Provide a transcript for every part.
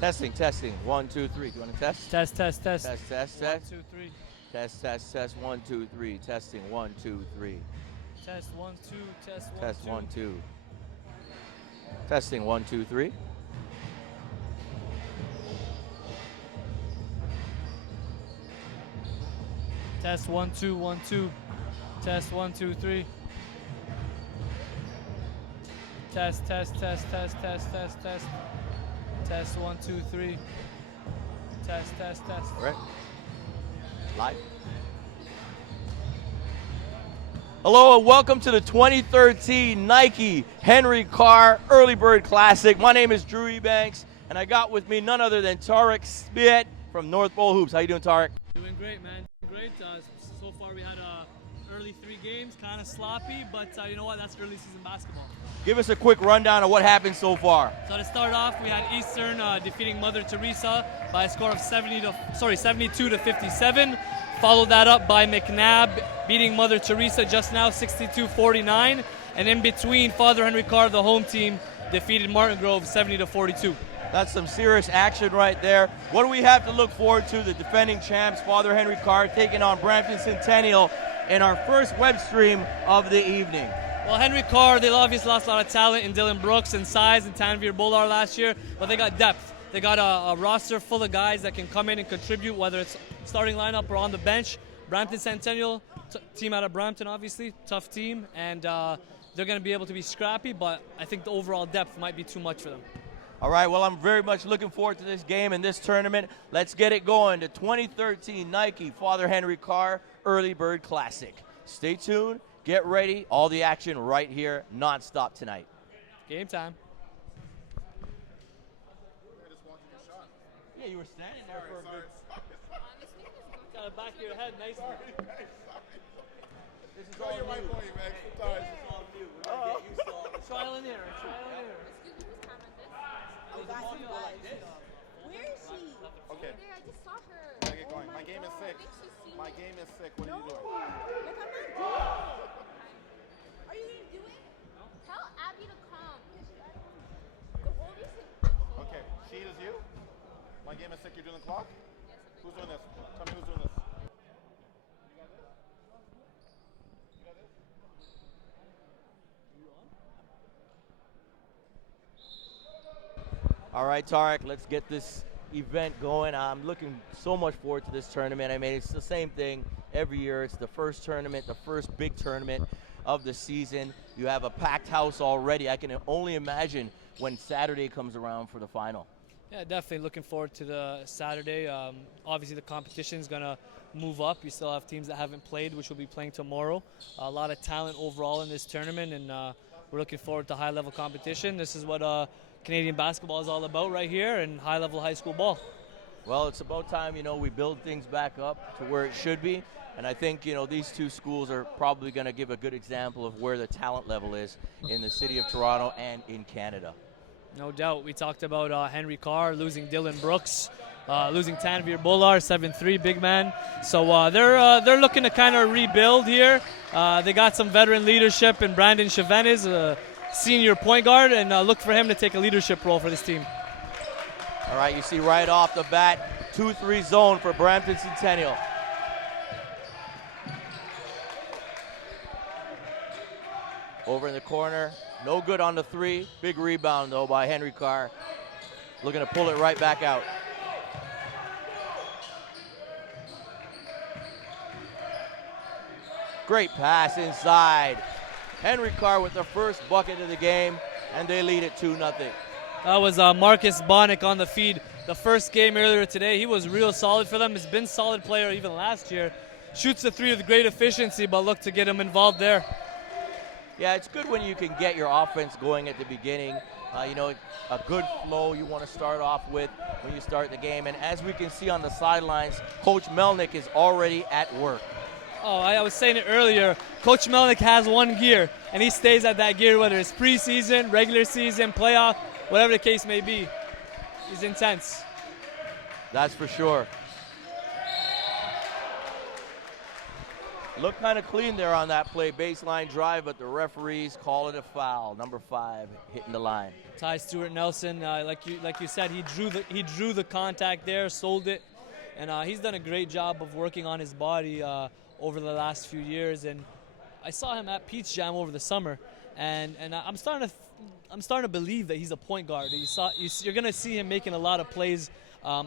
Testing, testing. 1, 2, 3. Do you want to test? Test, test, test. Test, test, 1, test. 2, 3. Test, test, test. 1, 2, 3. Testing. 1, 2, 3. Test 1, 2. Test 1, Test 2. 1, 2. Testing. 1, 2, 3. Test 1, 2, 1, 2. Test 1, 2, 3. Test, test, test, test, test, test, test. Test 1, 2, 3. Test, test, test. All right. Live. Hello and welcome to the 2013 Nike Henry Carr Early Bird Classic. My name is Drew Ebanks, and I got with me none other than Tarek Spiet from North Bowl Hoops. How you doing, Tarek? Doing great, man. Great. So far we had early 3 games, kind of sloppy, but you know what? That's early season basketball. Give us a quick rundown of what happened so far. So to start off, we had Eastern defeating Mother Teresa by a score of 72 to 57. Followed that up by MacNabb beating Mother Teresa just now 62-49. And in between, Father Henry Carr, the home team, defeated Martingrove 70 to 42. That's some serious action right there. What do we have to look forward to? The defending champs, Father Henry Carr, taking on Brampton Centennial in our first web stream of the evening. Well, Henry Carr, they obviously lost a lot of talent in Dylan Brooks and size and Tanvir Bolar last year, but they got depth. They got a roster full of guys that can come in and contribute, whether it's starting lineup or on the bench. Brampton Centennial, team out of Brampton, obviously, tough team, and they're going to be able to be scrappy, but I think the overall depth might be too much for them. All right, well, I'm very much looking forward to this game and this tournament. Let's get it going. The 2013 Nike Father Henry Carr Early Bird Classic. Stay tuned, get ready, all the action right here, nonstop tonight. Game time. Yeah, you were standing there for a good... Got it back of your head nicely. This is all new. This is all new. We're going to get used to all this. Trial and error, trial and error. Where is she? Okay. There, I just saw her. Gotta get going. My game is sick. I think she's seen My me. game is sick. What are you doing? Look, I'm not doing it. Are you gonna do it? Tell Abby to come. The whole reason. Okay. She is you? My game is sick. You're doing the clock? Who's doing this? Tell me who's doing this. All right, Tarek, let's get this event going. I'm looking so much forward to this tournament. I mean, it's the same thing every year. It's the first tournament, the first big tournament of the season. You have a packed house already. I can only imagine when Saturday comes around for the final. Yeah, definitely looking forward to the Saturday. Obviously, the competition is going to move up. You still have teams that haven't played, which will be playing tomorrow. A lot of talent overall in this tournament, and we're looking forward to high-level competition. This is what Canadian basketball is all about right here, and high-level high school ball. Well, it's about time, we build things back up to where it should be. And I think, these two schools are probably going to give a good example of where the talent level is in the city of Toronto and in Canada. No doubt. We talked about Henry Carr losing Dylan Brooks, losing Tanvir Bolar, 7'3", big man. So they're looking to kind of rebuild here. They got some veteran leadership in Brandon Chavanez, a senior point guard, and look for him to take a leadership role for this team. All right, you see right off the bat, 2-3 zone for Brampton Centennial. Over in the corner, no good on the 3. Big rebound, though, by Henry Carr. Looking to pull it right back out. Great pass inside. Henry Carr with the first bucket of the game, and they lead it 2-0. That was Marcus Bonnick on the feed. The first game earlier today, he was real solid for them. He's been a solid player even last year. Shoots the 3 with great efficiency, but look to get him involved there. Yeah, it's good when you can get your offense going at the beginning. A good flow you want to start off with when you start the game. And as we can see on the sidelines, Coach Melnick is already at work. Oh, I was saying it earlier. Coach Melnick has one gear, and he stays at that gear, whether it's preseason, regular season, playoff, whatever the case may be. He's intense. That's for sure. Looked kind of clean there on that play, baseline drive, but the referees call it a foul. Number 5 hitting the line. Ty Stewart Nelson, like you said, he drew the contact there, sold it, and he's done a great job of working on his body over the last few years. And I saw him at Peach Jam over the summer, and I'm starting to believe that he's a point guard. You're going to see him making a lot of plays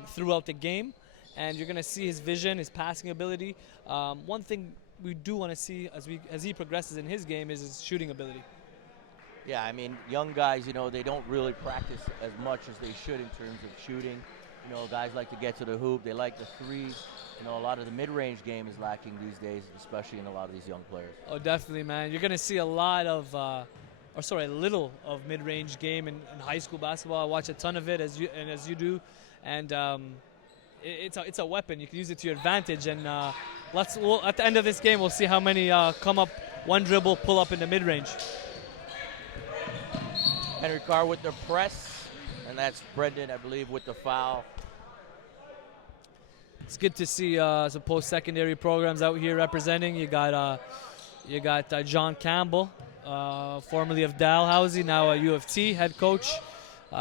throughout the game, and you're going to see his vision, his passing ability. One thing we do want to see as he progresses in his game is his shooting ability. Yeah, I mean, young guys, you know, they don't really practice as much as they should in terms of shooting. You know, guys like to get to the hoop. They like the threes. You know, a lot of the mid-range game is lacking these days, especially in a lot of these young players. Oh, definitely, man. You're going to see a little of mid-range game in high school basketball. I watch a ton of it, as you do, and it's a weapon. You can use it to your advantage. And at the end of this game, we'll see how many come up one dribble, pull up in the mid-range. Henry Carr with the press, and that's Brendan, I believe, with the foul. It's good to see some post-secondary programs out here representing. You got John Campbell, formerly of Dalhousie, now a U of T head coach.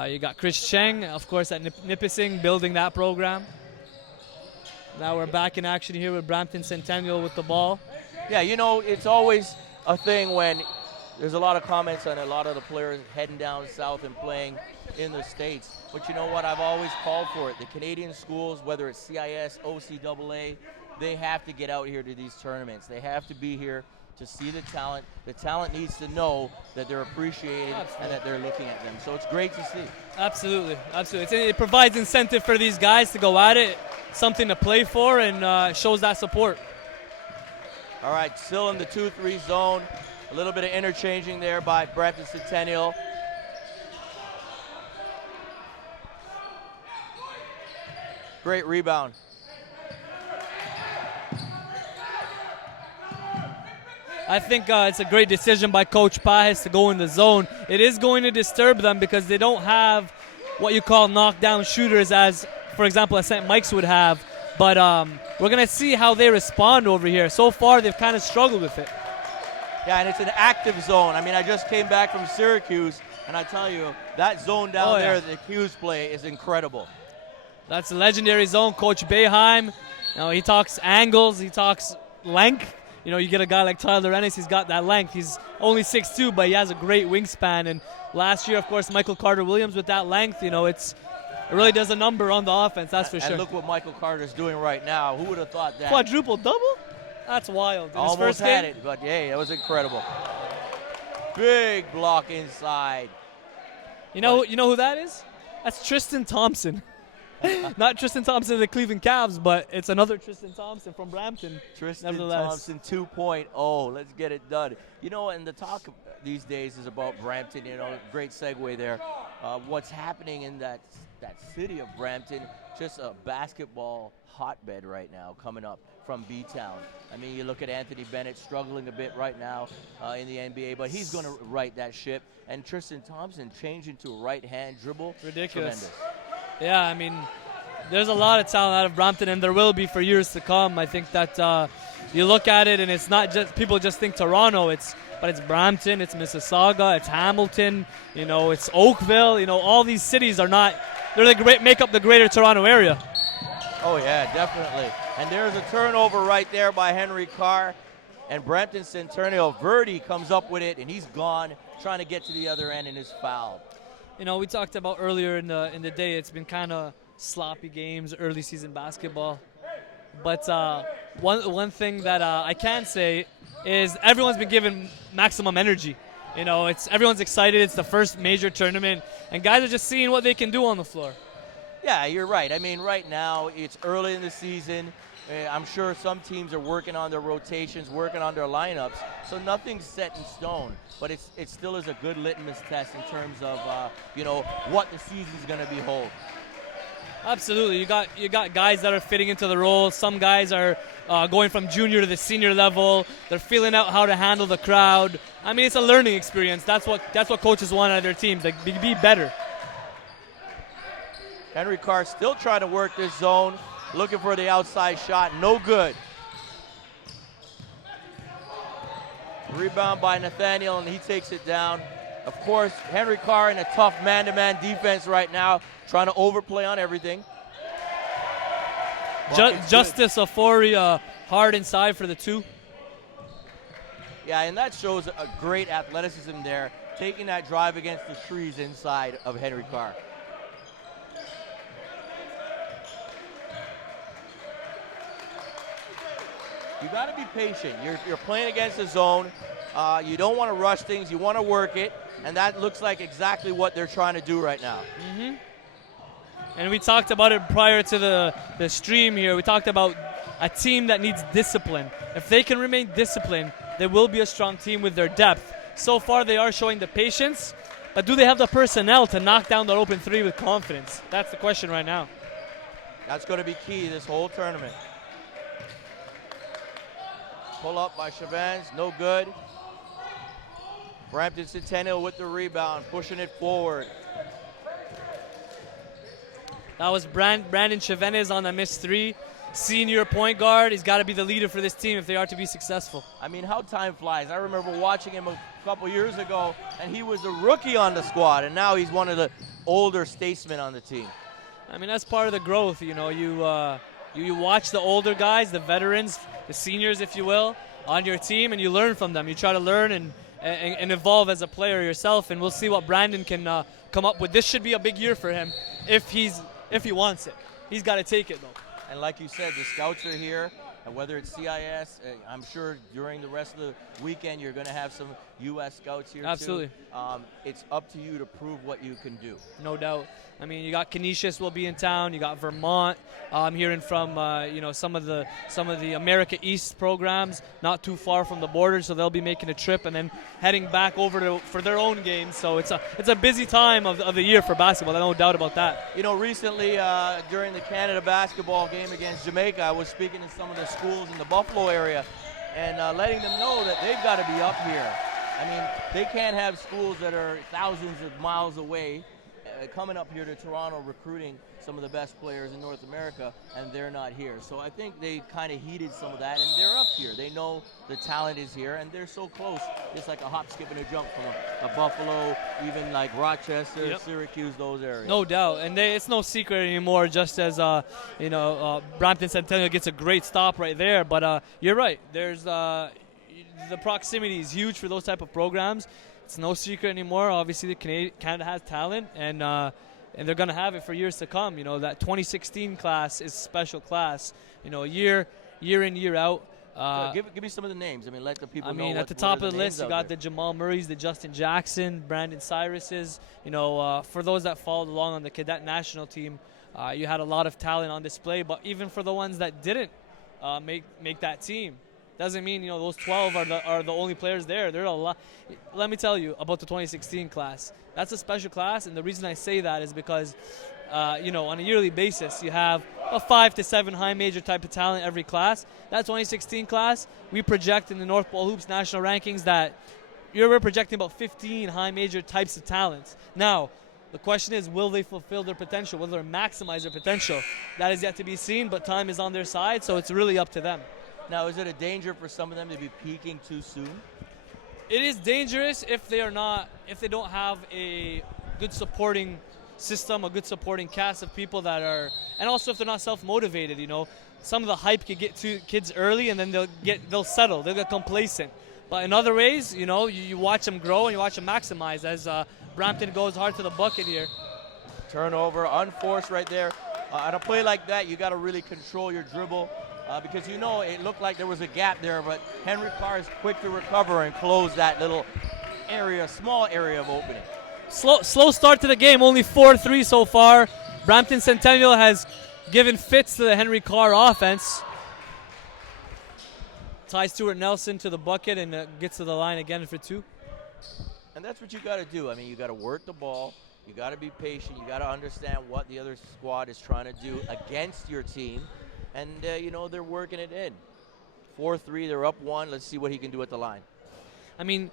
You got Chris Cheng, of course, at Nipissing, building that program. Now we're back in action here with Brampton Centennial with the ball. Yeah, you know, it's always a thing when there's a lot of comments on a lot of the players heading down south and playing in the States. But you know what? I've always called for it. The Canadian schools, whether it's CIS, OCAA, they have to get out here to these tournaments. They have to be here to see the talent. The talent needs to know that they're appreciated and that they're looking at them. So it's great to see. Absolutely, absolutely. It provides incentive for these guys to go at it, something to play for, and shows that support. All right, still in the 2-3 zone. A little bit of interchanging there by Brampton Centennial. Great rebound. I think it's a great decision by Coach Pajes to go in the zone. It is going to disturb them because they don't have what you call knockdown shooters as, for example, as St. Mike's would have. But we're going to see how they respond over here. So far, they've kind of struggled with it. Yeah, and it's an active zone. I mean, I just came back from Syracuse, and I tell you, that zone down there, the Hughes play, is incredible. That's a legendary zone. Coach Boeheim, you know, he talks angles, he talks length. You know, you get a guy like Tyler Ennis, he's got that length. He's only 6'2", but he has a great wingspan. And last year, of course, Michael Carter-Williams with that length, you know, it really does a number on the offense, that's for sure. And look what Michael Carter's doing right now. Who would have thought that? Quadruple double? That's wild. Almost had it, but hey, that was incredible. Big block inside. You know who that is? That's Tristan Thompson. Not Tristan Thompson of the Cleveland Cavs, but it's another Tristan Thompson from Brampton. Tristan Thompson 2.0. Let's get it done. You know, and the talk these days is about Brampton. You know, great segue there. What's happening in that city of Brampton? Just a basketball hotbed right now coming up from B-Town. I mean, you look at Anthony Bennett struggling a bit right now in the NBA, but he's going to right that ship. And Tristan Thompson changing to a right-hand dribble. Ridiculous. Tremendous. Yeah, I mean, there's a lot of talent out of Brampton, and there will be for years to come. I think that you look at it, and it's not just people just think Toronto. But it's Brampton, it's Mississauga, it's Hamilton. You know, it's Oakville. You know, all these cities make up the greater Toronto area. Oh yeah, definitely. And there's a turnover right there by Henry Carr, and Brampton Centennial Verdi comes up with it, and he's gone, trying to get to the other end, and is fouled. You know, we talked about earlier in the day, it's been kind of sloppy games, early season basketball. But one thing that I can say is everyone's been given maximum energy. You know, everyone's excited. It's the first major tournament, and guys are just seeing what they can do on the floor. Yeah, you're right. I mean, right now it's early in the season. I'm sure some teams are working on their rotations, working on their lineups, so nothing's set in stone. But it still is a good litmus test in terms of you know, what the season's going to behold. Absolutely, you got guys that are fitting into the role. Some guys are going from junior to the senior level. They're feeling out how to handle the crowd. I mean, it's a learning experience. That's what coaches want out of their teams. Like, be better. Henry Carr still trying to work this zone, looking for the outside shot. No good. Rebound by Nathaniel, and he takes it down. Of course, Henry Carr in a tough man-to-man defense right now, trying to overplay on everything. Justice Ofori hard inside for the 2. Yeah, and that shows a great athleticism there, taking that drive against the trees inside of Henry Carr. You got to be patient. You're playing against the zone. You don't want to rush things. You want to work it, and that looks like exactly what they're trying to do right now. Mm-hmm. And we talked about it prior to the stream here. We talked about a team that needs discipline. If they can remain disciplined, they will be a strong team with their depth. So far, they are showing the patience, but do they have the personnel to knock down that open 3 with confidence? That's the question right now. That's going to be key this whole tournament. Pull up by Chavez, no good. Brampton Centennial with the rebound, pushing it forward. That was Brandon Chavez on the missed 3. Senior point guard. He's got to be the leader for this team if they are to be successful. I mean, how time flies. I remember watching him a couple years ago, and he was a rookie on the squad, and now he's one of the older statesmen on the team. I mean, that's part of the growth. You know, you watch the older guys, the veterans, the seniors, if you will, on your team, and you learn from them. You try to learn and evolve as a player yourself, and we'll see what Brandon can come up with. This should be a big year for him if he wants it. He's got to take it, though. And like you said, the scouts are here, and whether it's CIS, I'm sure during the rest of the weekend you're going to have some U.S. scouts here. Absolutely. Too. It's up to you to prove what you can do. No doubt. I mean, you got Canisius will be in town. You got Vermont. I'm hearing from some of the America East programs, not too far from the border, so they'll be making a trip and then heading back over for their own games. So it's a busy time of the year for basketball. No doubt about that. You know, recently during the Canada basketball game against Jamaica, I was speaking to some of the schools in the Buffalo area and letting them know that they've got to be up here. I mean, they can't have schools that are thousands of miles away coming up here to Toronto recruiting some of the best players in North America, and they're not here. So I think they kind of heeded some of that, and they're up here. They know the talent is here, and they're so close. It's like a hop, skip, and a jump from a Buffalo, even like Rochester, yep. Syracuse, those areas. No doubt, and it's no secret anymore, just as Brampton Centennial gets a great stop right there. But you're right. There's the proximity is huge for those type of programs. It's no secret anymore. Obviously, Canada has talent, and they're going to have it for years to come. You know, that 2016 class is a special class. You know, year in, year out. Give me some of the names. I mean, let the people know. I mean, at the top of the list, you got the Jamal Murrays, the Justin Jackson, Brandon Cyruses. You know, for those that followed along on the cadet national team, you had a lot of talent on display. But even for the ones that didn't make that team, doesn't mean, you know, those 12 are the only players there. There are a lot. Let me tell you about the 2016 class. That's a special class, and the reason I say that is because, on a yearly basis, you have a 5 to 7 high major type of talent every class. That 2016 class, we project in the North Pole Hoops national rankings that we're projecting about 15 high major types of talents. Now, the question is, will they fulfill their potential? Will they maximize their potential? That is yet to be seen, but time is on their side, so it's really up to them. Now, is it a danger for some of them to be peaking too soon? It is dangerous if they don't have a good supporting system, a good supporting cast of people that are, and also if they're not self-motivated. You know, some of the hype could get to kids early, and then they'll settle, they'll get complacent. But in other ways, you know, you watch them grow and you watch them maximize as Brampton goes hard to the bucket here. Turnover, unforced right there. On a play like that, you got to really control your dribble. Because, you know, it looked like there was a gap there, but Henry Carr is quick to recover and close that little area, small area of opening. Slow start to the game, only 4-3 so far. Brampton Centennial has given fits to the Henry Carr offense. Ty Stewart Nelson to the bucket and gets to the line again for 2. And that's what you got to do. I mean, you got to work the ball. You got to be patient. You got to understand what the other squad is trying to do against your team. And, they're working it in. 4-3, they're up 1. Let's see what he can do at the line. I mean,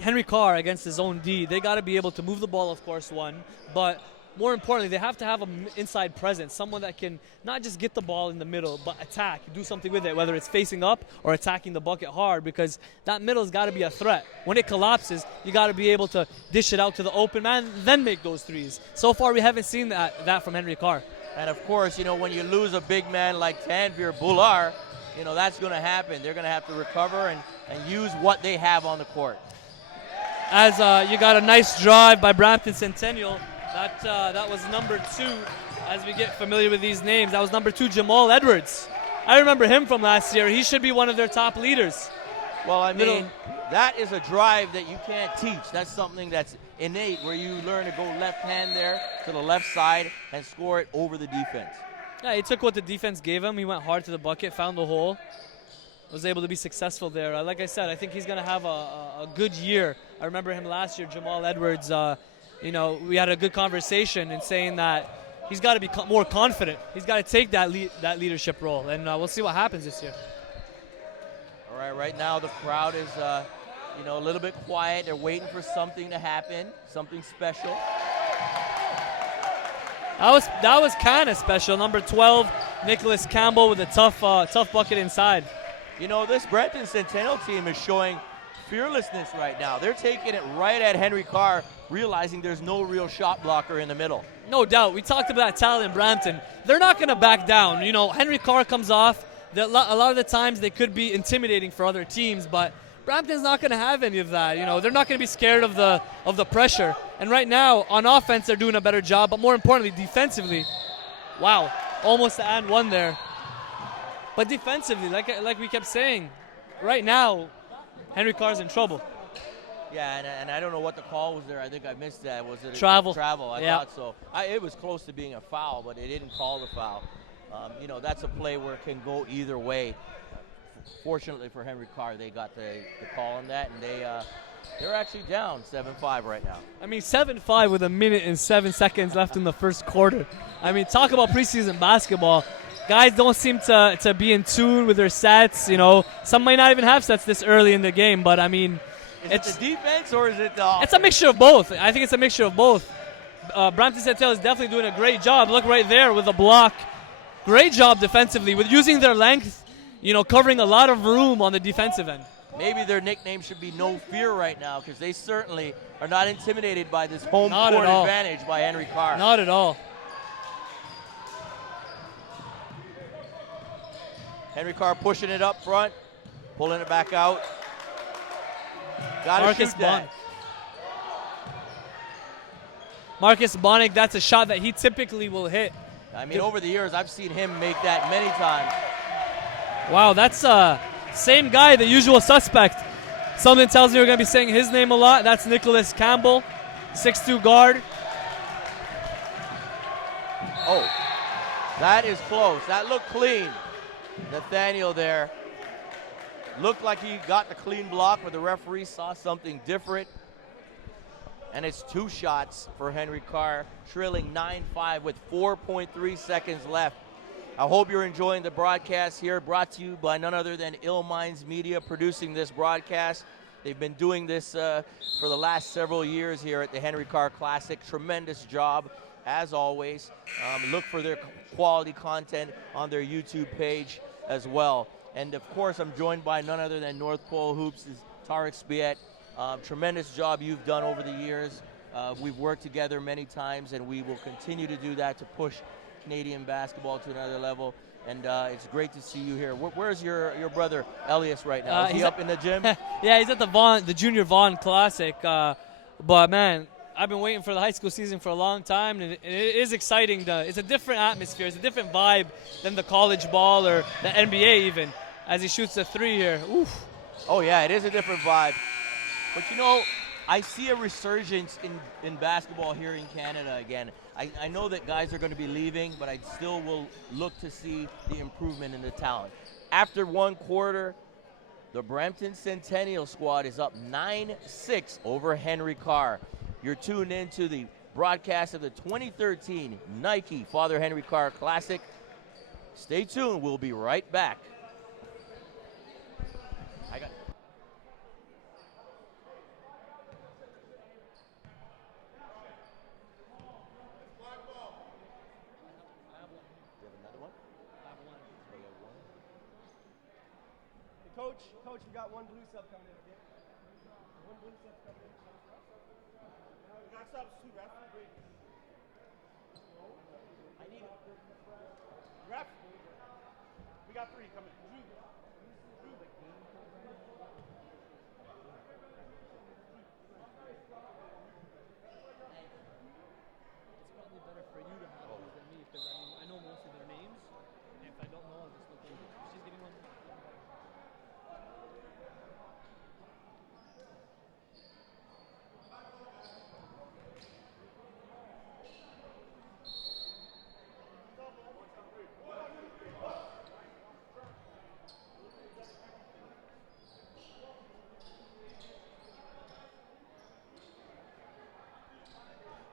Henry Carr against his own D, they got to be able to move the ball, of course, one. But more importantly, they have to have an inside presence, someone that can not just get the ball in the middle, but attack, do something with it, whether it's facing up or attacking the bucket hard, because that middle's got to be a threat. When it collapses, you got to be able to dish it out to the open man, then make those threes. So far, we haven't seen that from Henry Carr. And of course, when you lose a big man like Tanvir Bular, that's going to happen. They're going to have to recover and use what they have on the court. As you got a nice drive by Brampton Centennial. That was number 2. As we get familiar with these names, that was number 2, Jamal Edwards. I remember him from last year. He should be one of their top leaders. Well, I mean, that is a drive that you can't teach. That's something that's innate, where you learn to go left hand there to the left side and score it over the defense. Yeah, he took what the defense gave him. He went hard to the bucket, found the hole, was able to be successful there. Like I said, I think he's going to have a good year. I remember him last year, Jamal Edwards. We had a good conversation in saying that he's got to be more confident. He's got to take that leadership role, and we'll see what happens this year. All right, right now the crowd is, a little bit quiet. They're waiting for something to happen, something special. That was kind of special. Number 12, Nicholas Campbell with a tough bucket inside. This Brampton Centennial team is showing fearlessness right now. They're taking it right at Henry Carr, realizing there's no real shot blocker in the middle. No doubt. We talked about that talent in Brampton. They're not going to back down. Henry Carr comes off. A lot of the times they could be intimidating for other teams, but Brampton's not going to have any of that. They're not going to be scared of the pressure. And right now, on offense, they're doing a better job, but more importantly, defensively, wow, almost the and one there. But defensively, like we kept saying, right now, Henry Carr's in trouble. Yeah, and I don't know what the call was there. I think I missed that. Was it travel? Travel, I thought so. It was close to being a foul, but they didn't call the foul. That's a play where it can go either way. Fortunately for Henry Carr, they got the call on that, and they're actually down 7-5 right now. I mean, 7-5 with 1 minute and 7 seconds left in the first quarter. I mean, talk about preseason basketball. Guys don't seem to be in tune with their sets. Some might not even have sets this early in the game, but I mean, it's the defense or is it the offense? It's a mixture of both. I think it's a mixture of both. Brampton Centennial is definitely doing a great job. Look right there with the block. Great job defensively with using their length, covering a lot of room on the defensive end. Maybe their nickname should be No Fear right now, because they certainly are not intimidated by this home court advantage by Henry Carr. Not at all. Henry Carr pushing it up front, pulling it back out. Gotta shoot that. Marcus Bonnick, that's a shot that he typically will hit. I mean, over the years, I've seen him make that many times. Wow, that's same guy, the usual suspect. Something tells me we're going to be saying his name a lot. That's Nicholas Campbell, 6'2" guard. Oh, that is close. That looked clean. Nathaniel there. Looked like he got the clean block, but the referee saw something different. And it's 2 shots for Henry Carr, trailing 9-5 with 4.3 seconds left. I hope you're enjoying the broadcast here, brought to you by none other than Ill Minds Media, producing this broadcast. They've been doing this for the last several years here at the Henry Carr Classic. Tremendous job, as always. Look for their quality content on their YouTube page as well. And, of course, I'm joined by none other than North Pole Hoops' Tarek Spiet. Tremendous job you've done over the years. We've worked together many times, and we will continue to do that to push Canadian basketball to another level. And it's great to see you here. Where's your brother Elias right now? Is he up in the gym? Yeah, he's at the Junior Vaughan Classic. But man, I've been waiting for the high school season for a long time, and it is exciting. It's a different atmosphere. It's a different vibe than the college ball or the NBA even. As he shoots a 3 here. Oof. Oh yeah, it is a different vibe. But I see a resurgence in basketball here in Canada again. I know that guys are going to be leaving, but I still will look to see the improvement in the talent. After 1 quarter, the Brampton Centennial squad is up 9-6 over Henry Carr. You're tuned in to the broadcast of the 2013 Nike Father Henry Carr Classic. Stay tuned. We'll be right back. Coach, we got one blue sub coming in, okay? One blue sub coming in. We got subs too, ref. I need it. Ref. We got 3 coming. It's probably better for you to have those than me because I know most of their names. And if I don't know, I'll just look over. She's getting one.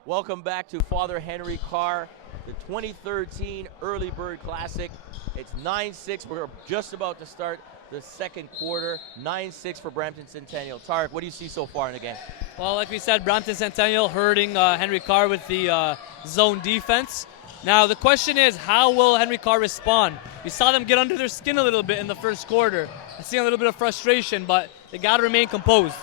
Welcome back to Father Henry Carr, the 2013 Early Bird Classic. It's 9-6. We're just about to start the second quarter. 9-6 for Brampton Centennial. Tarek, what do you see so far in the game? Well, like we said, Brampton Centennial hurting Henry Carr with the zone defense. Now, the question is, how will Henry Carr respond? We saw them get under their skin a little bit in the first quarter. I see a little bit of frustration, but they got to remain composed.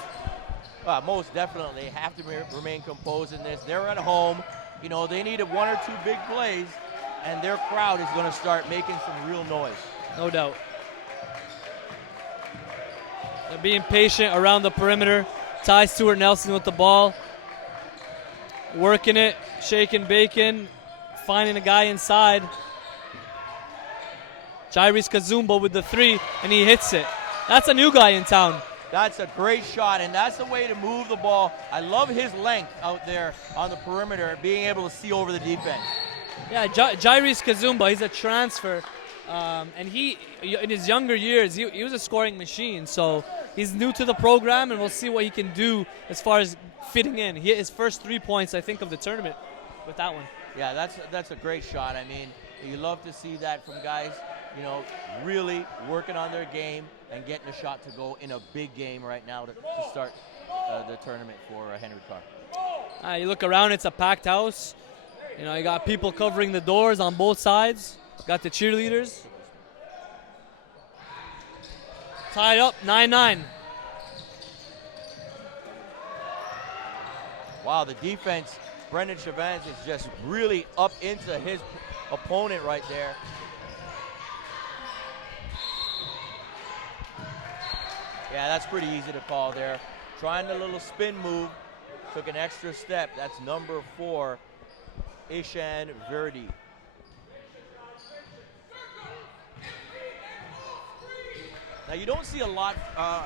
Most definitely have to remain composed in this. They're at home. You know, they needed 1 or 2 big plays, and their crowd is going to start making some real noise. No doubt. They're being patient around the perimeter. Ty Stewart Nelson with the ball. Working it, shaking bacon, finding a guy inside. Jairus Kazumba with the 3, and he hits it. That's a new guy in town. That's a great shot, and that's the way to move the ball. I love his length out there on the perimeter, being able to see over the defense. Yeah, Jairus Kazumba, he's a transfer. And he, in his younger years, he was a scoring machine. So he's new to the program, and we'll see what he can do as far as fitting in. He hit his first 3 points, I think, of the tournament with that one. Yeah, that's a great shot. I mean, you love to see that from guys, you know, really working on their game and getting a shot to go in a big game right now to start the tournament for Henry Carr. You look around, it's a packed house. You know, you got people covering the doors on both sides. Got the cheerleaders. Tied up, 9-9. Wow, the defense, Brendan Chavans is just really up into his opponent right there. Yeah, that's pretty easy to call there. Trying a little spin move, took an extra step. That's number 4, Ishan Verdi. Now you don't see a lot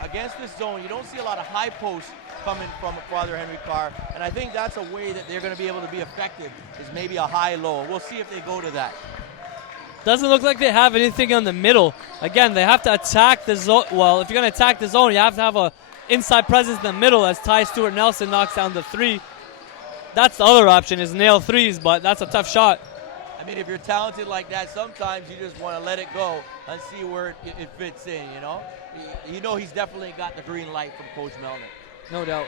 against this zone. You don't see a lot of high posts coming from Father Henry Carr, and I think that's a way that they're going to be able to be effective. Is maybe a high-low. We'll see if they go to that. Doesn't look like they have anything on the middle. Again, they have to attack the zone. Well, if you're going to attack the zone, you have to have a inside presence in the middle as Ty Stewart Nelson knocks down the 3. That's the other option, is nail 3s, but that's a tough shot. I mean, if you're talented like that, sometimes you just want to let it go and see where it fits in, you know? You know he's definitely got the green light from Coach Melnick. No doubt.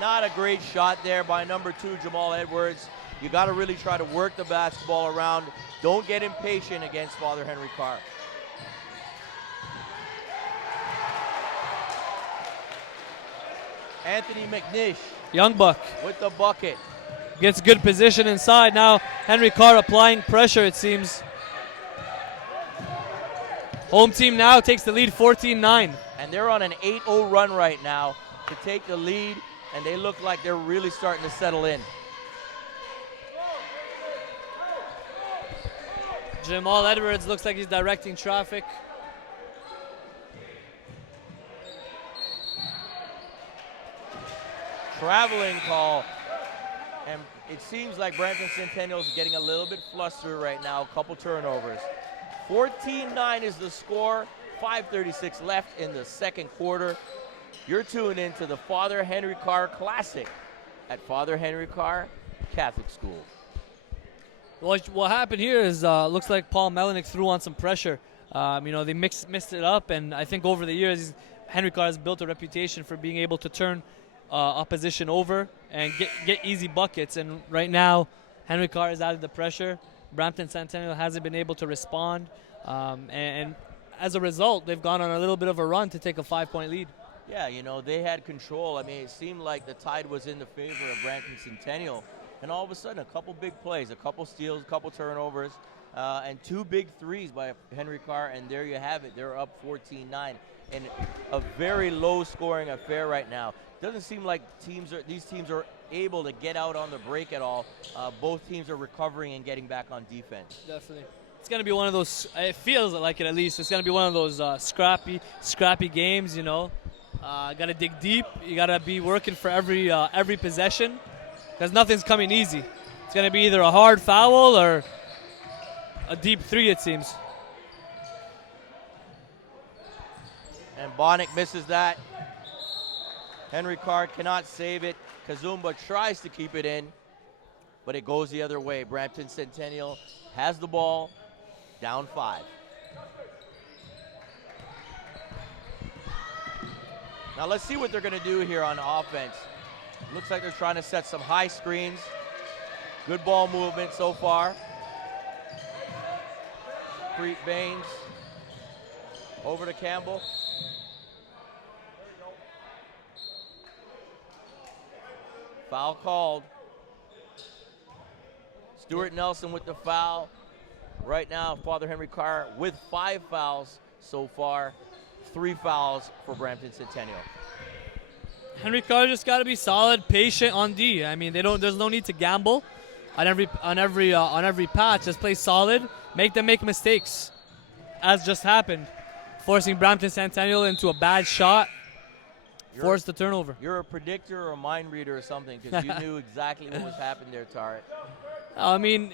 Not a great shot there by number 2, Jamal Edwards. You got to really try to work the basketball around. Don't get impatient against Father Henry Carr. Anthony McNish. Young buck. With the bucket. Gets good position inside. Now Henry Carr applying pressure, it seems. Home team now takes the lead 14-9. And they're on an 8-0 run right now to take the lead, and they look like they're really starting to settle in. Jamal Edwards looks like he's directing traffic. Traveling call. And it seems like Brampton Centennial is getting a little bit flustered right now. A couple turnovers. 14-9 is the score. 5:36 left in the second quarter. You're tuned into the Father Henry Carr Classic at Father Henry Carr Catholic School. Well, what happened here is looks like Paul Melnick threw on some pressure. You know, they mixed it up, and I think over the years, Henry Carr has built a reputation for being able to turn opposition over and get easy buckets. And right now, Henry Carr has added the pressure. Brampton Centennial hasn't been able to respond. And as a result, they've gone on a little bit of a run to take a 5-point lead. Yeah, you know, they had control. I mean, it seemed like the tide was in the favor of Brampton Centennial. And all of a sudden, a couple big plays, a couple steals, a couple turnovers, and 2 big threes by Henry Carr, and there you have it. They're up 14-9 in a very low-scoring affair right now. Doesn't seem like these teams are able to get out on the break at all. Both teams are recovering and getting back on defense. Definitely. It's going to be one of those, it feels like it at least, it's going to be one of those scrappy games, you know. Got to dig deep. You got to be working for every possession because nothing's coming easy. It's going to be either a hard foul or a deep three, it seems. And Bonnick misses that. Henry Carr cannot save it. Kazumba tries to keep it in, but it goes the other way. Brampton Centennial has the ball, down 5. Now let's see what they're going to do here on offense. Looks like they're trying to set some high screens. Good ball movement so far. Preet Baines over to Campbell. Foul called. Stuart Nelson with the foul. Right now, Father Henry Carr with 5 fouls so far. 3 fouls for Brampton Centennial. Henry Carr just got to be solid, patient on D. I mean, there's no need to gamble on every patch. Just play solid, make them make mistakes, as just happened, forcing Brampton Centennial into a bad shot. Force the turnover. You're a predictor or a mind reader or something because you knew exactly what was happening there, Tarek. I mean,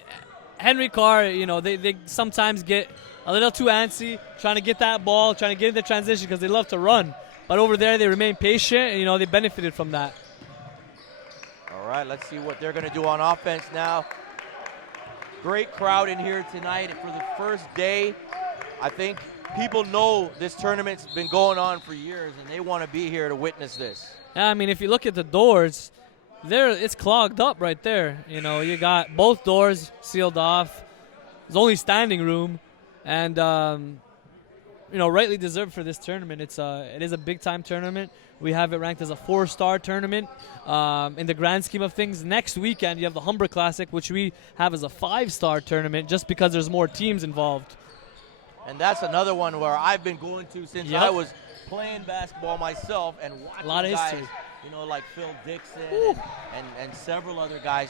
Henry Carr, you know, they sometimes get a little too antsy, trying to get that ball, trying to get in the transition because they love to run. But over there, they remain patient, and, you know, they benefited from that. All right, let's see what they're going to do on offense now. Great crowd in here tonight for the first day. I think people know this tournament's been going on for years, and they want to be here to witness this. Yeah, I mean, if you look at the doors, it's clogged up right there. You know, you got both doors sealed off. There's only standing room, and you know, rightly deserved for this tournament. It is a big-time tournament. We have it ranked as a 4-star tournament in the grand scheme of things. Next weekend, you have the Humber Classic, which we have as a 5-star tournament just because there's more teams involved. And that's another one where I've been going to since I was playing basketball myself and watching a lot of guys, history. you know, like Phil Dixon and several other guys.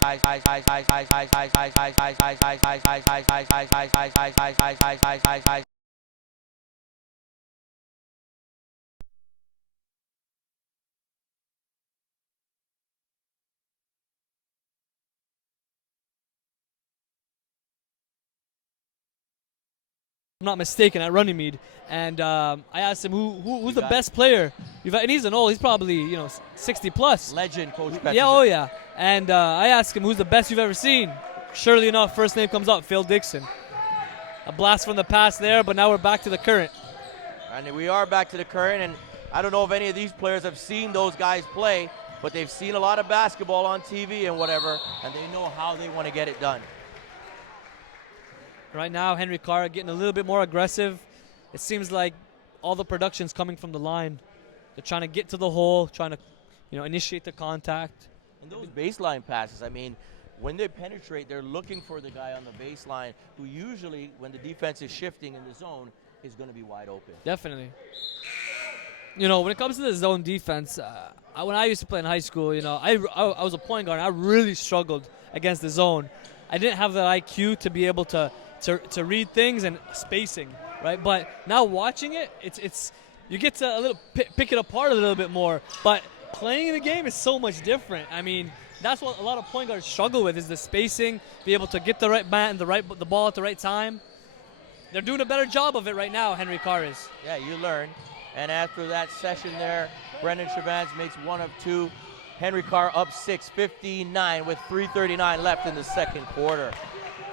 I'm not mistaken, at Runnymede, and I asked him who's the best player. And he's he's probably 60 plus. Legend, Coach Petrus. Yeah, oh yeah. And I asked him who's the best you've ever seen. Surely enough, first name comes up, Phil Dixon. A blast from the past there, but now we're back to the current. And we are back to the current, and I don't know if any of these players have seen those guys play, but they've seen a lot of basketball on TV and whatever, and they know how they want to get it done. Right now, Henry Carr getting a little bit more aggressive. It seems like all the production's coming from the line. They're trying to get to the hole, trying to, initiate the contact. And those baseline passes, I mean, when they penetrate, they're looking for the guy on the baseline who usually, when the defense is shifting in the zone, is going to be wide open. Definitely. When it comes to the zone defense, when I used to play in high school, I was a point guard. And I really struggled against the zone. I didn't have that IQ to be able to read things and spacing, right? But now watching it, it's you get to pick it apart a little bit more. But playing the game is so much different. I mean, that's what a lot of point guards struggle with is the spacing, be able to get the right man and the ball at the right time. They're doing a better job of it right now, Henry Carr is. Yeah, you learn. And after that session there, Brendan Chavans makes one of two. Henry Carr up 6, 15-9 with 3:39 left in the second quarter.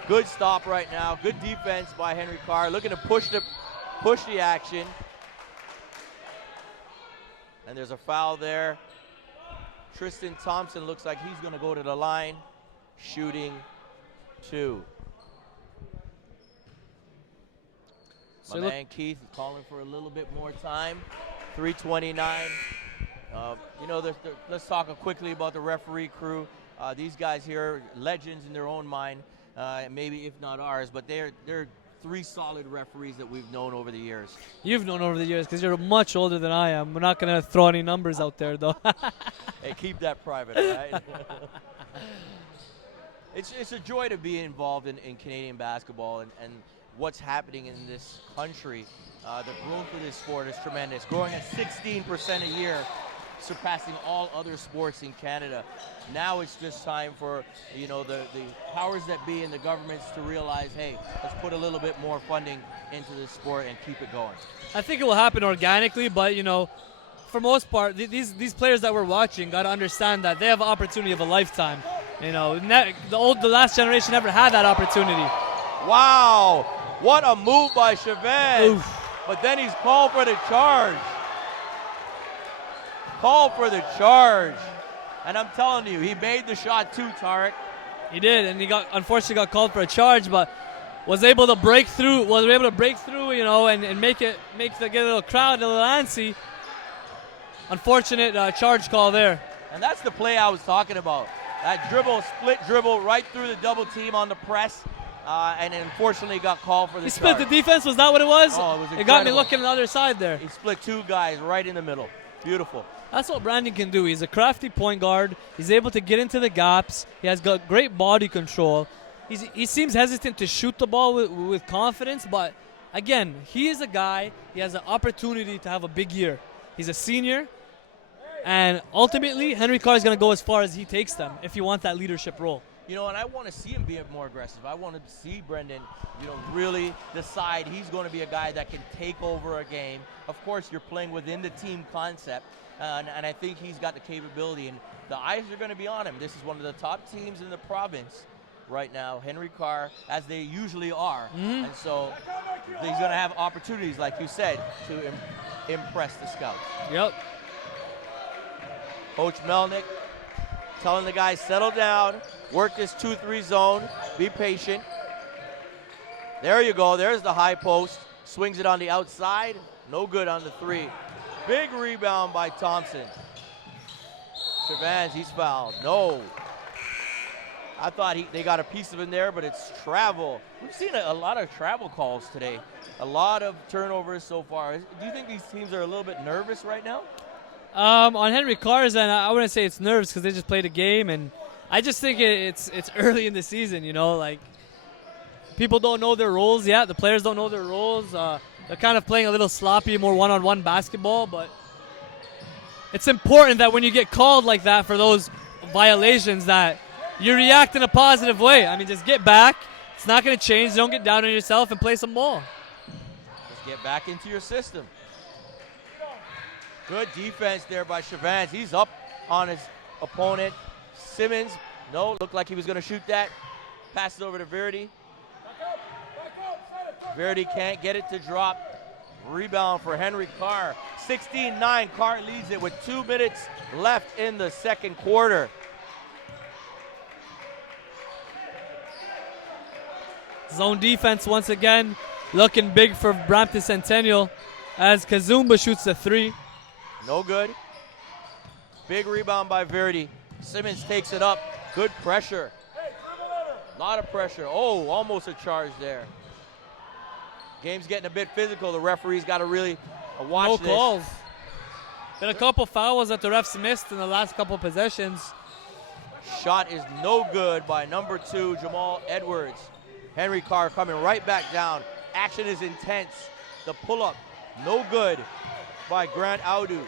Good stop right now. Good defense by Henry Carr. Looking to push the action. And there's a foul there. Tristan Thompson looks like he's going to go to the line. Shooting 2. My man Keith is calling for a little bit more time. 3:29. Let's talk quickly about the referee crew. These guys here, legends in their own mind, maybe if not ours, but they're three solid referees that we've known over the years. You've known over the years because you're much older than I am. We're not going to throw any numbers out there, though. Hey, keep that private, all right? It's a joy to be involved in Canadian basketball and what's happening in this country. The growth of this sport is tremendous, growing at 16% a year, surpassing all other sports in Canada. Now it's just time for the powers that be and the governments to realize, hey, let's put a little bit more funding into this sport and keep it going. I think it will happen organically, but for most part, these players that we're watching got to understand that they have an opportunity of a lifetime. The last generation never had that opportunity. Wow, what a move by Chavez! But then he's called for the charge. Called for the charge. And I'm telling you, he made the shot too, Tarek. He did, and he unfortunately got called for a charge, but was able to break through, and get a little crowd a little antsy. Unfortunate charge call there. And that's the play I was talking about. That split dribble right through the double team on the press, and unfortunately got called for the charge. He split the defense, was that what it was? Oh, it was incredible. It got me looking on the other side there. He split two guys right in the middle. Beautiful. That's what Brandon can do. He's a crafty point guard. He's able to get into the gaps. He has got great body control. He seems hesitant to shoot the ball with confidence, but again, he is a guy, he has an opportunity to have a big year. He's a senior, and ultimately, Henry Carr is going to go as far as he takes them if he wants that leadership role. And I want to see him be more aggressive. I want to see Brendan, really decide he's going to be a guy that can take over a game. Of course, you're playing within the team concept, and I think he's got the capability, and the eyes are going to be on him. This is one of the top teams in the province right now, Henry Carr, as they usually are. Mm-hmm. And so he's going to have opportunities, like you said, to impress the scouts. Yep. Coach Melnick telling the guys, settle down, work this 2-3 zone, be patient. There you go, there's the high post. Swings it on the outside, no good on the three. Big rebound by Thompson. Chavez, he's fouled. No. I thought they got a piece of him there, but it's travel. We've seen a lot of travel calls today. A lot of turnovers so far. Do you think these teams are a little bit nervous right now? On Henry Carr's end, I wouldn't say it's nerves because they just played a game, and I just think it's early in the season, People don't know their roles yet. The players don't know their roles. They're kind of playing a little sloppy, more one-on-one basketball, but it's important that when you get called like that for those violations that you react in a positive way. I mean, just get back. It's not going to change. Don't get down on yourself and play some ball. Just get back into your system. Good defense there by Chavez. He's up on his opponent. Simmons, no, looked like he was going to shoot that. Pass it over to Verdi. Verdi can't get it to drop. Rebound for Henry Carr. 16-9, Carr leads it with 2 minutes left in the second quarter. Zone defense once again looking big for Brampton Centennial as Kazumba shoots the three. No good. Big rebound by Verdi. Simmons takes it up. Good pressure. A lot of pressure. Oh, almost a charge there. Game's getting a bit physical. The referee's got to really watch this. No calls. Been a couple fouls that the refs missed in the last couple possessions. Shot is no good by number 2, Jamal Edwards. Henry Carr coming right back down. Action is intense. The pull-up, no good by Grant Audu.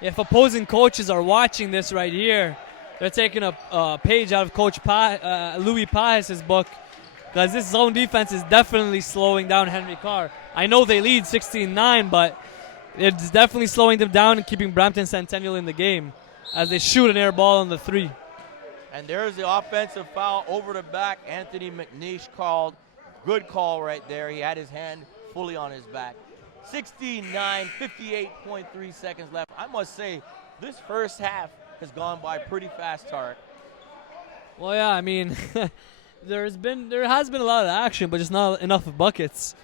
If opposing coaches are watching this right here, they're taking a page out of Coach Louis Paes' book, because this zone defense is definitely slowing down Henry Carr. I know they lead 16-9, but it's definitely slowing them down and keeping Brampton Centennial in the game as they shoot an air ball on the three. And there's the offensive foul over the back. Anthony McNeish called. Good call right there. He had his hand fully on his back. 16-9, 58.3 seconds left. I must say, this first half has gone by pretty fast, Tarek. Well, yeah, I mean, There has been a lot of action, but just not enough buckets,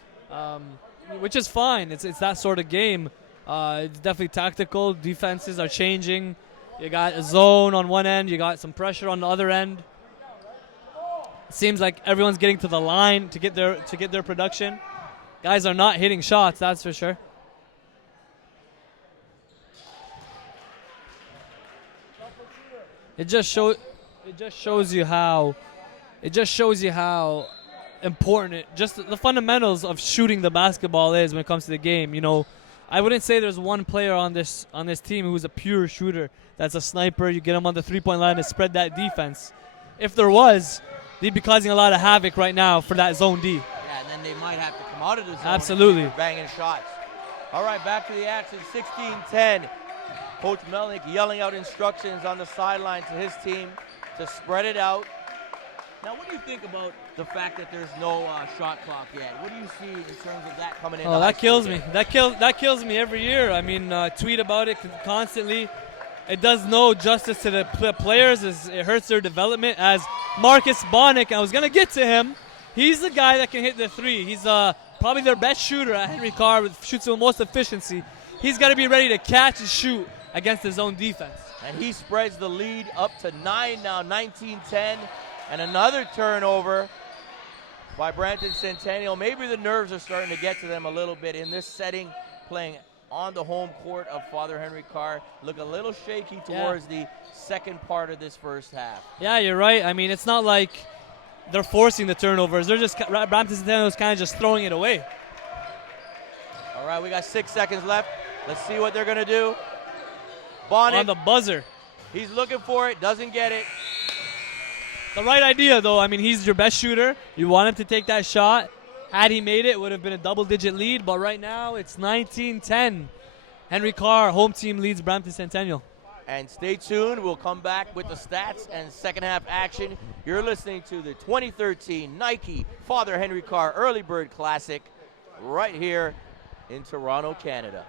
which is fine. It's that sort of game. It's definitely tactical. Defenses are changing. You got a zone on one end. You got some pressure on the other end. It seems like everyone's getting to the line to get their production. Guys are not hitting shots, that's for sure. It just shows you how important just the fundamentals of shooting the basketball is when it comes to the game. You know, I wouldn't say there's one player on this team who's a pure shooter. That's a sniper. You get him on the three-point line to spread that defense. If there was, they'd be causing a lot of havoc right now for that zone D. Yeah, and then they might have to come out of the zone. Absolutely. And banging shots. All right, back to the action. 16-10. Coach Melnick yelling out instructions on the sideline to his team to spread it out. Now, what do you think about the fact that there's no shot clock yet? What do you see in terms of that coming in? Oh, that kills me. That kills me every year. I mean, tweet about it constantly. It does no justice to the players. It hurts their development. As Marcus Bonnick, I was going to get to him. He's the guy that can hit the three. He's probably their best shooter at Henry Carr, shoots with most efficiency. He's got to be ready to catch and shoot against his own defense. And he spreads the lead up to 9 now, 19-10. And another turnover by Brampton Centennial. Maybe the nerves are starting to get to them a little bit in this setting, playing on the home court of Father Henry Carr. Look a little shaky towards the second part of this first half. Yeah, you're right. I mean, it's not like they're forcing the turnovers. They're just, Brampton Centennial is kind of just throwing it away. All right, we got 6 seconds left. Let's see what they're going to do. Bonnick On the buzzer. He's looking for it, doesn't get it. The right idea, though. I mean, he's your best shooter. You want him to take that shot. Had he made it, it would have been a double-digit lead. But right now, it's 19-10. Henry Carr, home team, leads Brampton Centennial. And stay tuned. We'll come back with the stats and second half action. You're listening to the 2013 Nike Father Henry Carr Early Bird Classic right here in Toronto, Canada.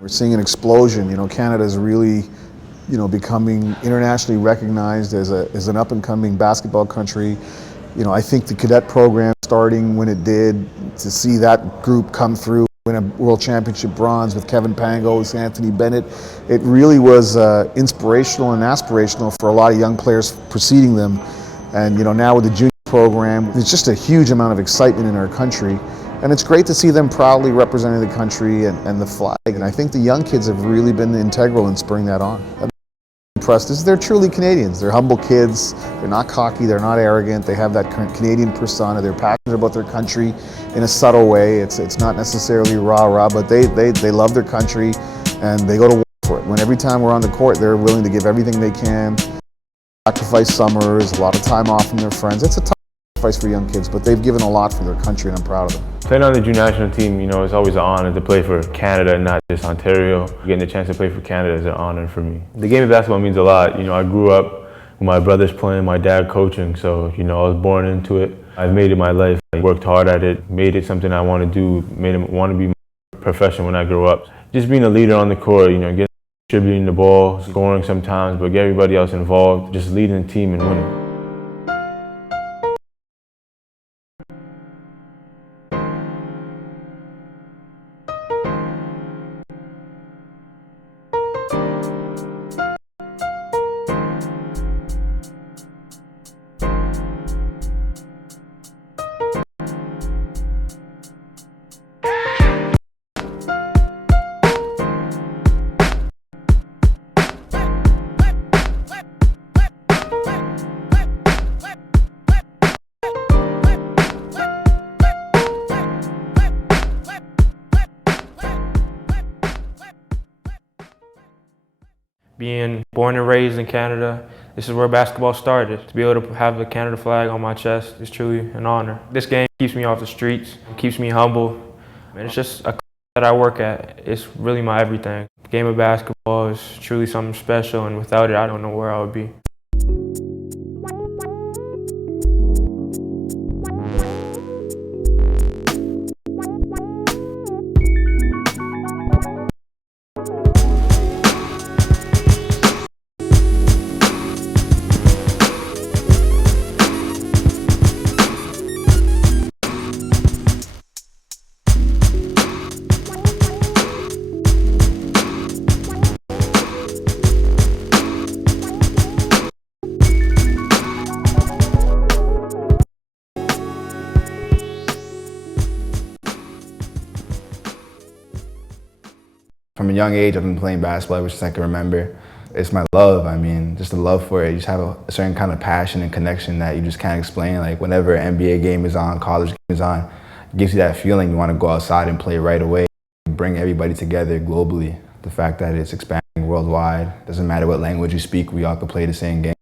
We're seeing an explosion. You know, Canada is really, you know, becoming internationally recognized as an up-and-coming basketball country. You know, I think the cadet program starting when it did, to see that group come through, win a World Championship bronze with Kevin Pangos, Anthony Bennett, it really was inspirational and aspirational for a lot of young players preceding them. And, you know, now with the junior program, there's just a huge amount of excitement in our country. And it's great to see them proudly representing the country and the flag. And I think the young kids have really been integral in spurring that on. I'm impressed. They're truly Canadians. They're humble kids. They're not cocky. They're not arrogant. They have that Canadian persona. They're passionate about their country in a subtle way. It's not necessarily rah-rah, but they love their country and they go to war for it. When every time we're on the court, they're willing to give everything they can, sacrifice summers, a lot of time off from their friends. It's a tough sacrifice for young kids, but they've given a lot for their country and I'm proud of them. Playing on the junior national team, you know, it's always an honor to play for Canada and not just Ontario. Getting the chance to play for Canada is an honor for me. The game of basketball means a lot. You know, I grew up with my brothers playing, my dad coaching, so, you know, I was born into it. I've made it my life. I worked hard at it, made it something I want to do, made it want to be a profession when I grow up. just being a leader on the court, you know, distributing the ball, scoring sometimes, but get everybody else involved, just leading the team and winning. Being born and raised in Canada, this is where basketball started. To be able to have the Canada flag on my chest is truly an honor. This game keeps me off the streets, keeps me humble, and it's just a that I work at. It's really my everything. The game of basketball is truly something special, and without it, I don't know where I would be. From a young age, I've been playing basketball ever since I can remember. It's my love. I mean, just the love for it. You just have a certain kind of passion and connection that you just can't explain. Like whenever an NBA game is on, college game is on, it gives you that feeling you want to go outside and play right away. Bring everybody together globally. The fact that it's expanding worldwide, doesn't matter what language you speak, we all can play the same game.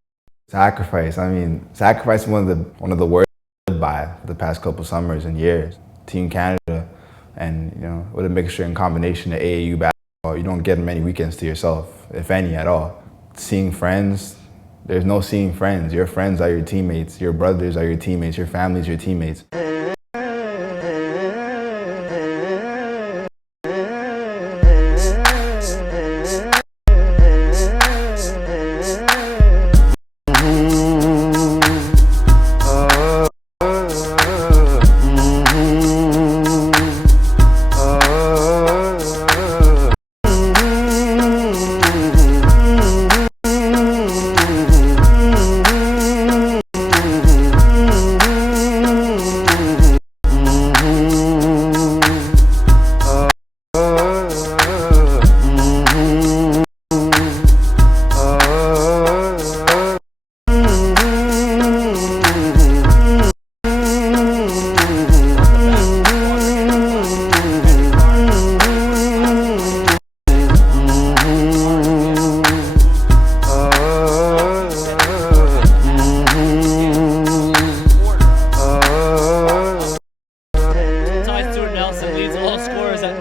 Sacrifice. I mean, sacrifice is one of the words I've lived by for the past couple summers and years. Team Canada, and you know, with a mixture and combination of AAU basketball. You don't get many weekends to yourself, if any at all. Seeing friends, there's no seeing friends. Your friends are your teammates, your brothers are your teammates, your family's your teammates.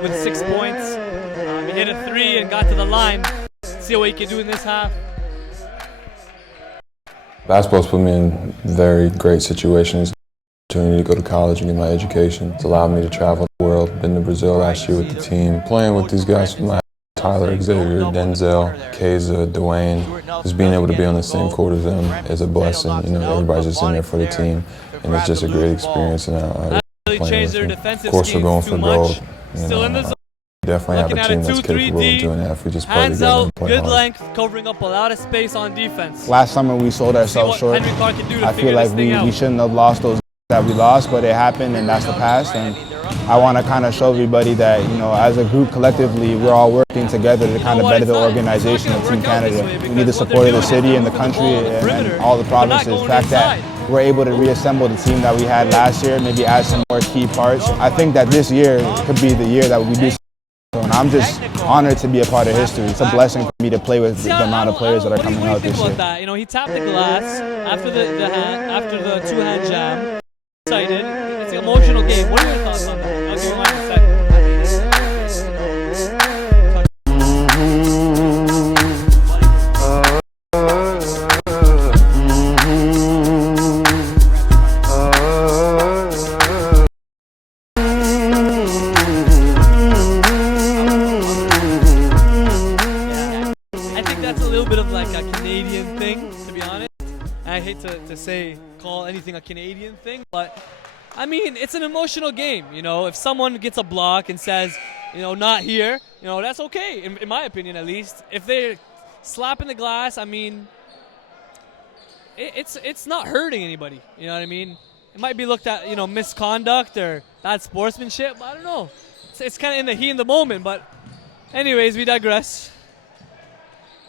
With 6 points. He hit a 3 and got to the line. See what he can do in this half. Basketball's put me in very great situations. Opportunity to go to college and get my education. It's allowed me to travel the world. Been to Brazil last year with the team. Playing with these guys from Tyler, Xavier, Denzel, Keza, Dwayne. Just being able to be on the same court as them is a blessing. You know, everybody's just in there for the team, and it's just a great experience. And I really playing with them. Of course, we're going for gold. Still in the zone. Definitely have a team that's capable of doing that if we just play together and play good hard. length, covering up a lot of space on defense. Last summer we sold ourselves short. I feel like we shouldn't have lost those that we lost, but it happened and that's the past. And I want to kind of show everybody that, you know, as a group collectively, we're all working together to kind of better the organization of Team Canada. We need the support of the city and the country and all the provinces. The fact that we're able to reassemble the team that we had last year, maybe add some more key parts. I think that this year could be the year that we do. And I'm just honored to be a part of history. It's a blessing for me to play with the amount of players that are coming out this year. You know, he tapped the glass after the two-hand jam. Excited. It's an emotional game. What are your thoughts on that? I'll give you mine in a second. to be honest. And I hate to call anything a Canadian thing, but I mean, it's an emotional game. You know, if someone gets a block and says, you know, not here, you know, that's okay, in my opinion at least. If they're slapping the glass, I mean, it's not hurting anybody. You know what I mean? It might be looked at, you know, misconduct or bad sportsmanship. I don't know. It's kind of in the heat of the moment, but anyways, we digress.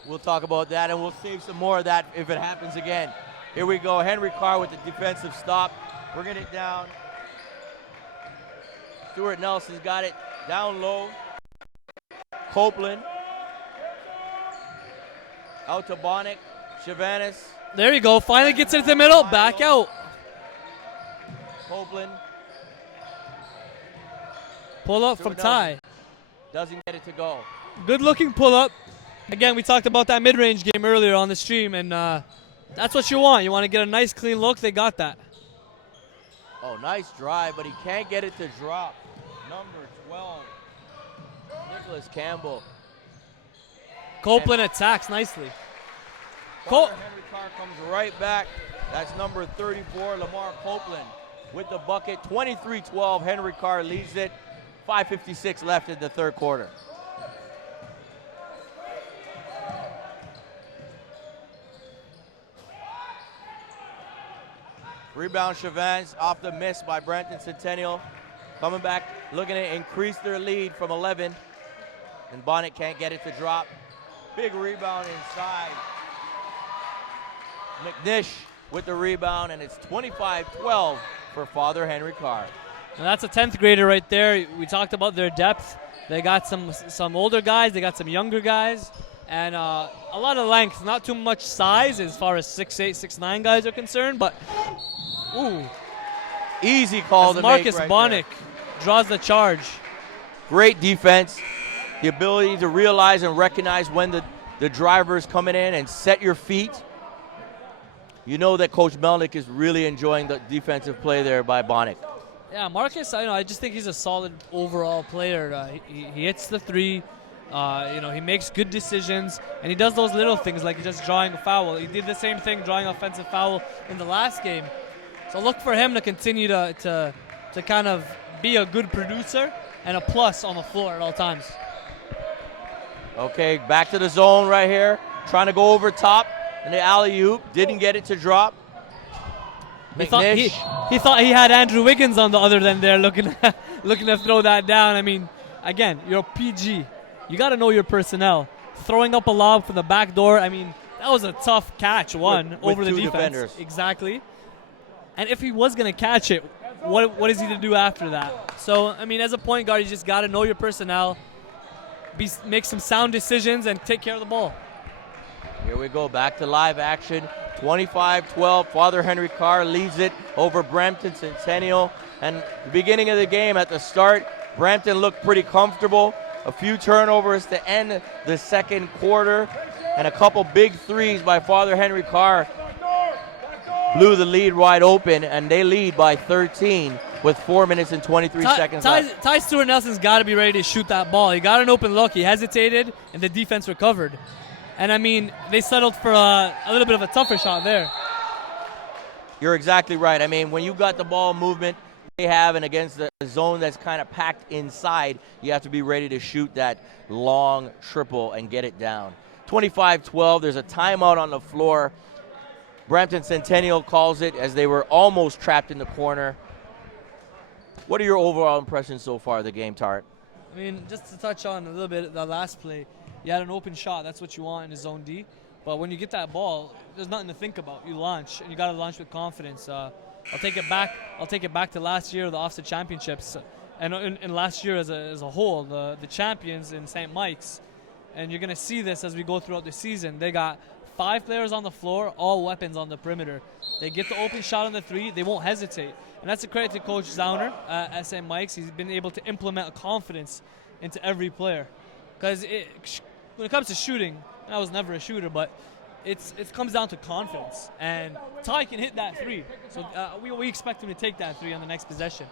We'll talk about that, and we'll save some more of that if it happens again. Here we go. Henry Carr with the defensive stop. Bringing it down. Stuart Nelson's got it down low. Copeland. Out to Bonnick. Chavanis. There you go. Finally gets into the middle. Back out. Copeland. Pull up from Ty. Doesn't get it to go. Good looking pull up. Again, we talked about that mid-range game earlier on the stream, and that's what you want. You want to get a nice, clean look. They got that. Oh, nice drive, but he can't get it to drop. Number 12, Nicholas Campbell. Copeland attacks nicely. Henry Carr comes right back. That's number 34, Lamar Copeland with the bucket. 23-12, Henry Carr leads it. 5:56 left in the third quarter. Rebound Chavans off the miss by Brampton Centennial. Coming back, looking to increase their lead from 11. And Bonnet can't get it to drop. Big rebound inside. McNish with the rebound, and it's 25-12 for Father Henry Carr. And that's a 10th grader right there. We talked about their depth. They got some older guys. They got some younger guys. And a lot of length, not too much size as far as 6'8", 6'9" guys are concerned, but ooh. Easy call to Marcus make right Bonnick draws the charge. Great defense. The ability to realize and recognize when the driver is coming in and set your feet. You know that Coach Melnick is really enjoying the defensive play there by Bonnick. Yeah, Marcus, I just think he's a solid overall player. He hits the three. He makes good decisions, and he does those little things like just drawing a foul. He did the same thing, drawing an offensive foul in the last game. So look for him to continue to kind of be a good producer and a plus on the floor at all times. Okay, back to the zone right here. Trying to go over top in the alley-oop. Didn't get it to drop. He thought he had Andrew Wiggins on the other end there looking to throw that down. I mean, again, you're a PG. You got to know your personnel. Throwing up a lob from the back door, I mean, that was a tough catch, over the defense. Defenders. Exactly. And if he was going to catch it, what is he to do after that? So, I mean, as a point guard, you just got to know your personnel, make some sound decisions, and take care of the ball. Here we go, back to live action. 25-12, Father Henry Carr leads it over Brampton Centennial. And the beginning of the game, at the start, Brampton looked pretty comfortable. A few turnovers to end the second quarter, and a couple big threes by Father Henry Carr blew the lead wide open, and they lead by 13 with 4 minutes and 23 seconds left. Ty Stewart Nelson's got to be ready to shoot that ball. He got an open look. He hesitated, and the defense recovered. And, I mean, they settled for a little bit of a tougher shot there. You're exactly right. I mean, when you got the ball movement they have, and against the zone that's kind of packed inside, you have to be ready to shoot that long triple and get it down. 25-12, there's a timeout on the floor. Brampton Centennial calls it as they were almost trapped in the corner. What are your overall impressions so far of the game, Tart? I mean, just to touch on a little bit the last play, you had an open shot. That's what you want in the zone D. But when you get that ball, there's nothing to think about. You launch, and you got to launch with confidence. I'll take it back to last year, the offset championships, and last year as a whole, the champions in St. Mike's. And you're going to see this as we go throughout the season. They got 5 players on the floor, all weapons on the perimeter. They get the open shot on the three, they won't hesitate. And that's a credit to Coach Zauner at St. Mike's. He's been able to implement a confidence into every player. Because when it comes to shooting, I was never a shooter, but it comes down to confidence. And Ty can hit that three. So we expect him to take that three on the next possession.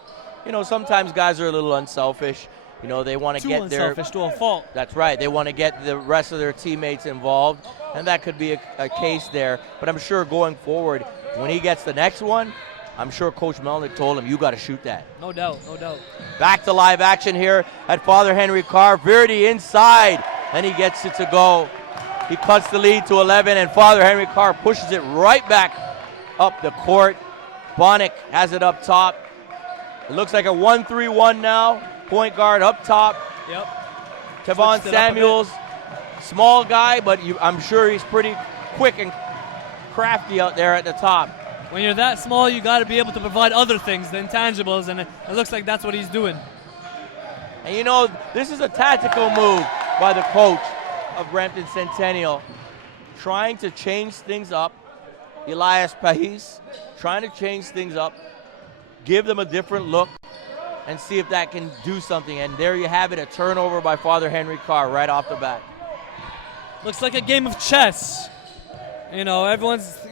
You know, sometimes guys are a little unselfish. You know, they want to Too get their unselfish to a fault. That's right. They want to get the rest of their teammates involved, and that could be a case there. But I'm sure going forward, when he gets the next one, I'm sure Coach Melnick told him, you got to shoot that. No doubt, no doubt. Back to live action here at Father Henry Carr. Verdi inside, and he gets it to go. He cuts the lead to 11, and Father Henry Carr pushes it right back up the court. Bonnick has it up top. It looks like a 1-3-1 now. Point guard up top. Yep. Tavon Samuels, small guy, but I'm sure he's pretty quick and crafty out there at the top. When you're that small, you got to be able to provide other things, the intangibles, and it looks like that's what he's doing. And you know, this is a tactical move by the coach of Brampton Centennial, trying to change things up. Elias Pais trying to change things up, give them a different look, and see if that can do something. And there you have it, a turnover by Father Henry Carr right off the bat. Looks like a game of chess. You know,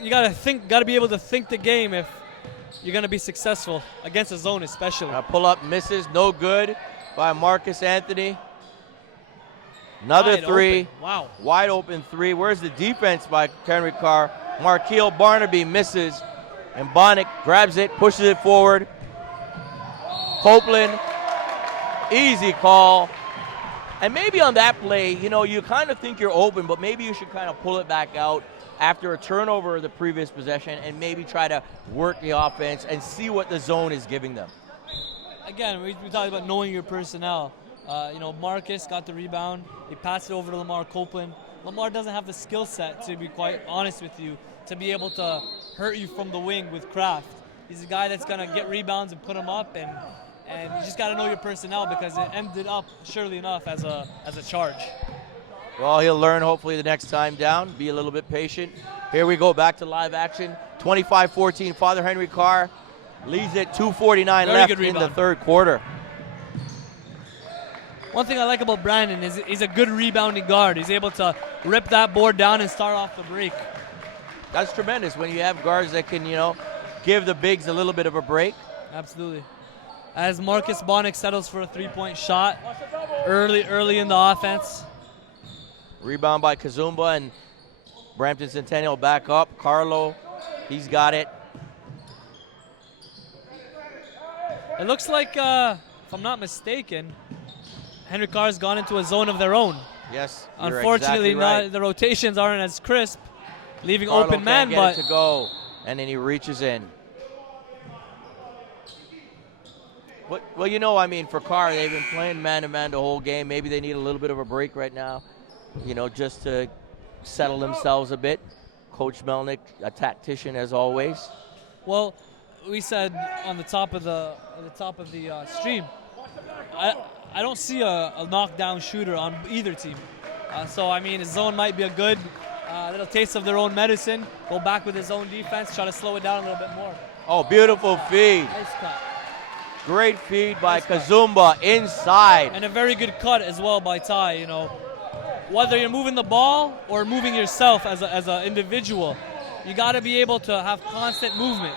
you gotta be able to think the game if you're gonna be successful against a zone, especially. Pull up misses, no good by Marcus Anthony. Another Wide three. Open. Wow. Wide open three. Where's the defense by Henry Carr? Markeel Barnaby misses, and Bonnick grabs it, pushes it forward. Copeland, easy call. And maybe on that play, you know, you kind of think you're open, but maybe you should kind of pull it back out after a turnover of the previous possession and maybe try to work the offense and see what the zone is giving them. Again, we talked about knowing your personnel. You know, Marcus got the rebound. He passed it over to Lamar Copeland. Lamar doesn't have the skill set, to be quite honest with you, to be able to hurt you from the wing with craft. He's a guy that's going to get rebounds and put them up, and you just got to know your personnel because it ended up, surely enough, as a charge. Well, he'll learn hopefully the next time down, be a little bit patient. Here we go, back to live action. 25-14, Father Henry Carr leads it, 2:49 left in the third quarter. One thing I like about Brandon is he's a good rebounding guard. He's able to rip that board down and start off the break. That's tremendous when you have guards that can, you know, give the bigs a little bit of a break. Absolutely. As Marcus Bonnick settles for a three-point shot early in the offense. Rebound by Kazumba, and Brampton Centennial back up. Carlo, he's got it. It looks like, if I'm not mistaken, Henry Carr's gone into a zone of their own. Yes, unfortunately, exactly right. the rotations aren't as crisp, leaving Carlo open man, can't get it to go, and then he reaches in. Well, you know, I mean, for Carr, they've been playing man-to-man the whole game. Maybe they need a little bit of a break right now, you know, just to settle themselves a bit. Coach Melnick, a tactician as always. Well, we said on the top of the stream, I don't see a knockdown shooter on either team. So, I mean, his zone might be a good little taste of their own medicine. Go back with his own defense, try to slow it down a little bit more. Oh, beautiful feed. Nice cut. Great feed by Kazumba inside. And a very good cut as well by Ty, you know. Whether you're moving the ball or moving yourself as an individual, you got to be able to have constant movement.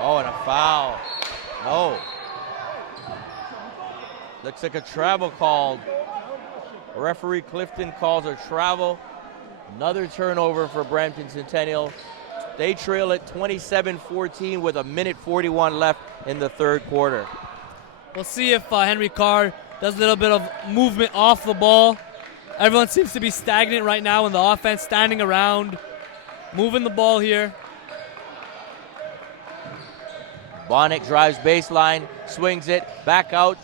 Oh, and a foul. No. Looks like a travel called. Referee Clifton calls a travel. Another turnover for Brampton Centennial. They trail it 27-14 with 1:41 left in the third quarter. We'll see if Henry Carr does a little bit of movement off the ball. Everyone seems to be stagnant right now in the offense, standing around, moving the ball here. Bonnick drives baseline, swings it, back out.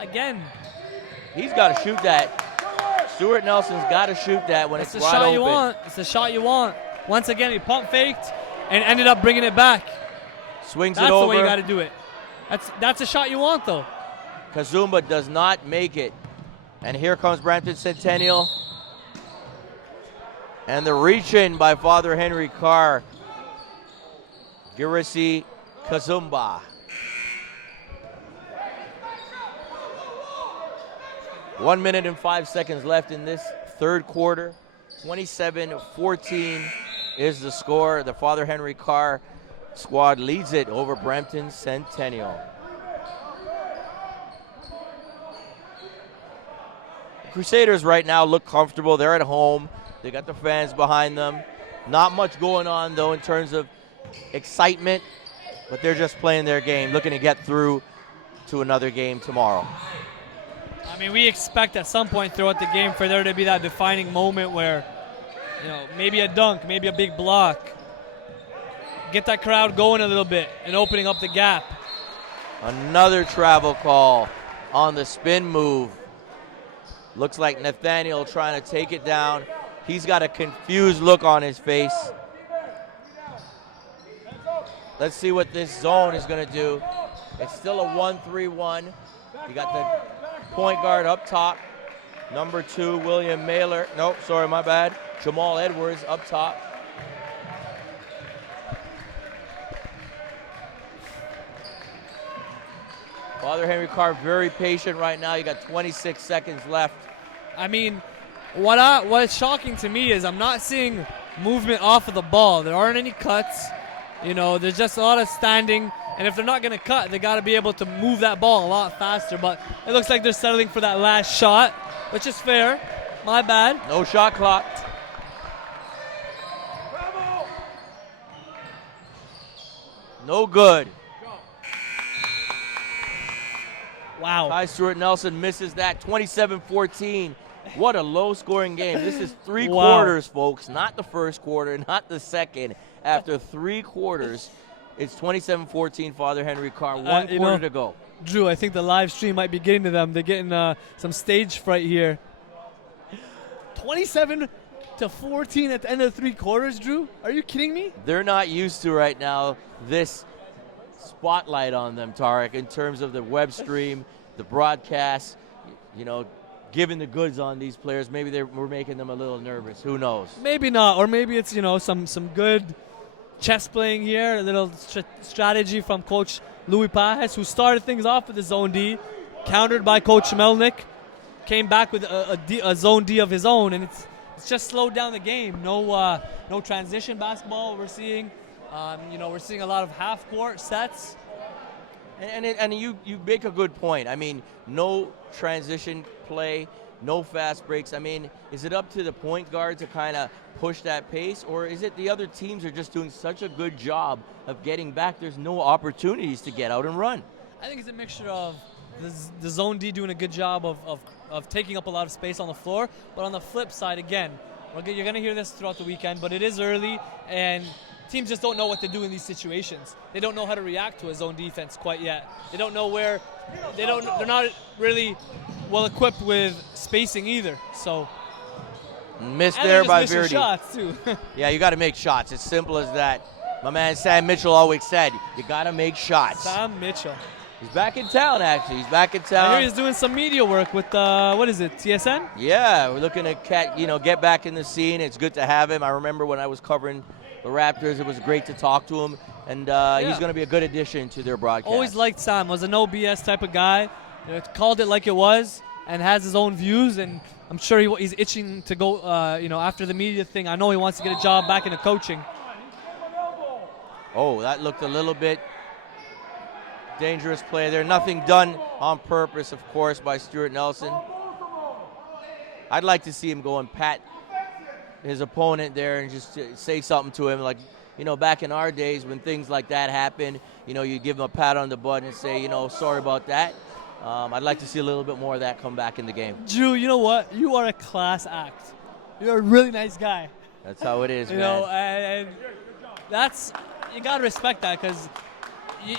Again. He's got to shoot that. Stuart Nelson's got to shoot that when it's wide open. It's the shot you want. It's the shot you want. Once again, he pump faked and ended up bringing it back. Swings it over. That's the way you got to do it. That's a shot you want, though. Kazumba does not make it. And here comes Brampton Centennial. And the reach-in by Father Henry Carr. Girisi Kazumba. 1 minute and 5 seconds left in this third quarter. 27-14 is the score. The Father Henry Carr squad leads it over Brampton Centennial. Crusaders right now look comfortable. They're at home. They got the fans behind them. Not much going on, though, in terms of excitement, but they're just playing their game, looking to get through to another game tomorrow. I mean, we expect at some point throughout the game for there to be that defining moment where, you know, maybe a dunk, maybe a big block. Get that crowd going a little bit and opening up the gap. Another travel call on the spin move. Looks like Nathaniel trying to take it down. He's got a confused look on his face. Let's see what this zone is going to do. It's still a 1-3-1. You got the point guard up top. Number 2, William Mailer. Nope, sorry, my bad. Jamal Edwards up top. Father Henry Carr very patient right now. You got 26 seconds left. I mean, what is shocking to me is I'm not seeing movement off of the ball. There aren't any cuts. You know, there's just a lot of standing. And if they're not going to cut, they got to be able to move that ball a lot faster. But it looks like they're settling for that last shot, which is fair. My bad. No shot clock. No good. Wow. Ty Stewart Nelson misses that. 27-14. What a low-scoring game. This is 3 quarters, folks. Not the first quarter, not the second. After 3 quarters, it's 27-14, Father Henry Carr. 1 quarter to go. Drew, I think the live stream might be getting to them. They're getting some stage fright here. 27-14 at the end of 3 quarters, Drew? Are you kidding me? They're not used to right now this spotlight on them, Tarek, in terms of the web stream, the broadcast, you know, giving the goods on these players. Maybe we're making them a little nervous. Who knows? Maybe not. Or maybe it's, you know, some good chess playing here, a little strategy from Coach Louis Pajes, who started things off with the zone D, countered by Coach Melnick, came back with a zone D of his own, and it's just slowed down the game. No transition basketball we're seeing. You know, we're seeing a lot of half-court sets. And you make a good point. I mean, no transition play, no fast breaks. I mean, is it up to the point guard to kind of push that pace, or is it the other teams are just doing such a good job of getting back, there's no opportunities to get out and run? I think it's a mixture of the zone D doing a good job of taking up a lot of space on the floor, but on the flip side, again, you're going to hear this throughout the weekend, but it is early, and teams just don't know what to do in these situations. They don't know how to react to a zone defense quite yet. They don't know where. They're not really well equipped with spacing either. So missed there by Verdi. Shots too. Yeah, you got to make shots. It's simple as that. My man Sam Mitchell always said, you got to make shots. Sam Mitchell. He's back in town, actually. He's back in town. I hear he's doing some media work with, what is it, TSN? Yeah, we're looking to get back in the scene. It's good to have him. I remember when I was covering the Raptors, it was great to talk to him, and he's going to be a good addition to their broadcast. Always liked Sam. Was a no BS type of guy. You know, called it like it was, and has his own views, and I'm sure he's itching to go, after the media thing. I know he wants to get a job back into coaching. Oh, that looked a little bit dangerous play there. Nothing done on purpose, of course, by Stewart Nelson. I'd like to see him go and pat his opponent there and just say something to him, like, back in our days when things like that happen, you give him a pat on the butt and say, sorry about that. I'd like to see a little bit more of that come back in the game. Drew, you know what? You are a class act. You're a really nice guy. That's how it is, man. And that's, you got to respect that, because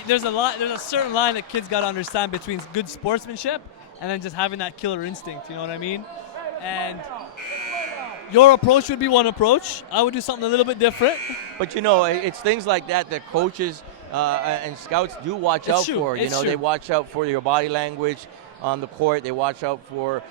there's a certain line that kids got to understand between good sportsmanship and then just having that killer instinct, you know what I mean? And your approach would be one approach. I would do something a little bit different. But, it's things like that coaches and scouts do watch out for. They watch out for your body language on the court. They watch out for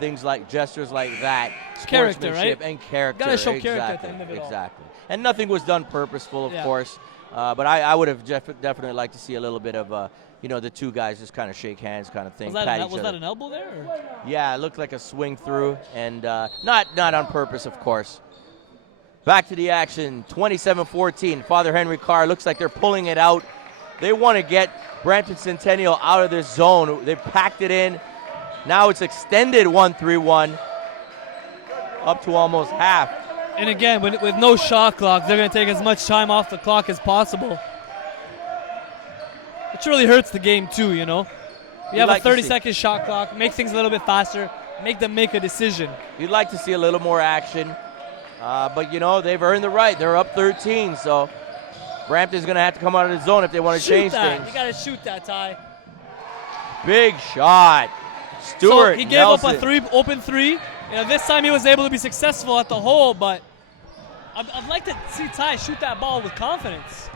things like gestures like that. Character, right? And character. Got to show character at the end of it all. Exactly. And nothing was done purposeful, of course. But I would have definitely liked to see a little bit of, the two guys just kind of shake hands kind of thing. Was that an elbow there? Or? Yeah, it looked like a swing through, and not on purpose, of course. Back to the action, 27-14. Father Henry Carr looks like they're pulling it out. They want to get Brampton Centennial out of this zone. They've packed it in. Now it's extended 1-3-1 up to almost half. And again, with no shot clock, they're going to take as much time off the clock as possible. Which really hurts the game too, you know. You have a 30-second shot clock, make things a little bit faster, make them make a decision. You'd like to see a little more action. But, you know, they've earned the right. They're up 13, so Brampton's going to have to come out of the zone if they want to change things. You got to shoot that, Ty. Big shot. Stewart So he gave Nelson. up a open three. You know, this time he was able to be successful at the hole, but I'd like to see Ty shoot that ball with confidence.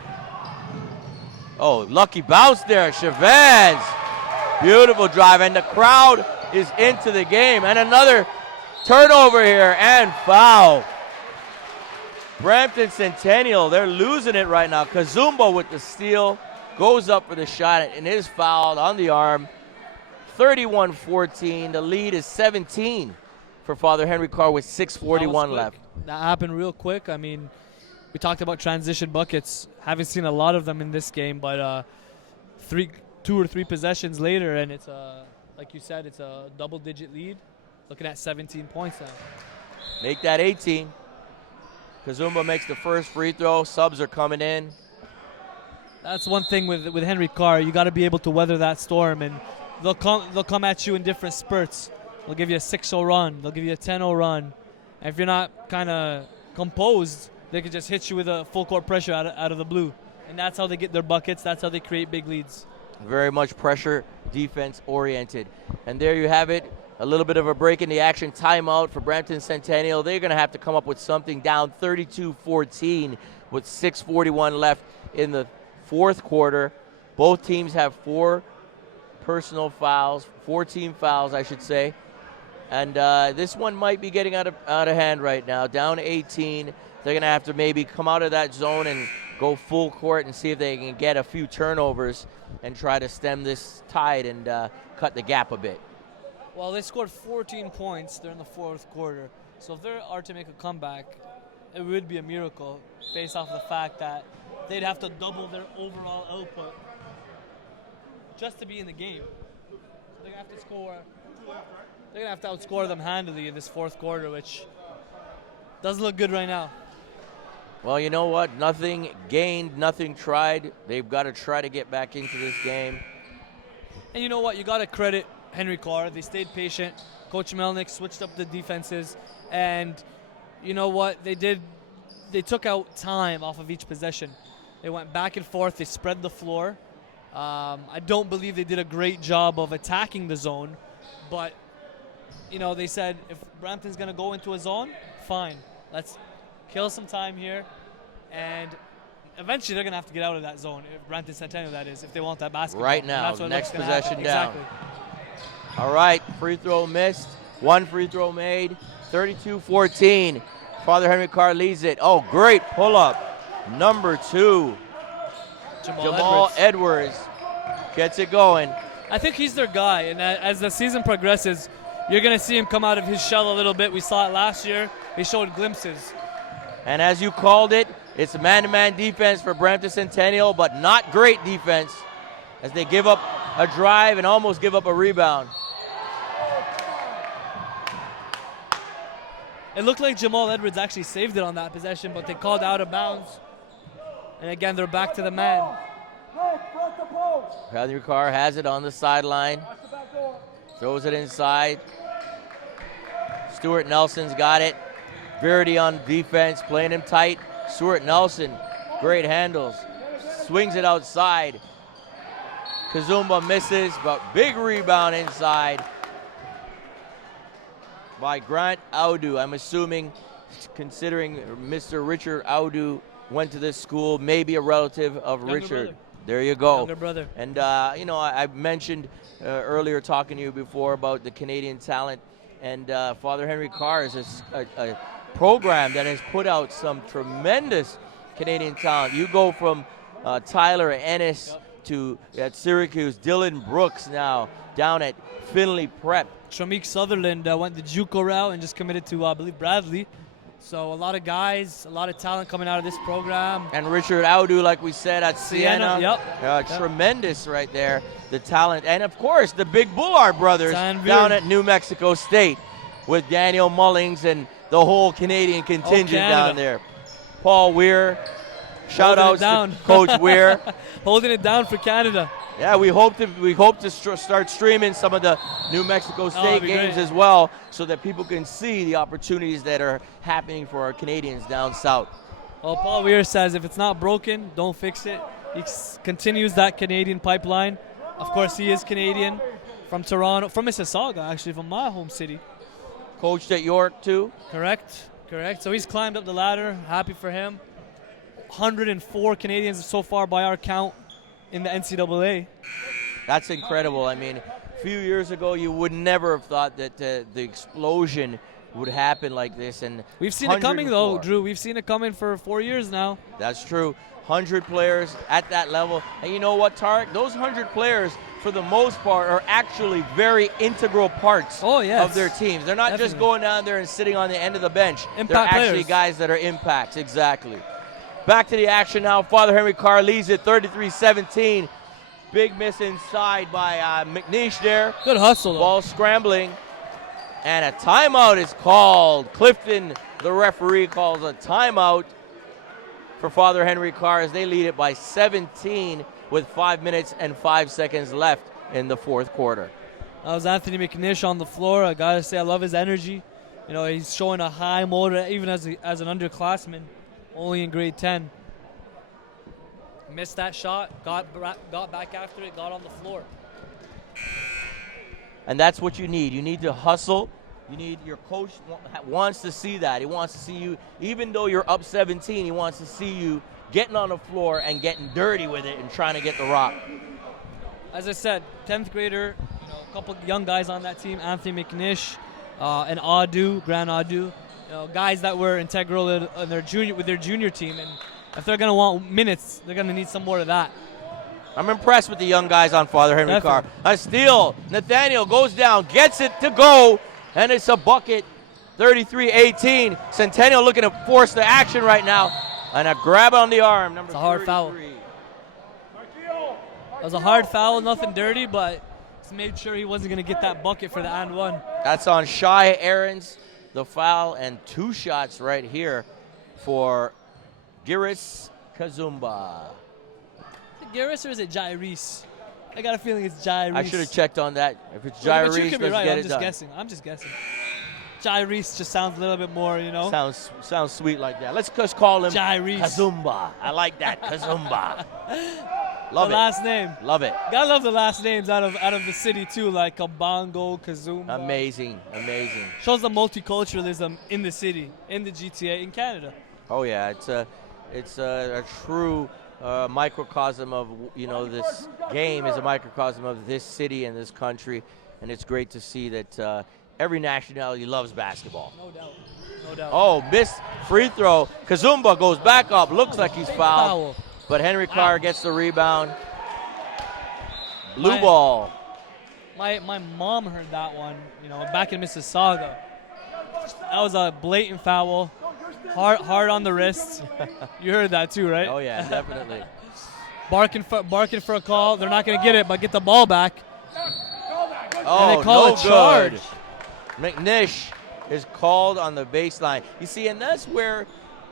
Oh, lucky bounce there, Chavez. Beautiful drive, and the crowd is into the game. And another turnover here, and foul. Brampton Centennial, they're losing it right now. Kazumba with the steal, goes up for the shot, and is fouled on the arm. 31-14, the lead is 17 for Father Henry Carr with 6:41 left. That happened real quick. I mean, we talked about transition buckets. Haven't seen a lot of them in this game, but 2 or 3 possessions later, and it's like you said, it's a double-digit lead. Looking at 17 points now. Make that 18. Kazumba makes the first free throw. Subs are coming in. That's one thing with Henry Carr. You got to be able to weather that storm, and they'll come at you in different spurts. They'll give you a 6-0 run. They'll give you a 10-0 run. And if you're not kind of composed, they can just hit you with a full court pressure out of the blue. And that's how they get their buckets. That's how they create big leads. Very much pressure defense oriented. And there you have it. A little bit of a break in the action. Timeout for Brampton Centennial. They're going to have to come up with something, down 32-14 with 6:41 left in the fourth quarter. Both teams have 4 personal fouls, 4 team fouls, I should say. And this one might be getting out of hand right now. Down 18. They're going to have to maybe come out of that zone and go full court and see if they can get a few turnovers and try to stem this tide and cut the gap a bit. Well, they scored 14 points during the fourth quarter. So if they are to make a comeback, it would be a miracle based off the fact that they'd have to double their overall output just to be in the game. So they're going to have to score. They're going to have to outscore them handily in this fourth quarter, which doesn't look good right now. Well, you know what? Nothing gained, nothing tried. They've got to try to get back into this game. And you know what? You got to credit Henry Carr. They stayed patient. Coach Melnick switched up the defenses. And you know what? They did. They took out time off of each possession. They went back and forth. They spread the floor. I don't believe they did a great job of attacking the zone. But, you know, they said if Brampton's going to go into a zone, fine. Let's kill some time here. And eventually they're going to have to get out of that zone. Brampton Centennial, that is, if they want that basketball. Right now, next possession down. Exactly. All right, free throw missed. 1 free throw made. 32-14. Father Henry Carr leads it. Oh, great pull-up. Number 2. Jamal Edwards gets it going. I think he's their guy, and as the season progresses, you're going to see him come out of his shell a little bit. We saw it last year. He showed glimpses. And as you called it, it's a man-to-man defense for Brampton Centennial, but not great defense as they give up a drive and almost give up a rebound. It looked like Jamal Edwards actually saved it on that possession, but they called out of bounds. And again, they're back to the man. Henry Carr has it on the sideline. Throws it inside. Stuart Nelson's got it. Verity on defense, playing him tight. Stuart Nelson, great handles. Swings it outside. Kazumba misses, but big rebound inside by Grant Audu. I'm assuming, considering Mr. Richard Audu went to this school, maybe a relative of Younger Richard. brother. There you go. Younger brother. And, you know, I mentioned earlier talking to you before about the Canadian talent. And Father Henry Carr is a program that has put out some tremendous Canadian talent. You go from Tyler Ennis to at Syracuse, Dylan Brooks now down at Finley Prep. Shamik Sutherland went the JUCO route and just committed to, I believe, Bradley. So a lot of guys, a lot of talent coming out of this program. And Richard Audu, like we said, at Siena. Yep. Tremendous right there, the talent. And, of course, the big Bullard brothers down at New Mexico State with Daniel Mullings and the whole Canadian contingent down there. Paul Weir, shout-outs to Coach Weir. Holding it down for Canada. Yeah, we hope to start streaming some of the New Mexico State games as well, so that people can see the opportunities that are happening for our Canadians down south. Well, Paul Weir says if it's not broken, don't fix it. He continues that Canadian pipeline. Of course, he is Canadian, from Toronto, from Mississauga, actually, from my home city. Coached at York too. Correct. So he's climbed up the ladder. Happy for him. 104 Canadians so far by our count in the NCAA. That's incredible. I mean, a few years ago, you would never have thought that the explosion would happen like this. And we've seen it coming, though, Drew. We've seen it coming for 4 years now. That's true. 100 players at that level. And you know what, Tarek? Those 100 players, for the most part, are actually very integral parts of their teams. They're not just going down there and sitting on the end of the bench. They're actually guys that are impacts. Exactly. Back to the action now. Father Henry Carr leads it 33-17. Big miss inside by McNeish there. Good hustle, though. Ball scrambling. And a timeout is called. Clifton, the referee, calls a timeout for Father Henry Carr as they lead it by 17 with 5 minutes and 5 seconds left in the fourth quarter. That was Anthony McNish on the floor. I got to say, I love his energy. You know, he's showing a high motor, even as an underclassman. Only in grade 10. Missed that shot, got back after it, got on the floor. And that's what you need. You need to hustle. You need, your coach wants to see that. He wants to see you, even though you're up 17, he wants to see you getting on the floor and getting dirty with it and trying to get the rock. As I said, 10th grader, a couple young guys on that team, Anthony McNish and Grand Adu. Guys that were integral in their junior team, and if they're going to want minutes, they're going to need some more of that. I'm impressed with the young guys on Father Henry Carr. A steal. Nathaniel goes down, gets it to go, and it's a bucket. 33-18. Centennial looking to force the action right now, and a grab on the arm. Number 33. It's a hard foul. It was a hard foul, nothing dirty, but just made sure he wasn't going to get that bucket for the and one. That's on Shai Aarons. The foul, and 2 shots right here for Giris Kazumba. Is it Giris or is it Jairus? I got a feeling it's Jairus. I should have checked on that. If it's Jairus, but you could be right. get it done. I'm just guessing. Jairus just sounds a little bit more, Sounds sweet like that. Let's just call him Jairus. Kazumba. I like that, Kazumba. Love the last name. Love it. Gotta love the last names out of the city too, like Kabongo, Kazumba. Amazing. Shows the multiculturalism in the city, in the GTA, in Canada. Oh yeah, it's a true microcosm of this game is a microcosm of this city and this country, and it's great to see that every nationality loves basketball. No doubt. Oh, missed free throw. Kazumba goes back up. Looks like he's fouled. But Henry Carr gets the rebound. Blue ball. My mom heard that one, back in Mississauga. That was a blatant foul. Hard on the wrist. You heard that too, right? Oh yeah, definitely. barking for a call. They're not going to get it, but get the ball back. Oh, and they call no a charge. Good. McNish is called on the baseline. You see, and that's where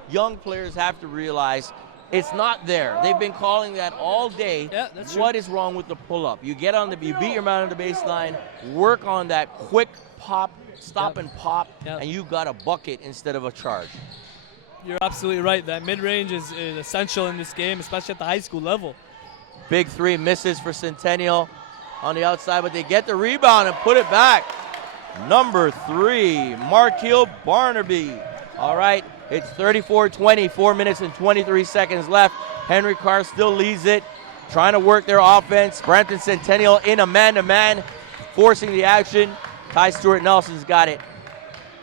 young players have to realize it's not there. They've been calling that all day. Yeah, that's true. What is wrong with the pull-up? You beat your man on the baseline, work on that quick pop, stop and pop, and you got a bucket instead of a charge. You're absolutely right. That mid-range is essential in this game, especially at the high school level. Big 3 misses for Centennial on the outside, but they get the rebound and put it back. Number 3, Markeel Barnaby. All right, it's 34-20, 4 minutes and 23 seconds left. Henry Carr still leads it, trying to work their offense. Brampton Centennial in a man-to-man, forcing the action. Ty Stewart Nelson's got it.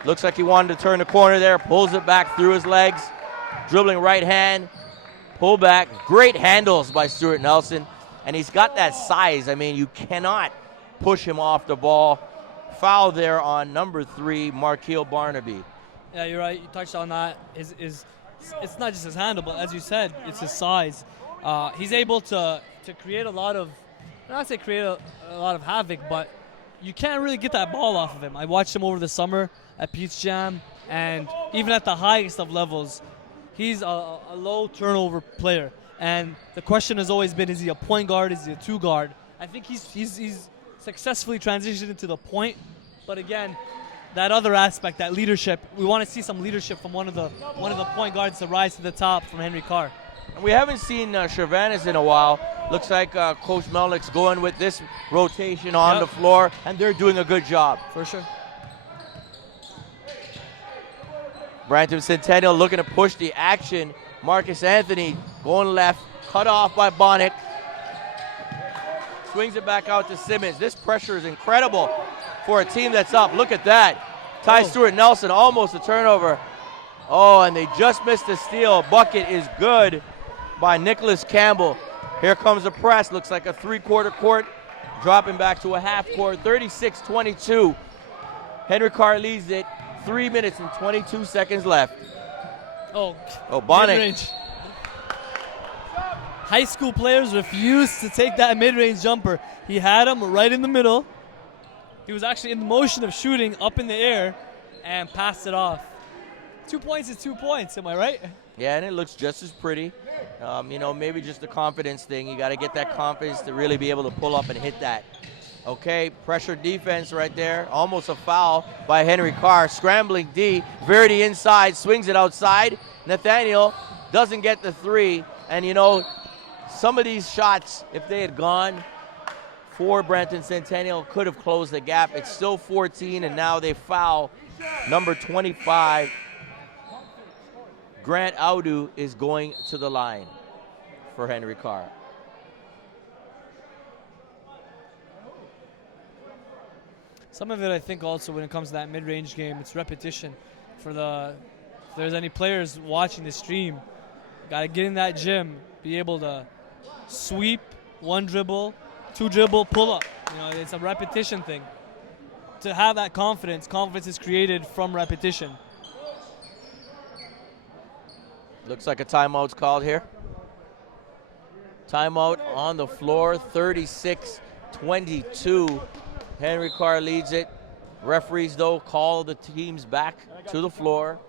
Looks like he wanted to turn the corner there, pulls it back through his legs. Dribbling right hand, pull back. Great handles by Stewart Nelson. And he's got that size. I mean, you cannot push him off the ball. Foul there on number 3, Markeel Barnaby. Yeah, you're right. You touched on that. It's not just his handle, but as you said, it's his size. He's able to create a lot of, not say create a lot of havoc, but you can't really get that ball off of him. I watched him over the summer at Pete's Jam, and even at the highest of levels, he's a low turnover player. And the question has always been, is he a point guard? Is he a two guard? I think he's successfully transitioned into the point, but again, that other aspect, that leadership, we want to see some leadership from one of the point guards to rise to the top from Henry Carr. We haven't seen Cervantes in a while. Looks like Coach Melnick's going with this rotation on the floor, and they're doing a good job. For sure. Brampton Centennial looking to push the action. Marcus Anthony going left, cut off by Bonnick. Swings it back out to Simmons. This pressure is incredible for a team that's up. Look at that. Ty Stewart Nelson, almost a turnover. Oh, and they just missed the steal. Bucket is good by Nicholas Campbell. Here comes the press. Looks like a three-quarter court. Dropping back to a half court. 36-22. Henry Carr leads it. 3 minutes and 22 seconds left. Oh, Bonnick. Mid-range. High school players refuse to take that mid-range jumper. He had him right in the middle. He was actually in the motion of shooting up in the air and passed it off. 2 points is 2 points, am I right? Yeah, and it looks just as pretty. Maybe just a confidence thing. You got to get that confidence to really be able to pull up and hit that. Okay, pressure defense right there. Almost a foul by Henry Carr. Scrambling D. Verdi inside, swings it outside. Nathaniel doesn't get the three. And, some of these shots, if they had gone for Brampton Centennial, could have closed the gap. It's still 14, and now they foul number 25. Grant Audu is going to the line for Henry Carr. Some of it, I think, also when it comes to that mid-range game, it's repetition. If there's any players watching the stream, got to get in that gym, be able to sweep, one dribble, two dribble, pull up. It's a repetition thing. To have that confidence is created from repetition. Looks like a timeout's called here. Timeout on the floor, 36-22. Henry Carr leads it. Referees, though, call the teams back to the floor.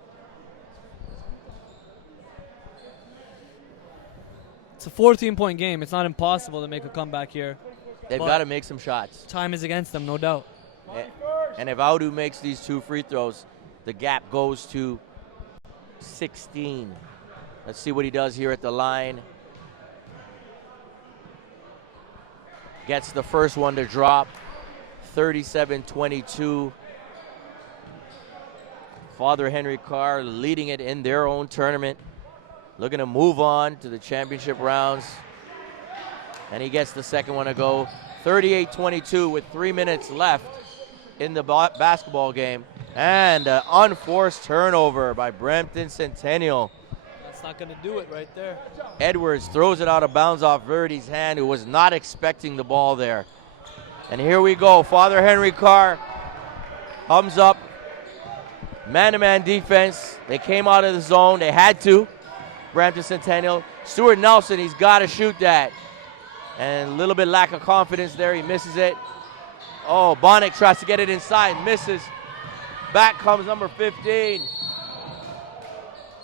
It's a 14-point game. It's not impossible to make a comeback here. They've got to make some shots. Time is against them, no doubt. And if Audu makes these two free throws, the gap goes to 16. Let's see what he does here at the line. Gets the first one to drop. 37-22. Father Henry Carr leading it in their own tournament. Looking to move on to the championship rounds. And he gets the second one to go. 38-22 with 3 minutes left in the basketball game. And an unforced turnover by Brampton Centennial. That's not going to do it right there. Edwards throws it out of bounds off Verdi's hand, who was not expecting the ball there. And here we go. Father Henry Carr comes up. Man-to-man defense. They came out of the zone. They had to. Brampton Centennial. Stuart Nelson, he's got to shoot that. And a little bit lack of confidence there. He misses it. Oh, Bonnick tries to get it inside. Misses. Back comes number 15.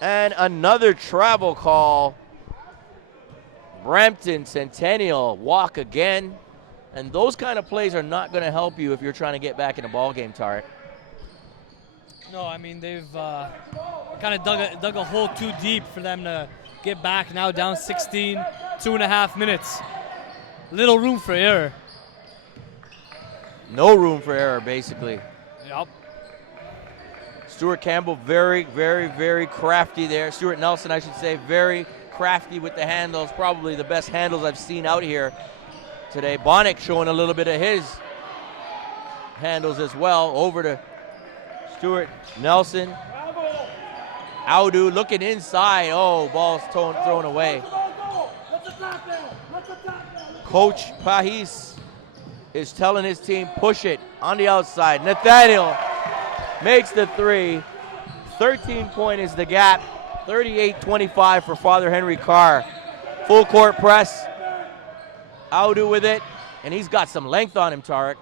And another travel call. Brampton Centennial walk again. And those kind of plays are not going to help you if you're trying to get back in a ball game, Tarek. No, I mean, they've kind of dug a hole too deep for them to get back. Now down 16, 2.5 minutes. Little room for error. No room for error, basically. Yep. Stuart Campbell, very, very, very crafty there. Stuart Nelson, I should say, very crafty with the handles. Probably the best handles I've seen out here today. Bonnick showing a little bit of his handles as well. Over to Stuart Nelson. Audu looking inside. Oh, ball's thrown away. Coach Pahis is telling his team, push it on the outside. Nathaniel makes the three. 13 point is the gap. 38-25 for Father Henry Carr. Full court press. Audu with it, and he's got some length on him, Tarek.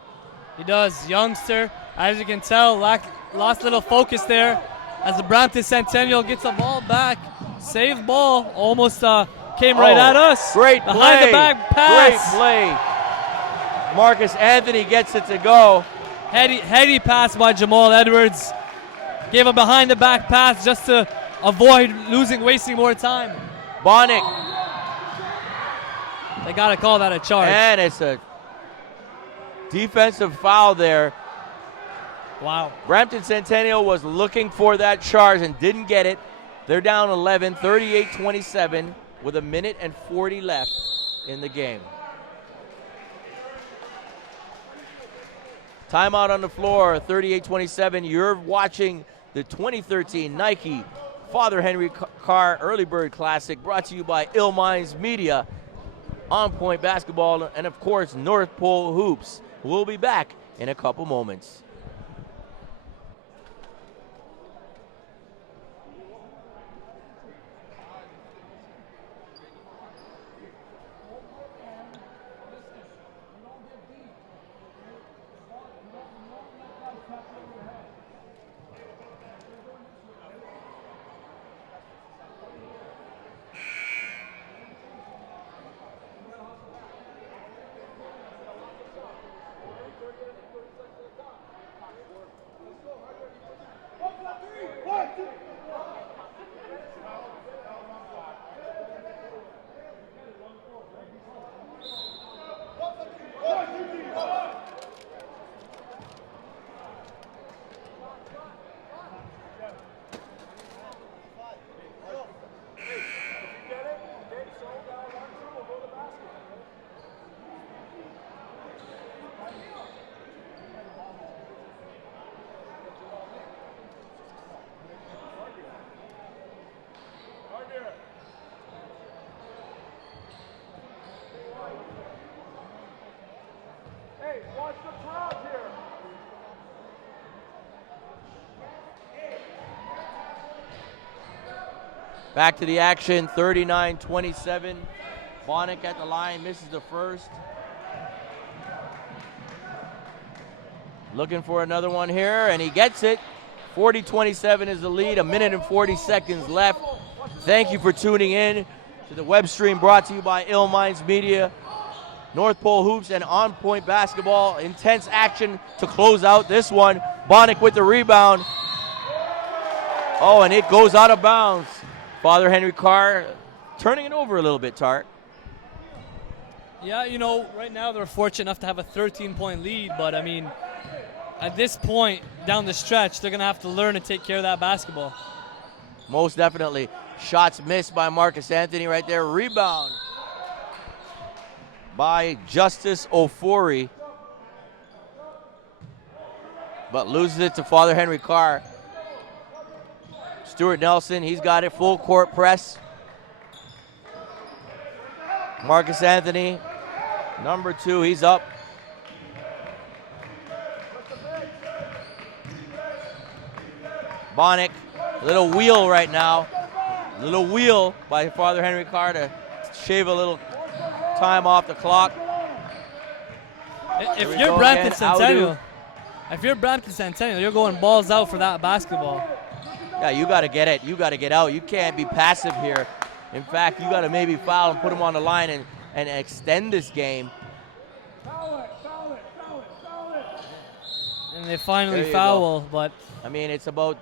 He does. Youngster, as you can tell, lost little focus there as the Brampton Centennial gets the ball back. Saved ball, almost came right at us. Great play. Behind the back pass. Great play. Marcus Anthony gets it to go. Heady pass by Jamal Edwards. Gave a behind the back pass just to avoid wasting more time. Bonnick. They got to call that a charge. And it's a defensive foul there. Wow. Brampton Centennial was looking for that charge and didn't get it. They're down 11, 38-27 with a minute and 40 left in the game. Timeout on the floor, 38-27. You're watching the 2013 Nike Father Henry Carr Early Bird Classic, brought to you by Ill Minds Media, On Point Basketball, and of course North Pole Hoops. We'll be back in a couple moments. Back to the action, 39-27. Bonnick at the line, misses the first. Looking for another one here, and he gets it. 40-27 is the lead, a minute and 40 seconds left. Thank you for tuning in to the web stream brought to you by Ill Minds Media, North Pole Hoops, and On Point Basketball. Intense action to close out this one. Bonnick with the rebound. Oh, and it goes out of bounds. Father Henry Carr turning it over a little bit, Tark. Yeah, you know, right now they're fortunate enough to have a 13-point lead, but I mean, at this point down the stretch, they're going to have to learn to take care of that basketball. Most definitely. Shots missed by Marcus Anthony right there. Rebound by Justice Ofori, but loses it to Father Henry Carr. Stuart Nelson, he's got it, full court press. Marcus Anthony, number 2, he's up. Bonnick, little wheel right now. Little wheel by Father Henry Carr to shave a little time off the clock. If you're Brampton Centennial, you're going balls out for that basketball. Yeah, you got to get it. You got to get out. You can't be passive here. In fact, you got to maybe foul and put him on the line and extend this game. And they finally foul, but I mean, it's about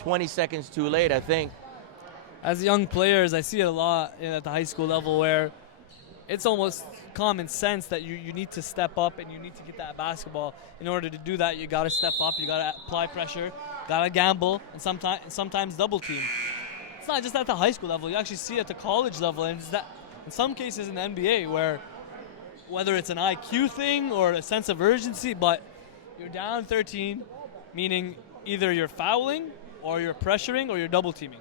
20 seconds too late, I think. As young players, I see it a lot at the high school level where it's almost common sense that you need to step up and you need to get that basketball. In order to do that, you got to step up, you got to apply pressure, got to gamble, and sometimes double team. It's not just at the high school level. You actually see it at the college level, and it's that in some cases in the NBA where whether it's an IQ thing or a sense of urgency, but you're down 13, meaning either you're fouling or you're pressuring or you're double teaming.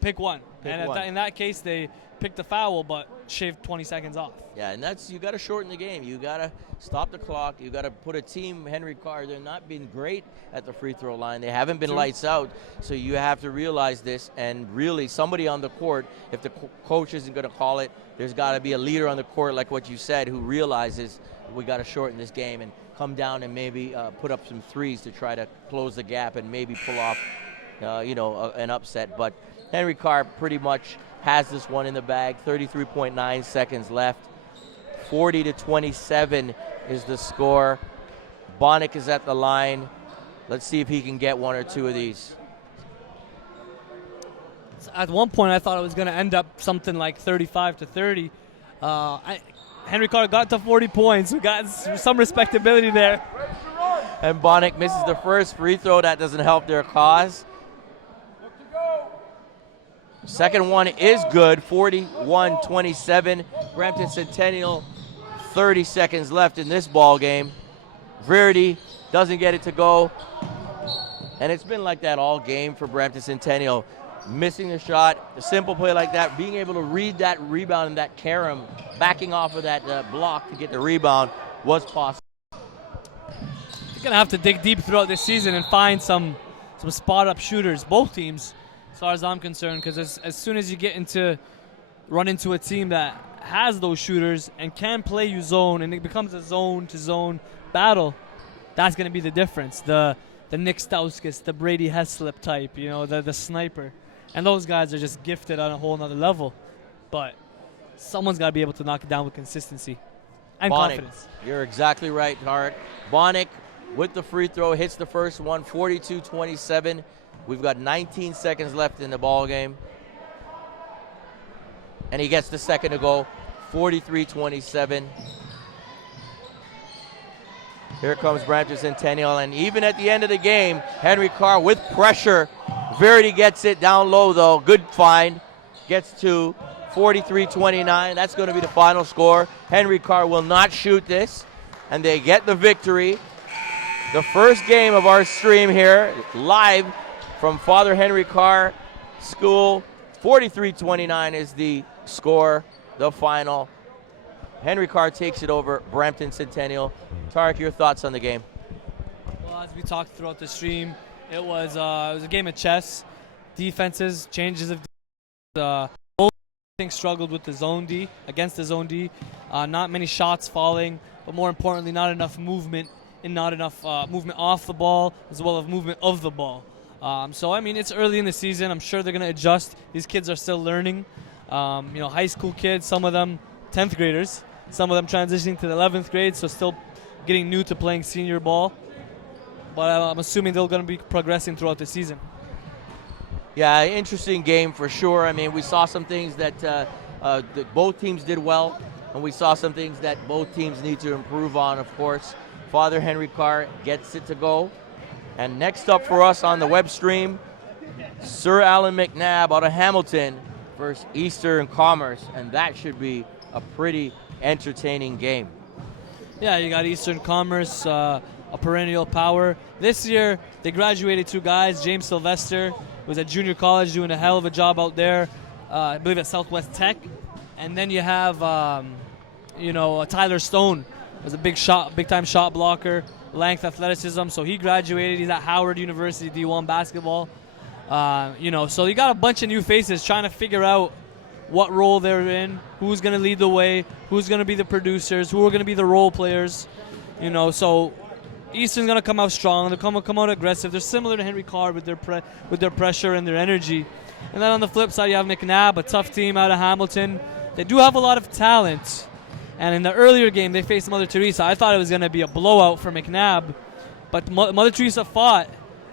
Pick one. And one. in that case, they picked the foul, but shaved 20 seconds off. Yeah, and you got to shorten the game. You got to stop the clock. You got to put a team. Henry Carr, they're not been great at the free throw line. They haven't been lights out. So you have to realize this. And really, somebody on the court, if the coach isn't going to call it, there's got to be a leader on the court, like what you said, who realizes we got to shorten this game and come down and maybe put up some threes to try to close the gap and maybe pull off, an upset. But Henry Carr pretty much has this one in the bag. 33.9 seconds left. 40-27 is the score. Bonnick is at the line. Let's see if he can get one or two of these. At one point, I thought it was going to end up something like 35-30. Henry Carr got to 40 points. We got some respectability there. And Bonnick misses the first free throw. That doesn't help their cause. Second one is good, 41-27. Brampton Centennial, 30 seconds left in this ball game. Verdi doesn't get it to go. And it's been like that all game for Brampton Centennial. Missing the shot, a simple play like that, being able to read that rebound and that carom, backing off of that block to get the rebound was possible. You're going to have to dig deep throughout this season and find some spot-up shooters, both teams, as far as I'm concerned, because as soon as you run into a team that has those shooters and can play you zone, and it becomes a zone-to-zone battle, that's going to be the difference. The Nick Stauskas, the Brady Heslip type, the sniper. And those guys are just gifted on a whole nother level. But someone's got to be able to knock it down with consistency and confidence. You're exactly right, Tarek. Bonnick with the free throw hits the first one, 42-27. We've got 19 seconds left in the ball game. And he gets the second to go, 43-27. Here comes Brampton Centennial, and even at the end of the game, Henry Carr with pressure. Verdi gets it down low, though. Good find. Gets to 43-29. That's going to be the final score. Henry Carr will not shoot this, and they get the victory. The first game of our stream here, live from Father Henry Carr School. 43-29 is the score, the final. Henry Carr takes it over Brampton Centennial. Tarek, your thoughts on the game? Well, as we talked throughout the stream, it was a game of chess. Defenses, changes of both things struggled with the zone D, against the zone D. Not many shots falling, but more importantly, not enough movement and not enough movement off the ball as well as movement of the ball. So, it's early in the season. I'm sure they're going to adjust. These kids are still learning. High school kids, some of them 10th graders, some of them transitioning to the 11th grade, so still getting new to playing senior ball. But I'm assuming they're going to be progressing throughout the season. Yeah, interesting game for sure. We saw some things that both teams did well, and we saw some things that both teams need to improve on, of course. Father Henry Carr gets it to go. And next up for us on the web stream, Sir Alan MacNabb out of Hamilton versus Eastern Commerce, and that should be a pretty entertaining game. Yeah, you got Eastern Commerce, a perennial power. This year, they graduated two guys. James Sylvester was at junior college doing a hell of a job out there, I believe at Southwest Tech. And then you have, Tyler Stone was a big-time shot blocker, length, athleticism. So he graduated. He's at Howard University D1 basketball. So you got a bunch of new faces trying to figure out what role they're in, who's going to lead the way, who's going to be the producers, who are going to be the role players. So Eastern's going to come out strong. They're come out aggressive. They're similar to Henry Carr with their pressure and their energy. And then on the flip side, you have MacNabb, a tough team out of Hamilton. They do have a lot of talent. And in the earlier game, they faced Mother Teresa. I thought it was going to be a blowout for MacNabb. But Mother Teresa fought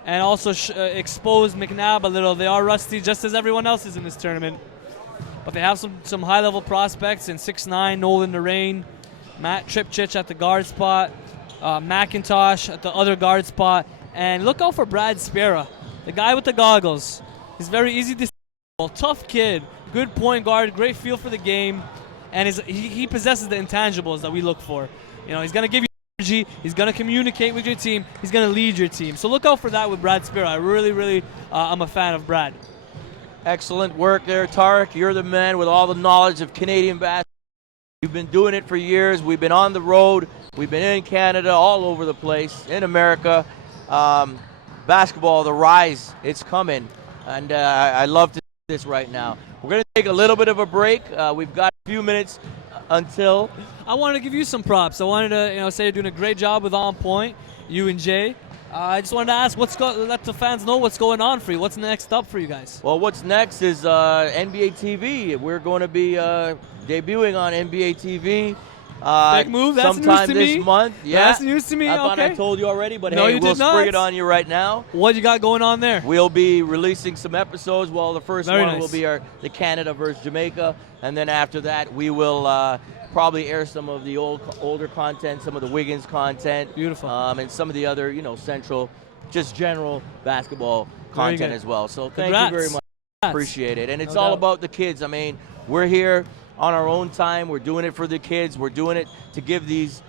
and also exposed MacNabb a little. They are rusty, just as everyone else is in this tournament. But they have some high-level prospects in 6'9", Nolan Narain, Matt Tripchich at the guard spot, McIntosh at the other guard spot. And look out for Brad Spera, the guy with the goggles. He's very easy to see. Tough kid, good point guard, great feel for the game. And he possesses the intangibles that we look for. He's going to give you energy. He's going to communicate with your team. He's going to lead your team. So look out for that with Brad Spera. I really, I'm a fan of Brad. Excellent work there, Tarek. You're the man with all the knowledge of Canadian basketball. You've been doing it for years. We've been on the road. We've been in Canada, all over the place, in America. Basketball, the rise, it's coming. And I love to see this right now. We're going to take a little bit of a break. We've got a few minutes until. I wanted to give you some props. I wanted to say you're doing a great job with On Point, you and Jay. I just wanted to ask, let the fans know what's going on for you. What's next up for you guys? Well, what's next is NBA TV. We're going to be debuting on NBA TV. Big move. That's sometime news to this me. month. Yeah, that's news to me. I thought I told you already, but No, hey, you we'll did not. spring it on you right now. What you got going on there? We'll be releasing some episodes. Well, the first Very one nice. will be the Canada versus Jamaica, and then after that, we will probably air some of the older content, some of the Wiggins content, Beautiful, and some of the other, central, just general basketball content as well. So thank Congrats. you very much. Congrats. Appreciate it, and it's No all doubt. about the kids. I mean, we're here on our own time. We're doing it for the kids. We're doing it to give these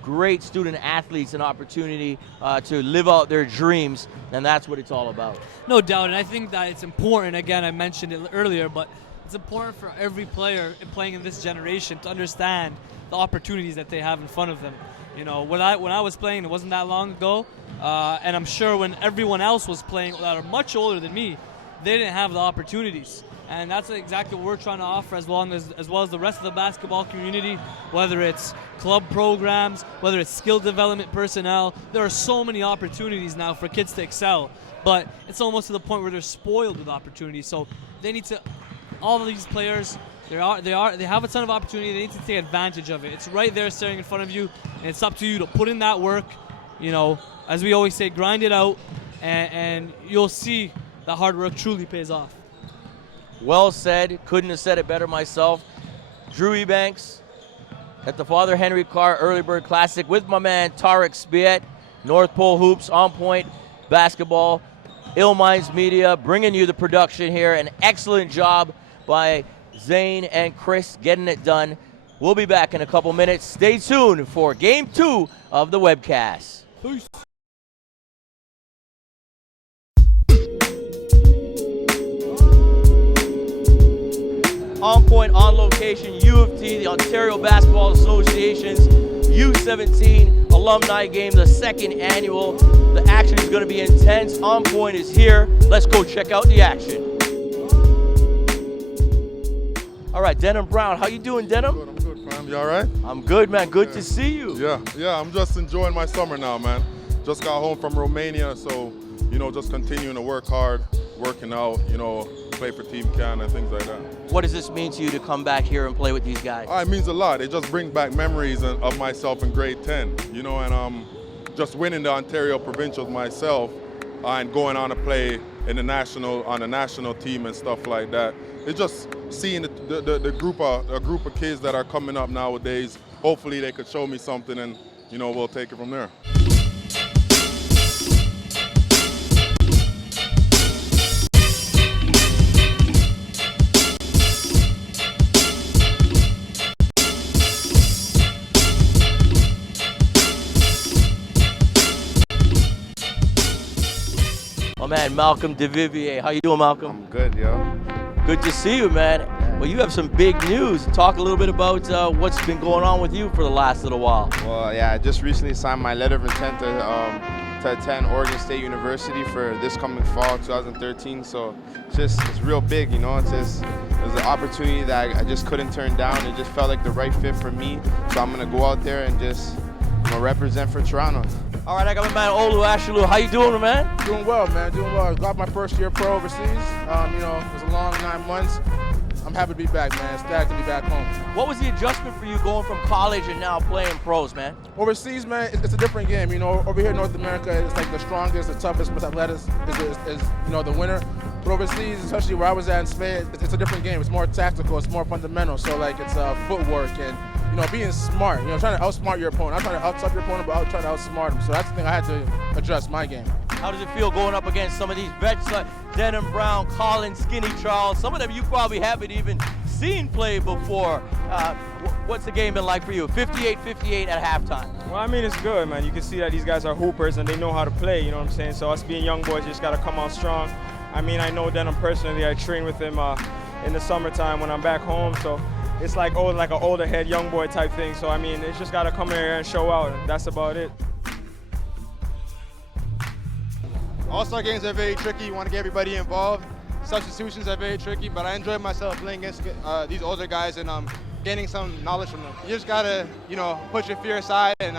great student athletes an opportunity to live out their dreams, and that's what it's all about. No doubt, and I think that it's important. Again, I mentioned it earlier, but it's important for every player playing in this generation to understand the opportunities that they have in front of them. When I was playing, it wasn't that long ago, and I'm sure when everyone else was playing that are much older than me, they didn't have the opportunities. And that's exactly what we're trying to offer as well as the rest of the basketball community, whether it's club programs, whether it's skill development personnel. There are so many opportunities now for kids to excel, but it's almost to the point where they're spoiled with opportunities. So they need to, all of these players, they have a ton of opportunity. They need to take advantage of it. It's right there staring in front of you, and it's up to you to put in that work. As we always say, grind it out, and you'll see that hard work truly pays off. Well said. Couldn't have said it better myself. Drew Ebanks at the Father Henry Carr Early Bird Classic with my man Tarek Spiet, North Pole Hoops, On Point Basketball, Ill Minds Media, bringing you the production here. An excellent job by Zane and Chris getting it done. We'll be back in a couple minutes. Stay tuned for Game 2 of the webcast. Peace. On Point, on location, U of T, the Ontario Basketball Association's U17 alumni game, the second annual. The action is going to be intense. On Point is here. Let's go check out the action. All right, Denham Brown, how you doing, Denham? I'm good, fam. You all right? I'm good, man. Good to see you. Yeah. I'm just enjoying my summer now, man. Just got home from Romania, so just continuing to work hard, working out, play for Team Canada, things like that. What does this mean to you to come back here and play with these guys? It means a lot. It just brings back memories of myself in grade 10, and just winning the Ontario Provincials myself and going on to play in on the national team and stuff like that. It's just seeing the group of kids that are coming up nowadays. Hopefully they could show me something, and we'll take it from there. My man, Malcolm DeVivier. How you doing, Malcolm? I'm good, yo. Good to see you, man. Well, you have some big news. Talk a little bit about what's been going on with you for the last little while. Well, yeah, I just recently signed my letter of intent to attend Oregon State University for this coming fall, 2013. So it's real big, It was an opportunity that I just couldn't turn down. It just felt like the right fit for me. So I'm gonna go out there and just represent for Toronto. All right, I got my man Olu Ashalu. How you doing, man? Doing well, man. Doing well. I got my first year pro overseas. It was a long 9 months. I'm happy to be back, man. Ecstatic to be back home. What was the adjustment for you going from college and now playing pros, man? Overseas, man, it's a different game. Over here in North America, it's like the strongest, the toughest, most athletic is the winner. But overseas, especially where I was at in Spain, it's a different game. It's more tactical. It's more fundamental. So it's footwork and being smart. Trying to outsmart your opponent. I'm trying to outsmart your opponent, but I'm trying to outsmart him. So that's the thing I had to adjust my game. How does it feel going up against some of these vets like Denham Brown, Colin, Skinny Charles? Some of them you probably haven't even seen play before. What's the game been like for you? 58-58 at halftime. Well, I mean, it's good, man. You can see that these guys are hoopers and they know how to play, you know what I'm saying? So us being young boys, you just got to come out strong I mean, I know Denham personally. I train with him in the summertime when I'm back home. So it's like an older head, young boy type thing. So I mean, it's just got to come here and show out. That's about it. All-star games are very tricky. You want to get everybody involved. Substitutions are very tricky, but I enjoy myself playing against these older guys and gaining some knowledge from them. You just gotta, put your fear aside and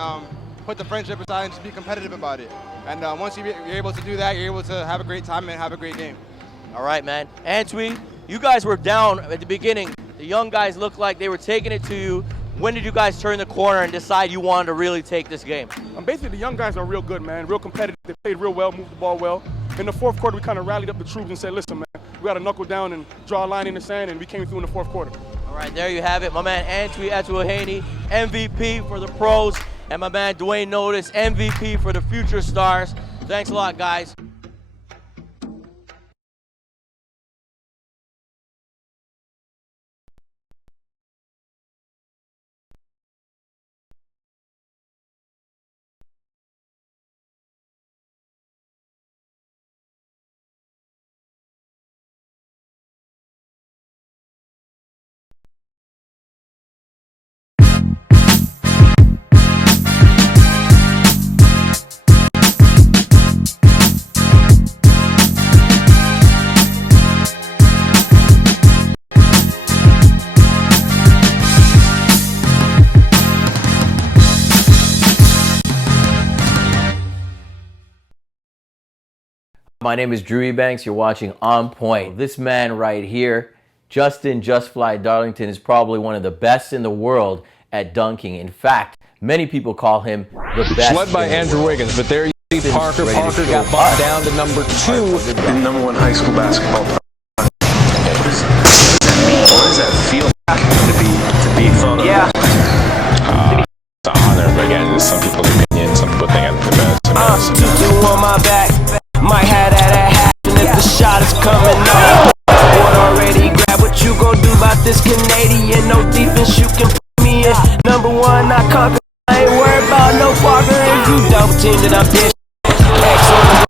put the friendship aside and just be competitive about it. And once you're able to do that, you're able to have a great time and have a great game. All right, man. Antwi, you guys were down at the beginning. The young guys looked like they were taking it to you. When did you guys turn the corner and decide you wanted to really take this game? Basically, the young guys are real good, man. Real competitive. They played real well, moved the ball well. In the fourth quarter, we kind of rallied up the troops and said, listen, man, we got to knuckle down and draw a line in the sand, and we came through in the fourth quarter. All right, there you have it. My man Antwi Atuahaney, MVP for the pros, and my man Dwayne Notice, MVP for the future stars. Thanks a lot, guys. My name is Drew Ebanks. You're watching On Point. This man right here, Justin Just Fly Darlington, is probably one of the best in the world at dunking. In fact, many people call him the best. Led by Andrew Wiggins, but there you see Parker. Parker got bumped down to number 2. The #1 high school basketball player. What does that mean? What does that feel like to be thought of? Yeah. It's an honor, but again, some people's opinion, some people think I'm the best. Tutu on my back, might have that at happen if the shot is coming up. Board already grab what you gon' do about this Canadian. No defense, you can put me in. #1, I conquer. I ain't worried about no Parker. If you double team, then I'm pitch. X on the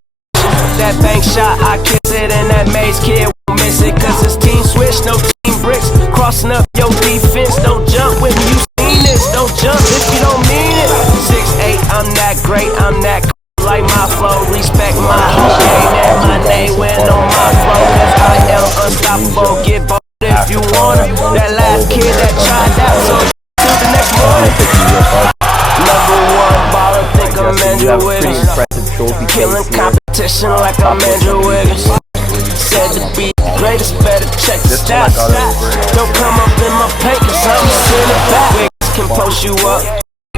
that bank shot, I kiss it, and that Maze kid won't miss it. Cause it's team switch, no team bricks. Crossing up your defense, don't jump when you seen this. Don't jump if you don't mean it. 6'8", I'm that great, I'm that like my flow, respect my whole game and my name went on my flow. Cause I am unstoppable, get bold if you wanna. That last kid that tried out, so till the next morning. #1 baller, think I'm Andrew Wiggins. Killing competition like I'm Andrew Wiggins. Said to be the greatest, better check the stats. Don't come up in my paint cause I'm sitting back. Wiggins can post you up,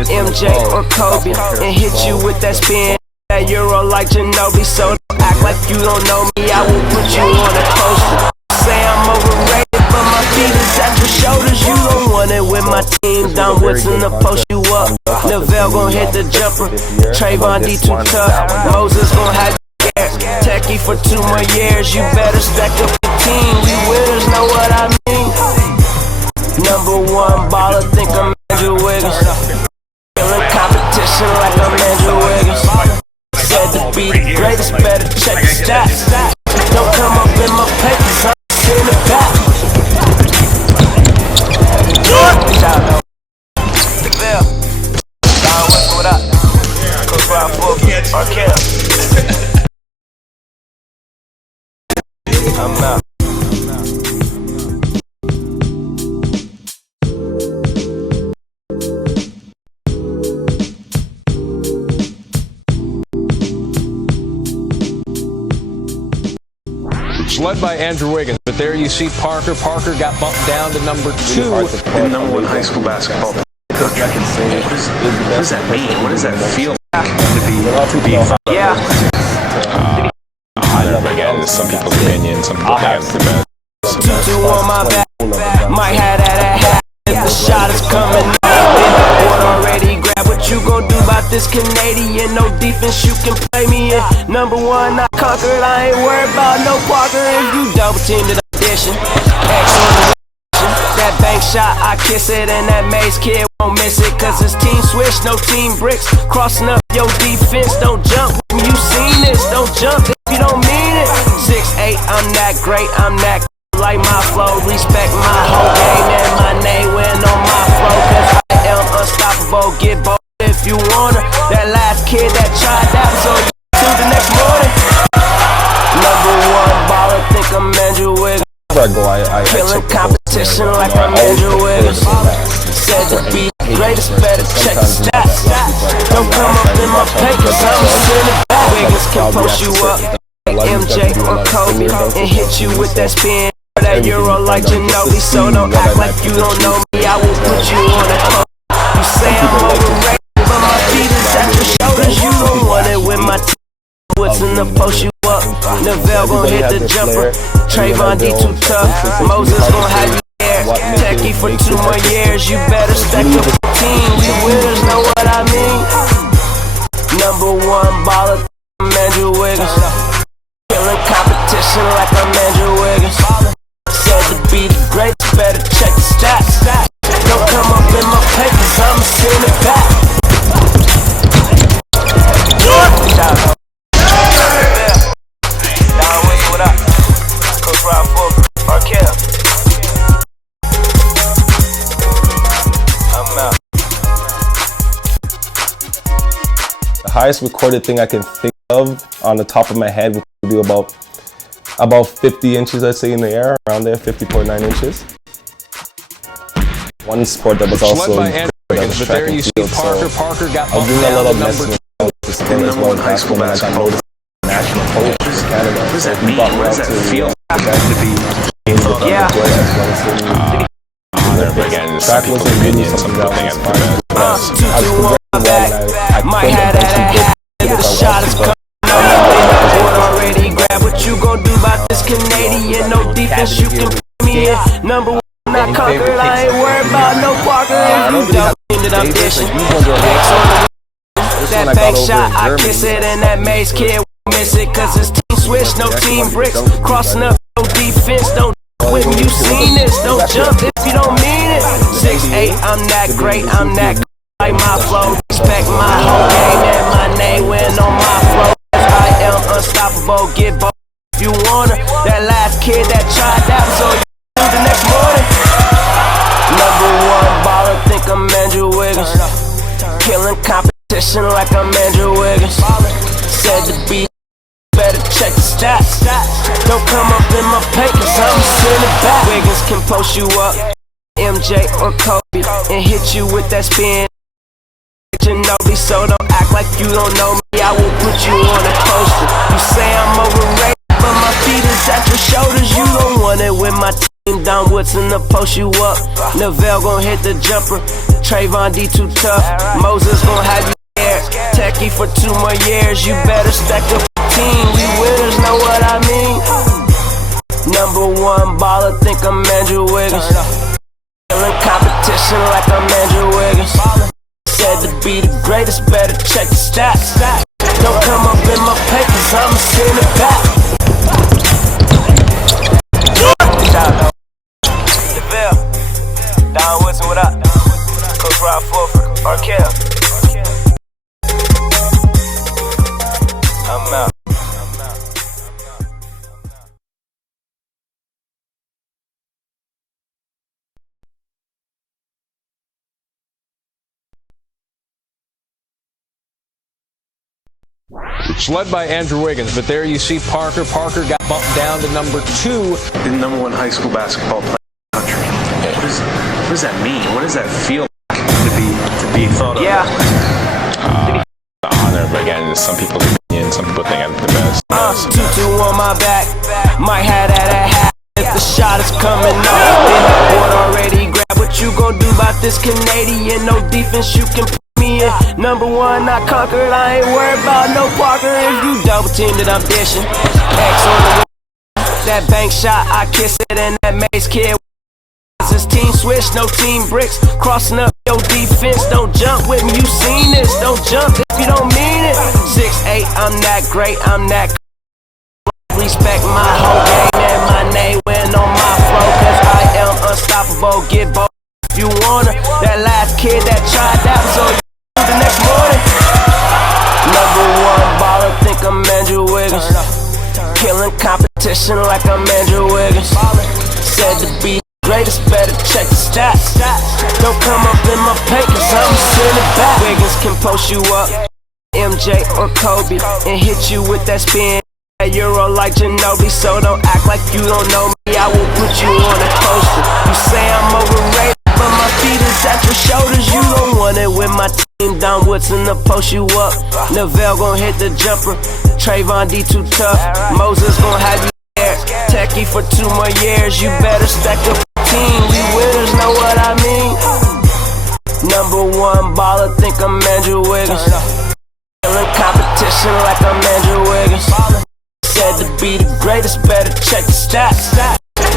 MJ or Kobe, and hit you with that spin. That Euro like Ginobili, so don't act like you don't know me. I will put you on a poster. Say I'm overrated, but my feet is at your shoulders. You don't want it with my team. Don Woodson to post you up. Neville gon' hit the jumper. Trayvon D too tough. Moses gon' have you scared. Techie for 2 more years. You better stack up the team. We winners know what I mean. #1 baller, think I'm Andrew Wiggins. Killing competition like I'm Andrew Wiggins. Said to be the greatest, better check the stats. Don't come up in my papers, I'm in the back. Shout out to Bill. Don West, what up? Coach Rob Book, Arkel. I'm out. Led by Andrew Wiggins, but there you see Parker. Parker got bumped down to number 2. The #1 high school basketball player. What does that mean? What does that feel like to be thought of? Yeah. Honor, but again, some people's opinion, some people think I'm the best. Tutu on my back, might have that at happen if the shot is coming up. Board already grab what you gon' do about this Canadian. No defense, you can play me in. #1, I conquered. I ain't worried about no Parker. If you double team, then I'm dishing. X on the that bank shot, I kiss it, and that Maze kid won't miss it. Cause it's team switch, no team bricks. Crossing up your defense, don't jump when you seen this. Don't jump if you don't mean it. 6'8", that great, I'm that like my flow. Respect my whole game and my name went on my flow. Cause I am unstoppable, get bold if you wanna. That last kid that tried that was on to the next morning. Number one baller, think I'm Andrew Wiggins. Killing competition like I'm Andrew Wiggins. Said to be the greatest, better check the stats. Don't come up in my pay cause I'm sitting back. Wiggins can post you up like MJ or Kobe and hit you with that spin. That Euro like Ginobili, so don't act like you don't know me. I will put you on a post. You say I'm overrated, but my feet is at your shoulders. You don't want it with my what's in the post you up. Neville gon' hit the jumper. Trayvon D too tough. Moses gon' have you there. Techie for 2 more years. You better stack up the team. We winners know what I mean. Number one baller, I'm Andrew Wiggins. Killing competition like I'm Andrew Wiggins. Said to be the greatest, better check the stats. Don't come up in my papers, I'm sending it back. What up? Coach Rob Marquette. I'm out. The highest recorded thing I can think of on the top of my head would be about 50 inches, I'd say, in the air, around there, 50.9 inches. One sport that was also track and field, so I was doing a lot of messing with the sport as well as basketball, and I got noticed national coach in Canada. What does that mean? What does that feel like to be thought of? Track wasn't really something that was inspiring. I was progressing well, and I couldn't have the shot is coming. Already grab what you gon' do about this Canadian. No defense, you can put me in. Number one, not conquered. I ain't worried about no Parker. If you don't think that I'm dishing. That bank shot, I kiss it, and that Mace kid miss it. Cause it's team switch, no team bricks. Crossing up, no defense, don't when you seen this. Don't jump if you don't mean it. 6'8", I'm that great, I'm that like my flow. Respect my whole game and my name went on my flow. I am unstoppable, get bold if you wanna. That last kid that tried that was on the next morning. Number one baller, think I'm Andrew Wiggins. Killing competition like I'm Andrew Wiggins. Said to be better check the stats. Don't come up in my pay cause I'm sending back. Wiggins can post you up, MJ or Kobe, and hit you with that spin. Ginobili, so don't act like you don't know me. I will put you on a poster. You say I'm overrated, but my feet is at your shoulders. You don't want it with my team. Don Woodson to post you up. Neville gon' hit the jumper. Trayvon D too tough. Moses gon' have you there. Techie for 2 more years. You better stack up the team. We winners know what I mean. Number one baller, think I'm Andrew Wiggins. Killing competition like I'm Andrew Wiggins. Said to be the greatest, better check the stats. Don't come up in my pay cause I'm sending it back. Deville, Don Woodson, what up? Coach Rob Fulford, Marquette. I'm out. It's led by Andrew Wiggins, but there you see Parker. Parker got bumped down to number 2. The number 1 high school basketball player in the country. What does that mean? What does that feel like to be thought of? The honor, but again, some people's opinion, some people think I'm the best. 2-2 on my back, might have that at half. If the shot is coming up, then the board already grab what you gon' do about this Canadian. No defense, you can put me in. Number one, not conquered. I ain't worried about no Parker. If you double team that I'm dishing. X on the wall. That bank shot, I kiss it, and that Mace kid. This team switch, no team bricks. Crossing up your defense, don't jump with me. You seen this, don't jump if you don't mean it. 6'8", I'm that great, I'm that. Respect my whole game and my name went on my flow. Cause I am unstoppable, get bold if you wanna. That last kid that tried that was on the next morning. Number one baller, think I'm Andrew Wiggins. Killing competition like I'm Andrew check the stats. Don't come up in my paint, cause I'm sending back. Wiggins can post you up, MJ or Kobe, and hit you with that spin. Euro like Ginobili, so don't act like you don't know me. I will put you on a poster. You say I'm overrated, but my feet is at your shoulders. You don't want it with my team. Don Woodson to post you up. Neville gon' hit the jumper. Trayvon D too tough. Moses gon' have you there. Techie for 2 more years. You better stack up the team. We winners know what I mean. #1 baller, think I'm Andrew Wiggins. Killing competition like I'm Andrew Wiggins. Said to be the greatest, better check the stats.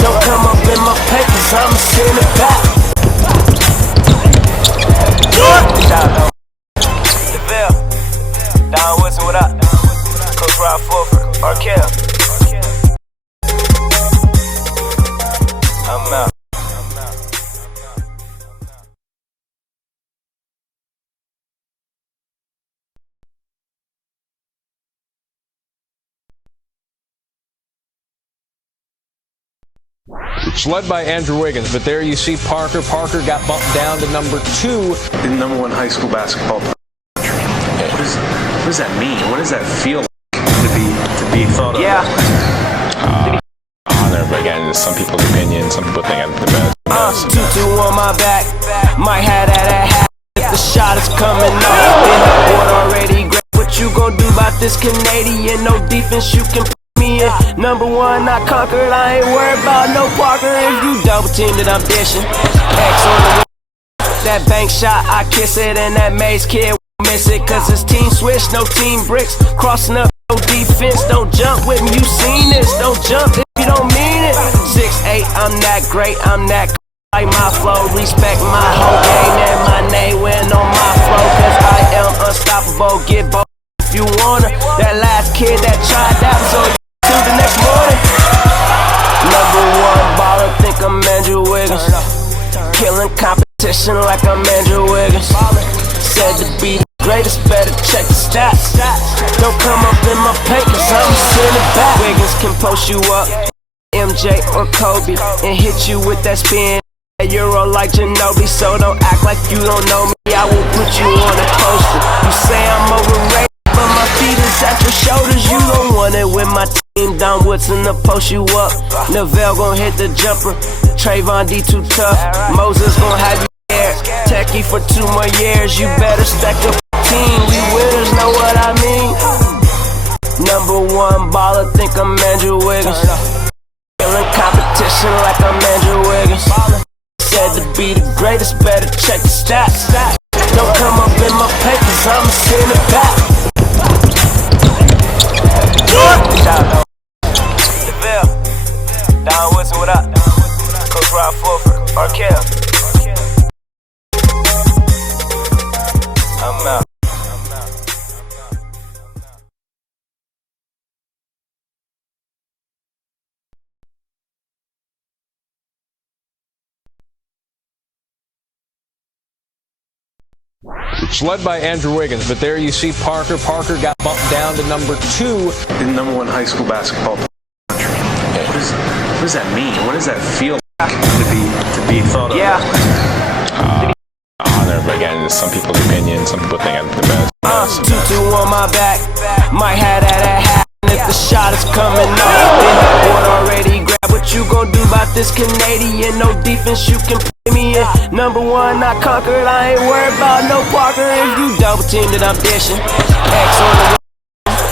Don't come up in my papers, I'ma send it back. Deville, Don Woodson, what up? Coach Rob Fulford, Arkell. I'm out. It's led by Andrew Wiggins, but there you see Parker. Parker got bumped down to #2. The #1 high school basketball player. What does that mean? What does that feel like to be thought of? Yeah. Honor, but again, some people's opinion, some people think I'm the best. 2-2 on my back, might have that at half. If the shot is coming up, then the board already great. What you gon' do about this Canadian? No defense, you can me in. #1, I conquered, I ain't worried about no Parker. If you double teamed it, I'm dishing. X on the that bank shot, I kiss it, and that Maze kid won't miss it. Cause his team switch, no team bricks. Crossing up, no defense, don't jump with me, you seen this. Don't jump if you don't mean it. 6'8", I'm that great, I'm that like my flow. Respect my whole game and my name win on my flow. Cause I am unstoppable, get both if you wanna. That last kid that tried that was on the next morning. #1 baller, think I'm Andrew Wiggins. Killing competition like I'm Andrew Wiggins. Said to be the greatest, better check the stats. Don't come up in my paint, cause I'm sending back. Wiggins can post you up, MJ or Kobe, and hit you with that spin. Euro like Ginobili, so don't act like you don't know me. I will put you on a poster. You say I'm overrated, but my feet is at your shoulders. You don't want it with my team. Don Woodson to post you up. Neville gon' hit the jumper. Trayvon D too tough. Moses gon' have you there. Techie for 2 more years. You better stack up the team. We winners know what I mean. #1 baller, think I'm Andrew Wiggins. Killing competition like I'm Andrew Wiggins. Said to be the greatest, better check the stats. Don't come up in my papers, I'ma send it back. Deville, Don Woodson, what up? Coach Rob Fulford, Arkell. I'm out. It's led by Andrew Wiggins, but there you see Parker. Parker got bumped down to #2. The #1 high school basketball player. What does that mean? What does that feel like to be thought of? Yeah. Honor, but again, some people's opinion, some people think I'm the best. 2-2 on my back, might have that at half. If the shot is coming up, then the board already grab. What you gon' do about this Canadian? No defense, you can play me in. #1, I conquered, I ain't worried about no Parker. If you double teamed it, I'm dishing. X on the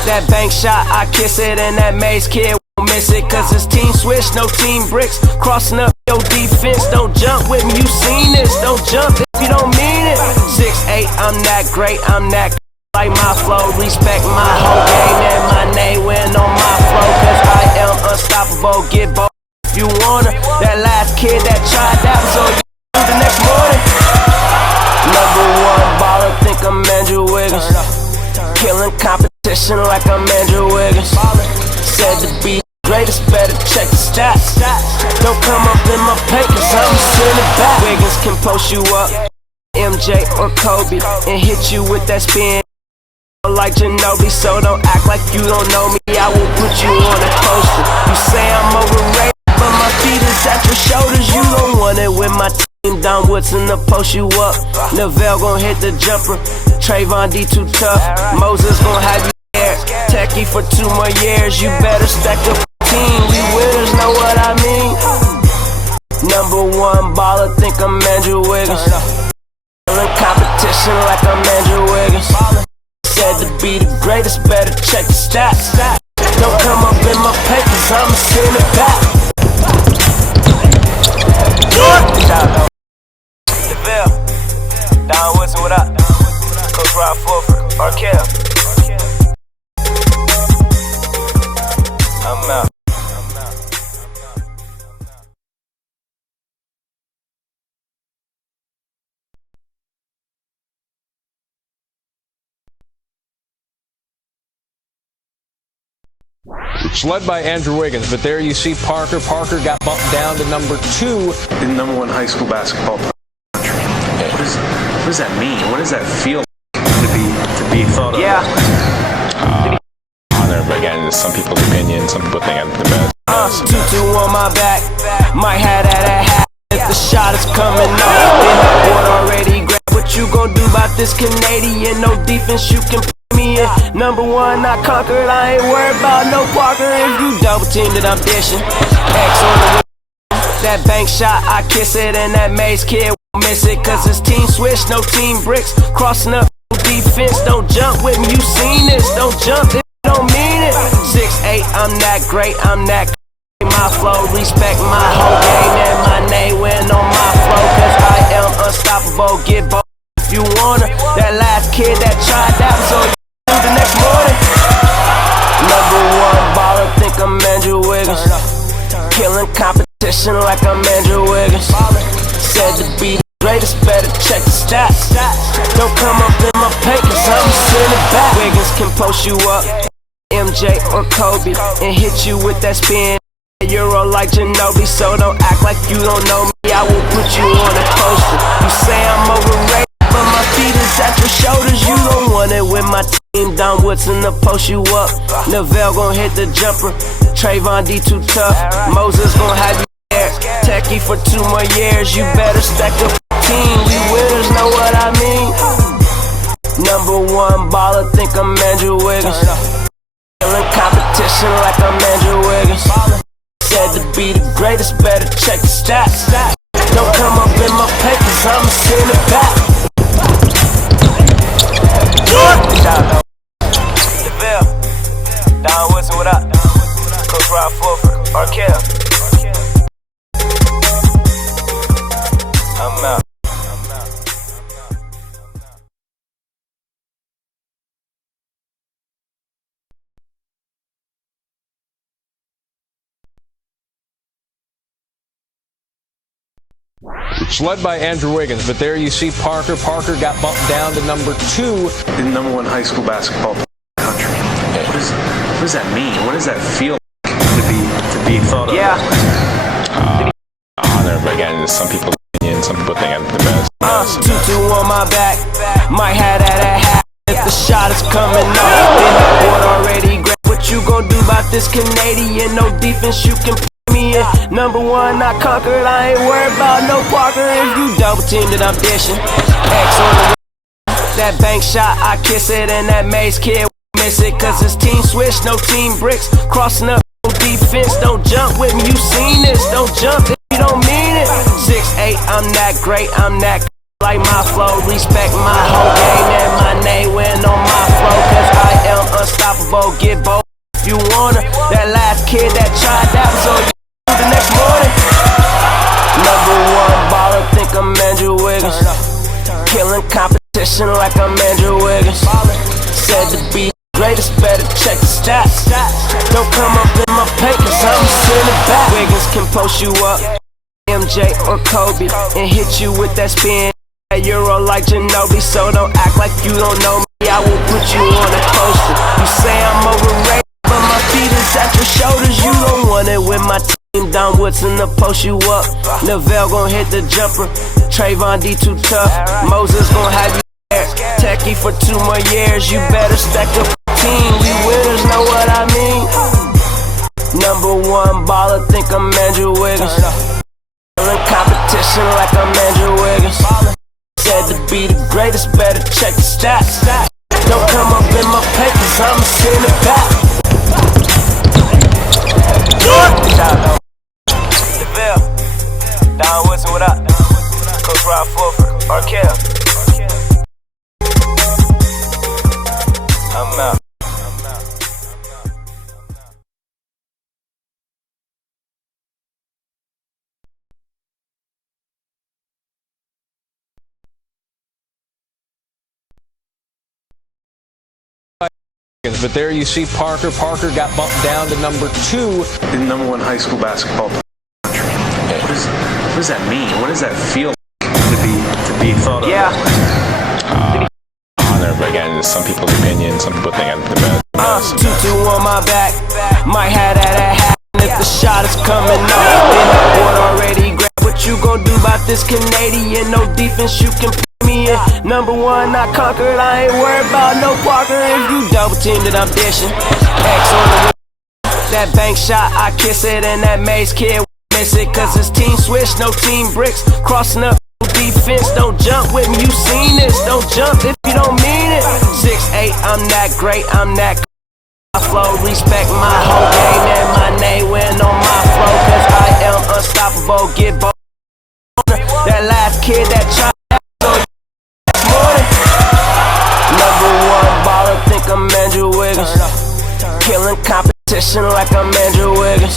that bank shot, I kiss it, and that Maze kid won't miss it. Cause his team switch, no team bricks. Crossing up, your defense, don't jump with me, you seen this. Don't jump if you don't mean it. 6'8", I'm that great, I'm that like my flow. Respect my whole game and my name win on my flow. Cause I am unstoppable, get both if you wanna. That last kid that tried that was on you the next morning. #1 baller, think I'm Andrew Wiggins. Killing competition like I'm Andrew Wiggins. Said to be the greatest, better check the stats. Don't come up in my paint, cause I'm sending back. Wiggins can post you up, MJ or Kobe, and hit you with that spin. Like Ginobili, so don't act like you don't know me. I will put you on a poster. You say I'm overrated, but my feet is feet is at your shoulders. You don't want it with my team. Don Woodson to post you up. Neville gon' hit the jumper. Trayvon D too tough. Moses gon' have you there. Techie for 2 more years. You better stack up a team. We winners, know what I mean. #1 baller, think I'm Andrew Wiggins. In competition like I'm Andrew Wiggins. Said to be the greatest, better check the stats. Don't come up in my papers, I'ma send it back. Deville, Don Woodson, what up? Coach Rob Fulford, Arkell. I'm out. It's led by Andrew Wiggins, but there you see Parker. Parker got bumped down to #2. The #1 high school basketball player in the country. What does that mean? What does that feel like to be thought of? Yeah. Honor, but again, some people's opinion, some people think I'm the best. 2-2 on my back, might have that at half if the shot is coming up. In the court already, grab what you gon' do about this Canadian? No defense, you can put me in. #1, I conquered, I ain't worried about no Parker. If you double team it, I'm dishing. X on the wing. That bank shot, I kiss it, and that Maze kid won't miss it. Cause it's team switch, no team bricks. Crossing up defense, don't jump with me, you seen this. Don't jump if you don't mean it. 6'8", I'm that great, I'm that my flow, respect my whole game and my name win on my flow. Cause I am unstoppable, get both if you wanna. That last kid that tried that was on you the next morning. #1 baller, think I'm Andrew Wiggins. Killing competition like I'm Andrew Wiggins. Said to be the greatest, better check the stats. Don't come up in my papers, I'ma send it back. Wiggins can post you up, MJ or Kobe, and hit you with that spin. Euro like Ginobili, so don't act like you don't know me. I will put you on a poster. You say I'm overrated, but my feet is at your shoulders. You don't want it with my team. Don Woodson to post you up. Neville gon' hit the jumper. Trayvon D too tough. Moses gon' have you there. Techie for 2 more years. You better stack up a team. We winners, know what I mean. #1 baller, think I'm Andrew Wiggins. In competition like I'm Andrew Wiggins. Said to be the greatest, better check the stats. Don't come up in my papers, I'ma send it back. Deville, Don Woodson, what up? Coach Rob Fulford, Arkell. I'm out. It's led by Andrew Wiggins, but there you see Parker. Parker got bumped down to #2. The #1 high school basketball player in the country. What does that mean? What does that feel like to be thought of? Yeah. Honor, but again, some people's opinion, some people think I'm the best. 2-2 on my back, might have that at half if the shot is coming up. In the court already, grab what you gon' do about this Canadian? No defense, you can put me in. #1, I conquered, I ain't worried about no Parker. If you double team it, I'm dishing. X on the wing. That bank shot, I kiss it, and that Maze kid won't miss it. Cause it's team switch, no team bricks. Crossing up defense, don't jump with me, you seen this. Don't jump if you don't mean it. 6'8", I'm that great, I'm that like my flow, respect my whole game and my name win on my flow. Cause I am unstoppable, get both if you wanna. That last kid that tried that was on you the next morning. #1 baller, think I'm Andrew Wiggins. Killing competition like I'm Andrew Wiggins. Said to be the greatest, better check the stats. Don't come up in my papers, I'ma send it back. Wiggins can post you up, MJ or Kobe, and hit you with that spin. Euro like Ginobili, so don't act like you don't know me. I will put you on a poster. You say I'm overrated, but my feet is at your shoulders. You don't want it with my team. Don Woodson to post you up. Neville gon' hit the jumper. Trayvon D too tough. Moses gon' have you there. Techie for 2 more years. You better stack up a team. We winners, know what I mean. Number one baller, think I'm Andrew Wiggins. In competition like I'm Andrew Wiggins. Said to be the greatest, better check the stats. Don't come up in my papers, I'ma send it back. DeVille, Don Woodson, what up? Coach Rob Fulford, Arkell. I'm out. But there you see Parker. Parker got bumped down to number 2. The #1 high school basketball player. What does that mean? What does that feel like to be thought of? Yeah. Honor, but again, it's some people's opinion. Some people think I'm the best. 2-2 on my back. Might have that at half. If the shot is coming up, then the board already grabbed. What you gon' do about this Canadian? No defense, you can put me in. Number 1, I conquered. I ain't worried about no Parker. If you double team it, I'm dishing. X on the that bank shot, I kiss it, and that Mace kid miss it. Cause it's team switch, no team bricks. Crossing up defense, don't jump with me. You seen this? Don't jump if you don't mean it. 6'8", I'm that great, I'm that. I flow, respect my whole game and my name went on my flow. Cause I am unstoppable, get both. That last kid that tried that so morning. Number 1 baller, think I'm Andrew Wiggins. Killing competition like I'm Andrew Wiggins.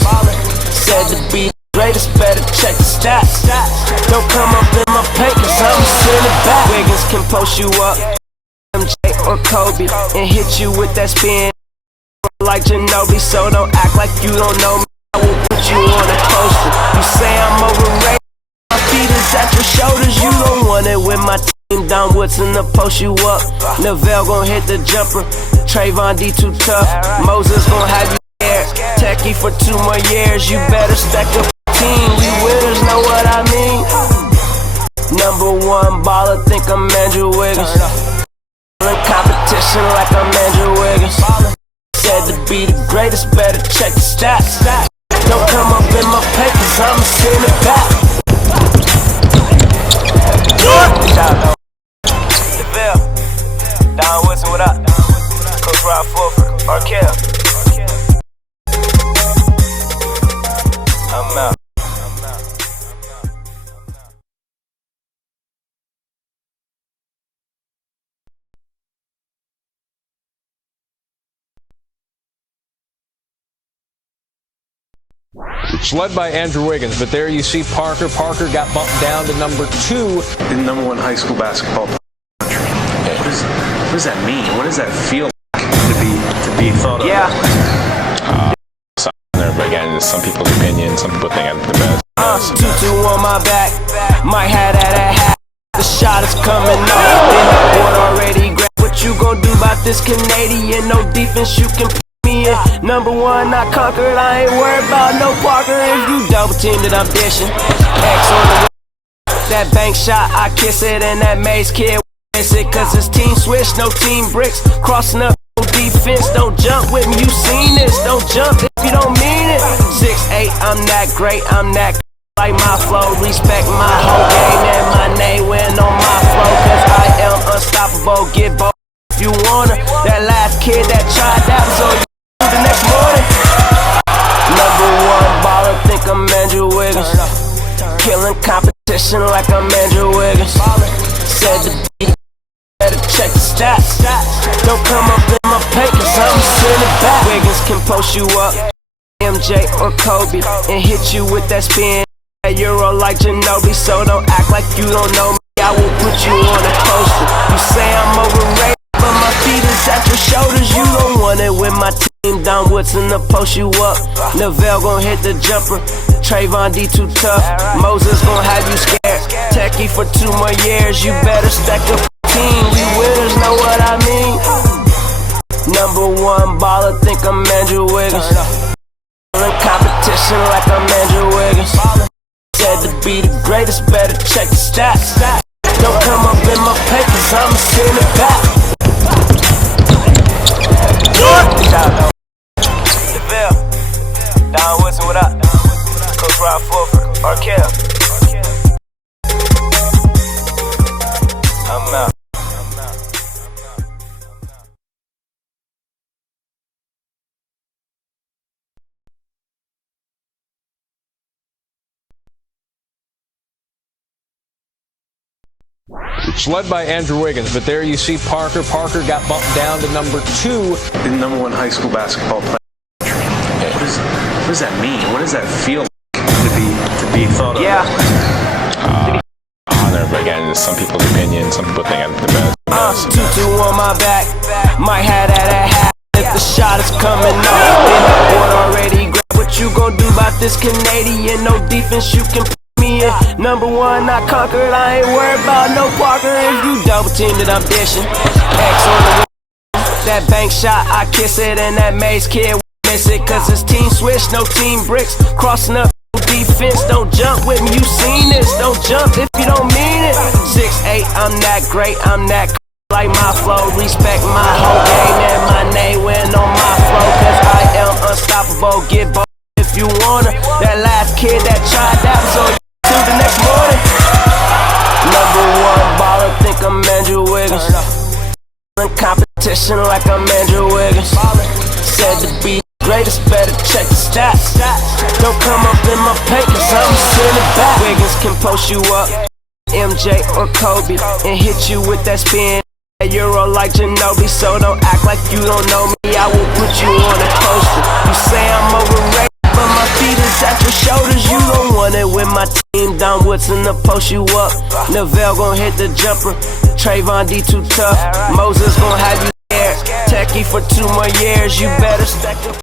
Said to be the greatest, better check the stats. Don't come up in my papers, I'ma send it back. Wiggins can post you up, MJ or Kobe, and hit you with that spin like Ginobili. So don't act like you don't know me, I will put you on a poster. You say I'm overrated, my feet is at your shoulders. You don't want it with my team. Don Woodson to post you up. Neville gon' hit the jumper. Trayvon D too tough. Moses gon' have you scared. Techie for 2 more years. You better stack up a team. We winners know what I mean. Number 1 baller, think I'm Andrew Wiggins. In competition like I'm Andrew Wiggins. Said to be the greatest, better check the stats. Don't come up in my papers, I'ma send it back. DeVille, Don Woodson, what up? Coach Rob Fulford, Arkell. I'm out. It's led by Andrew Wiggins, but there you see Parker. Parker got bumped down to number 2. The #1 high school basketball player. What does that mean? What does that feel like to be thought of? Yeah. Honor, but again, it's some people's opinion. Some people think I'm the best. 2-2 on my back. Might have that at half. The shot is coming up, then the board already grabbed. What you gon' do about this Canadian? No defense, you can put me in. Number 1, I conquered. I ain't worried about no Parker. If you double teamed it, I'm dishing. X on the that bank shot, I kiss it, and that Mace kid miss it. Cause it's team switch, no team bricks. Crossing up defense, don't jump with me. You seen this? Don't jump if you don't mean it. 6'8", I'm that great, I'm that. Like my flow, respect my whole game and my name went on my flow. Cause I am unstoppable, get both if you wanna. That last kid that tried that was on you the next morning. Number 1 baller, think I'm Andrew Wiggins. Killing competition like I'm Andrew Wiggins. Said to be better check the stats. Don't come up in my papers, I'ma send it back. Wiggins can post you up, MJ or Kobe, and hit you with that spin. Euro like Ginobili, so don't act like you don't know me. I will put you on a poster. You say I'm overrated, but my feet is at your shoulders. You don't want it with my team. Don Woodson to post you up. Neville gon' hit the jumper. Trayvon D too tough. Moses gon' have you scared. Techie for 2 more years. You better stack up a team. We winners know what I mean. Number 1 baller, think I'm Andrew Wiggins. In competition like I'm Andrew Wiggins. Said to be the greatest, better check the stats. Don't come up in my papers, I'ma send it back. DeVille, It's led by Andrew Wiggins, but there you see Parker. Parker got bumped down to number 2. The #1 high school basketball player. What does that mean? What does that feel like to be thought of? Yeah. Honor, but again, some people's opinion. Some people think I'm the best. 2-2 on my back. Might have that at half if the shot is coming off. Been up board already. Grab what you gon' do about this Canadian? No defense, you can put me in. #1, I conquered. I ain't worried about no Parker. If you double team it, I'm dishing. X on the that bank shot, I kiss it, and that Maze kid miss it. Cause it's team switch, no team bricks. Crossing up defense, don't jump with me. You seen this? Don't jump if you don't mean it. 6'8", I'm that great, I'm that like my flow. Respect my whole game and my name win on my flow. Cause I am unstoppable. Get both if you wanna. That last kid that tried that was on to the next morning. #1 baller, think I'm Andrew Wiggins. In competition like I'm Andrew Wiggins. Said to be greatest, better check the stats. Don't come up in my paint cause I'm sending back. Wiggins can post you up, MJ or Kobe, and hit you with that spin. Euro like Ginobili, so don't act like you don't know me. I will put you on a poster. You say I'm overrated, but my feet is at your shoulders. You don't want it with my team. Don Woodson to post you up. Neville gon' hit the jumper. Trayvon D too tough. Moses gon' have you there. Techie for 2 more years. You better stack up.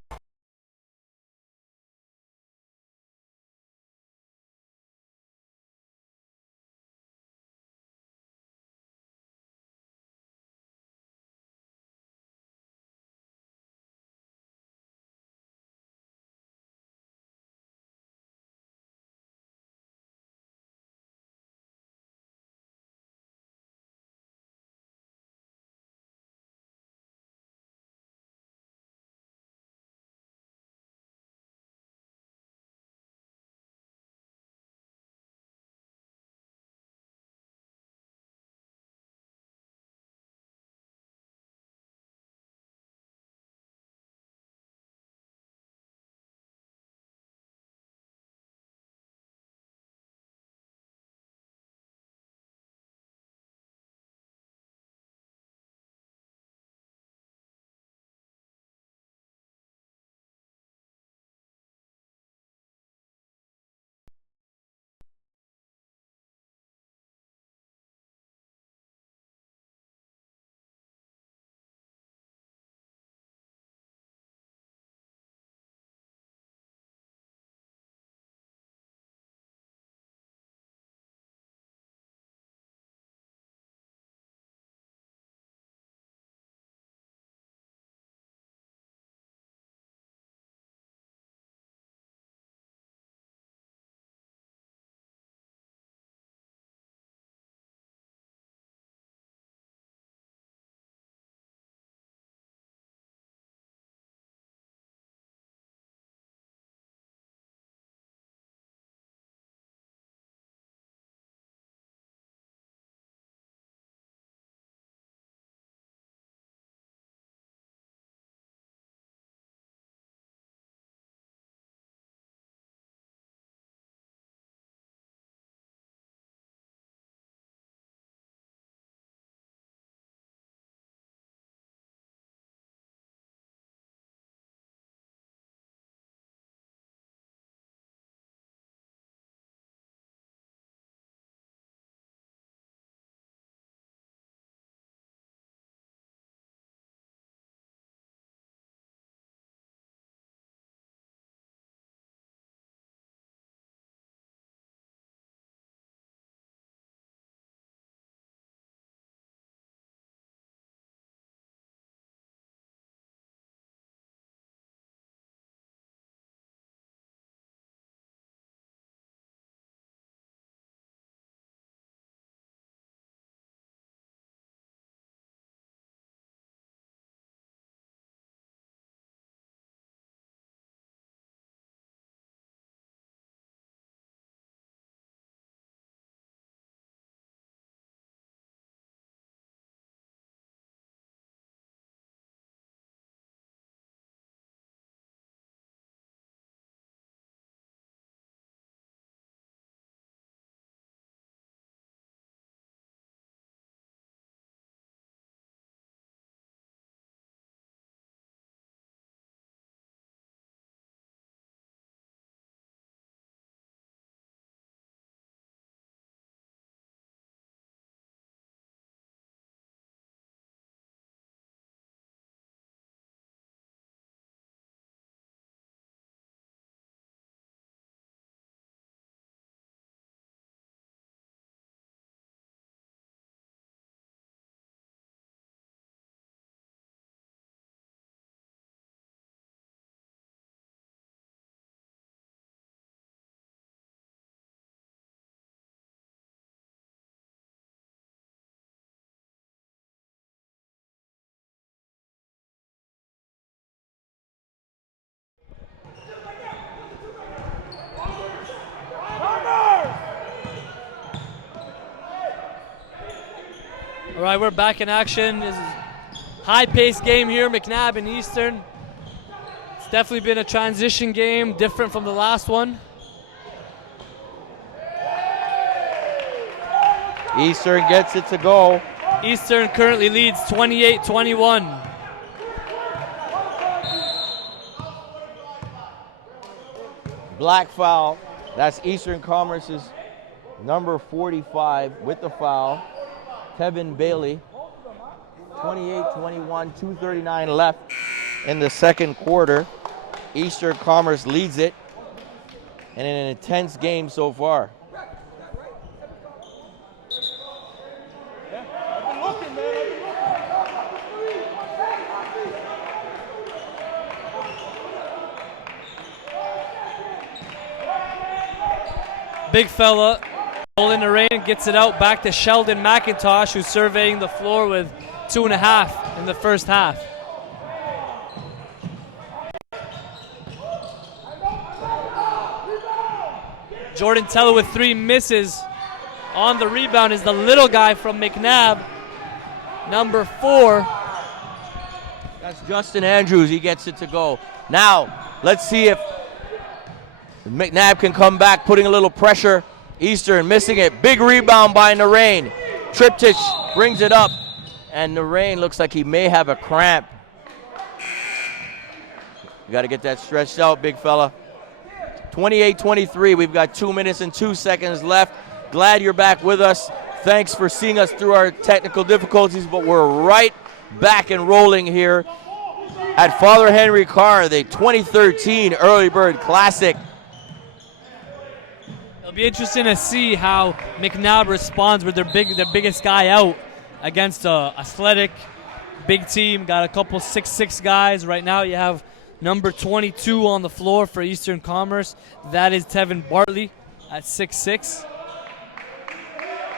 All right, we're back in action. This is a high-paced game here, MacNabb and Eastern. It's definitely been a transition game, different from the last one. Eastern gets it to go. Eastern currently leads 28-21. Black foul. That's Eastern Commerce's number 45 with the foul. Kevin Bailey. 28-21, 2:39 left in the second quarter. Eastern Commerce leads it, and in an intense game so far. Big fella, in the rain, gets it out back to Sheldon McIntosh, who's surveying the floor with 2.5 in the first half. Jordan Teller with 3 misses. On the rebound is the little guy from MacNabb, number 4. That's Justin Andrews. He gets it to go. Now, let's see if MacNabb can come back, putting a little pressure. Eastern missing it. Big rebound by Narain. Triptych brings it up, and Narain looks like he may have a cramp. You got to get that stretched out, big fella. 28-23. We've got 2 minutes and 2 seconds left. Glad you're back with us. Thanks for seeing us through our technical difficulties, but we're right back and rolling here at Father Henry Carr, the 2013 Early Bird Classic. It'll be interesting to see how MacNabb responds with their biggest guy out against a athletic, big team. Got a couple 6'6" guys. Right now you have number 22 on the floor for Eastern Commerce. That is Tevin Bartley at 6'6".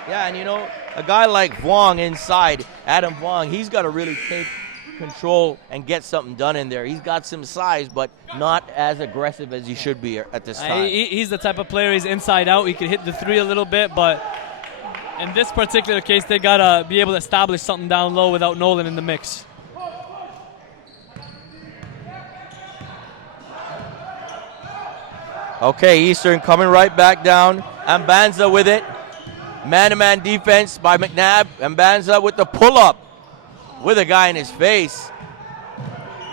Yeah, and you know, a guy like Vuong inside, Adam Vuong, he's got to really take control and get something done in there. He's got some size, but not as aggressive as he should be at this time. He's the type of player, he's inside out. He can hit the 3 a little bit, but in this particular case, they got to be able to establish something down low without Nolan in the mix. Okay, Eastern coming right back down. Ambanza with it. Man-to-man defense by MacNabb. Ambanza with the pull-up with a guy in his face.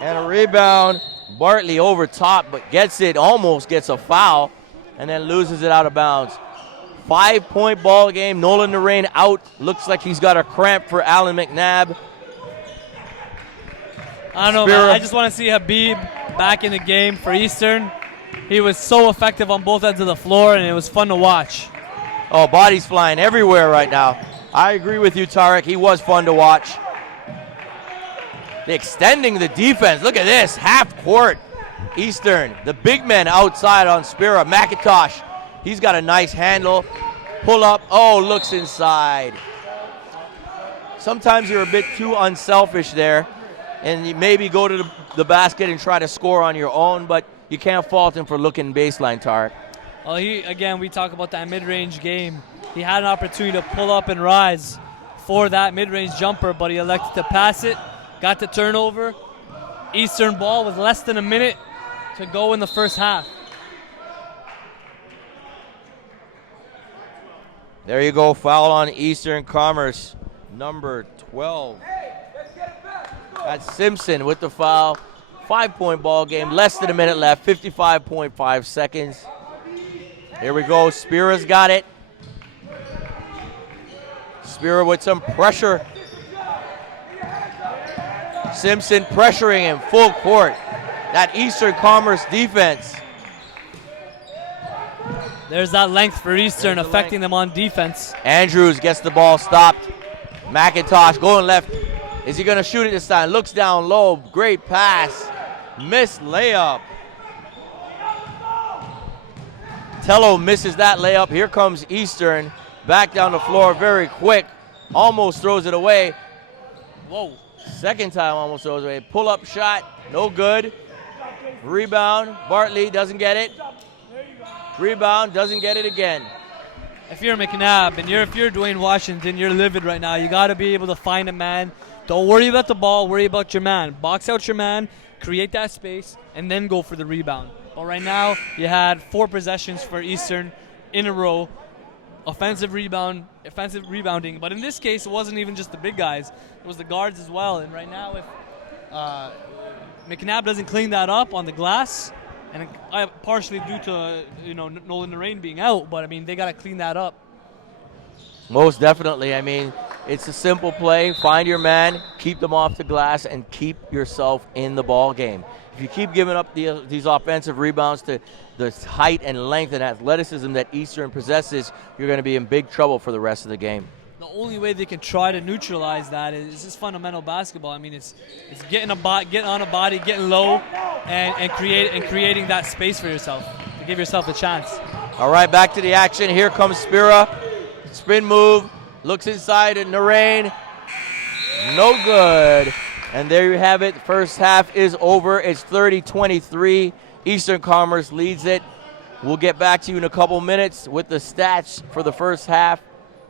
And a rebound. Bartley over top, but gets it, almost gets a foul, and then loses it out of bounds. 5-point ball game. Nolan Narain out. Looks like he's got a cramp for Alan MacNabb. I don't know, man. I just want to see Habib back in the game for Eastern. He was so effective on both ends of the floor, and it was fun to watch. Oh, bodies flying everywhere right now. I agree with you, Tarek. He was fun to watch. Extending the defense. Look at this. Half court. Eastern. The big men outside on Spira. McIntosh. He's got a nice handle. Pull up. Oh, looks inside. Sometimes you're a bit too unselfish there, and you maybe go to the basket and try to score on your own, but you can't fault him for looking baseline, Tarek. Well, again, we talk about that mid-range game. He had an opportunity to pull up and rise for that mid-range jumper, but he elected to pass it, got the turnover. Eastern ball with less than a minute to go in the first half. There you go, foul on Eastern Commerce, number 12. That's Simpson with the foul. 5-point ball game, less than a minute left, 55.5 seconds. Here we go, Spira's got it. Spira with some pressure. Simpson pressuring him full court. That Eastern Commerce defense. There's that length for Eastern affecting them on defense. Andrews gets the ball stopped. McIntosh going left. Is he going to shoot it this time? Looks down low. Great pass. Missed layup. Tello misses that layup. Here comes Eastern. Back down the floor very quick. Almost throws it away. Whoa. Second time almost throws it away. Pull-up shot. No good. Rebound. Bartley doesn't get it. Rebound. Doesn't get it again. if you're MacNabb and if you're Dwayne Washington, you're livid right now. You got to be able to find a man. Don't worry about the ball. Worry about your man. Box out your man, create that space, and then go for the rebound. But right now, you had 4 possessions for Eastern in a row. Offensive rebounding. But in this case, it wasn't even just the big guys. It was the guards as well. And right now, if MacNabb doesn't clean that up on the glass, and partially due to Nolan Narain being out, but I mean they got to clean that up. Most definitely. I mean, it's a simple play. Find your man, keep them off the glass, and keep yourself in the ball game. If you keep giving up these offensive rebounds to the height and length and athleticism that Eastern possesses, you're going to be in big trouble for the rest of the game. The only way they can try to neutralize that is just fundamental basketball. I mean, it's getting on a body, getting low, and creating that space for yourself to give yourself a chance. All right, back to the action. Here comes Spira. Spin move, looks inside at Narain. No good. And there you have it. The first half is over. It's 30-23. Eastern Commerce leads it. We'll get back to you in a couple minutes with the stats for the first half.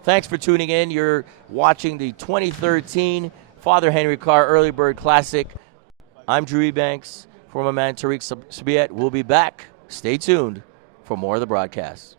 Thanks for tuning in. You're watching the 2013 Father Henry Carr Early Bird Classic. I'm Drew Ebanks. For my man Tariq Sabiet. We'll be back. Stay tuned for more of the broadcast.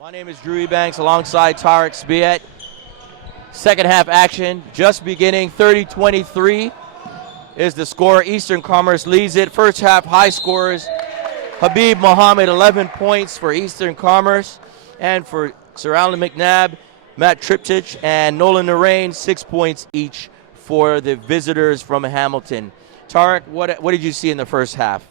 My name is Drew Ebanks alongside Tarek Spiet. Second half action just beginning. 30-23 is the score. Eastern Commerce leads it. First half high scorers. Habib Mohammed, 11 points for Eastern Commerce. And for Sir Alan MacNabb, Matt Triptych, and Nolan Narain, 6 points each for the visitors from Hamilton. Tarek, what did you see in the first half?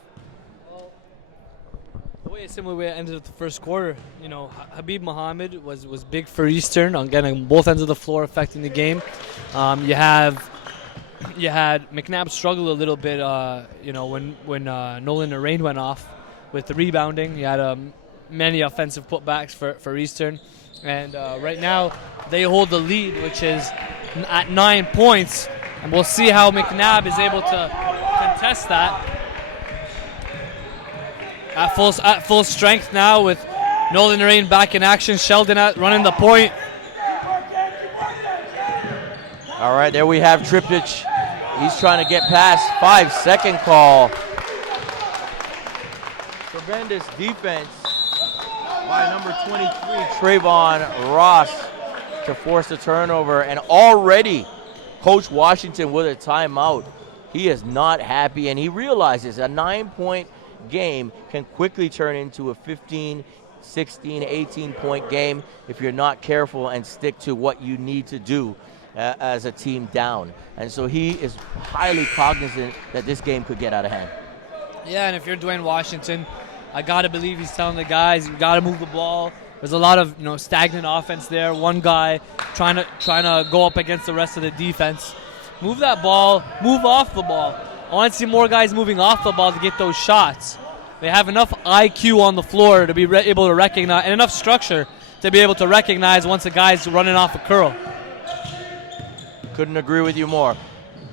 Similar way it ended the first quarter. You know, Habib Mohammed was big for Eastern on getting both ends of the floor, affecting the game. You had MacNabb struggle a little bit. When Nolan Narain went off with the rebounding, you had many offensive putbacks for Eastern, and right now they hold the lead, which is at 9 points, and we'll see how MacNabb is able to contest that. At full strength now with Nolan Narain back in action. Sheldon running the point. All right, there we have Triptych. He's trying to get past. 5-second call. Tremendous defense by number 23, Trayvon Ross, to force the turnover. And already Coach Washington with a timeout. He is not happy, and he realizes a 9-point game can quickly turn into a 15, 16, 18-point game if you're not careful and stick to what you need to do as a team down. And so he is highly cognizant that this game could get out of hand. Yeah, and if you're Dwayne Washington, I got to believe he's telling the guys, you got to move the ball. There's a lot of stagnant offense there. One guy trying to go up against the rest of the defense. Move that ball, move off the ball. I want to see more guys moving off the ball to get those shots. They have enough IQ on the floor to be able to recognize, and enough structure to be able to recognize once a guy's running off a curl. Couldn't agree with you more.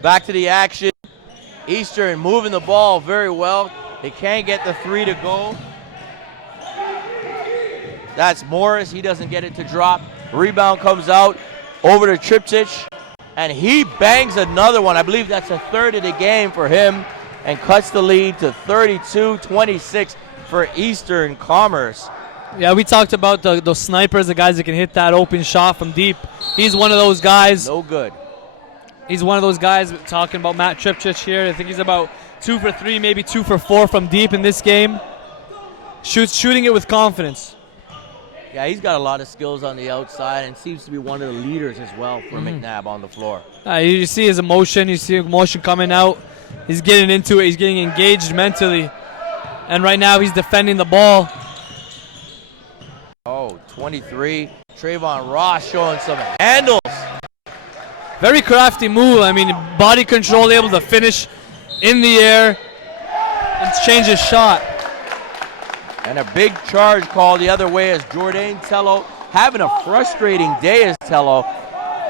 Back to the action. Eastern moving the ball very well. They can't get the three to go. That's Morris. He doesn't get it to drop. Rebound comes out over to Triptych, and he bangs another one. I believe that's a third of the game for him, and cuts the lead to 32-26 for Eastern Commerce. Yeah, we talked about those snipers, the guys that can hit that open shot from deep. He's one of those guys. No good. He's one of those guys, talking about Matt Triptych here. I think he's about 2 for 3, maybe 2 for 4 from deep in this game. Shooting it with confidence. Yeah, he's got a lot of skills on the outside and seems to be one of the leaders as well for MacNabb on the floor. You see his emotion. You see emotion coming out. He's getting into it. He's getting engaged mentally. And right now he's defending the ball. Oh, 23. Trayvon Ross showing some handles. Very crafty move. I mean, body control, able to finish in the air and change his shot. And a big charge call the other way as Jordan Tello having a frustrating day as Tello.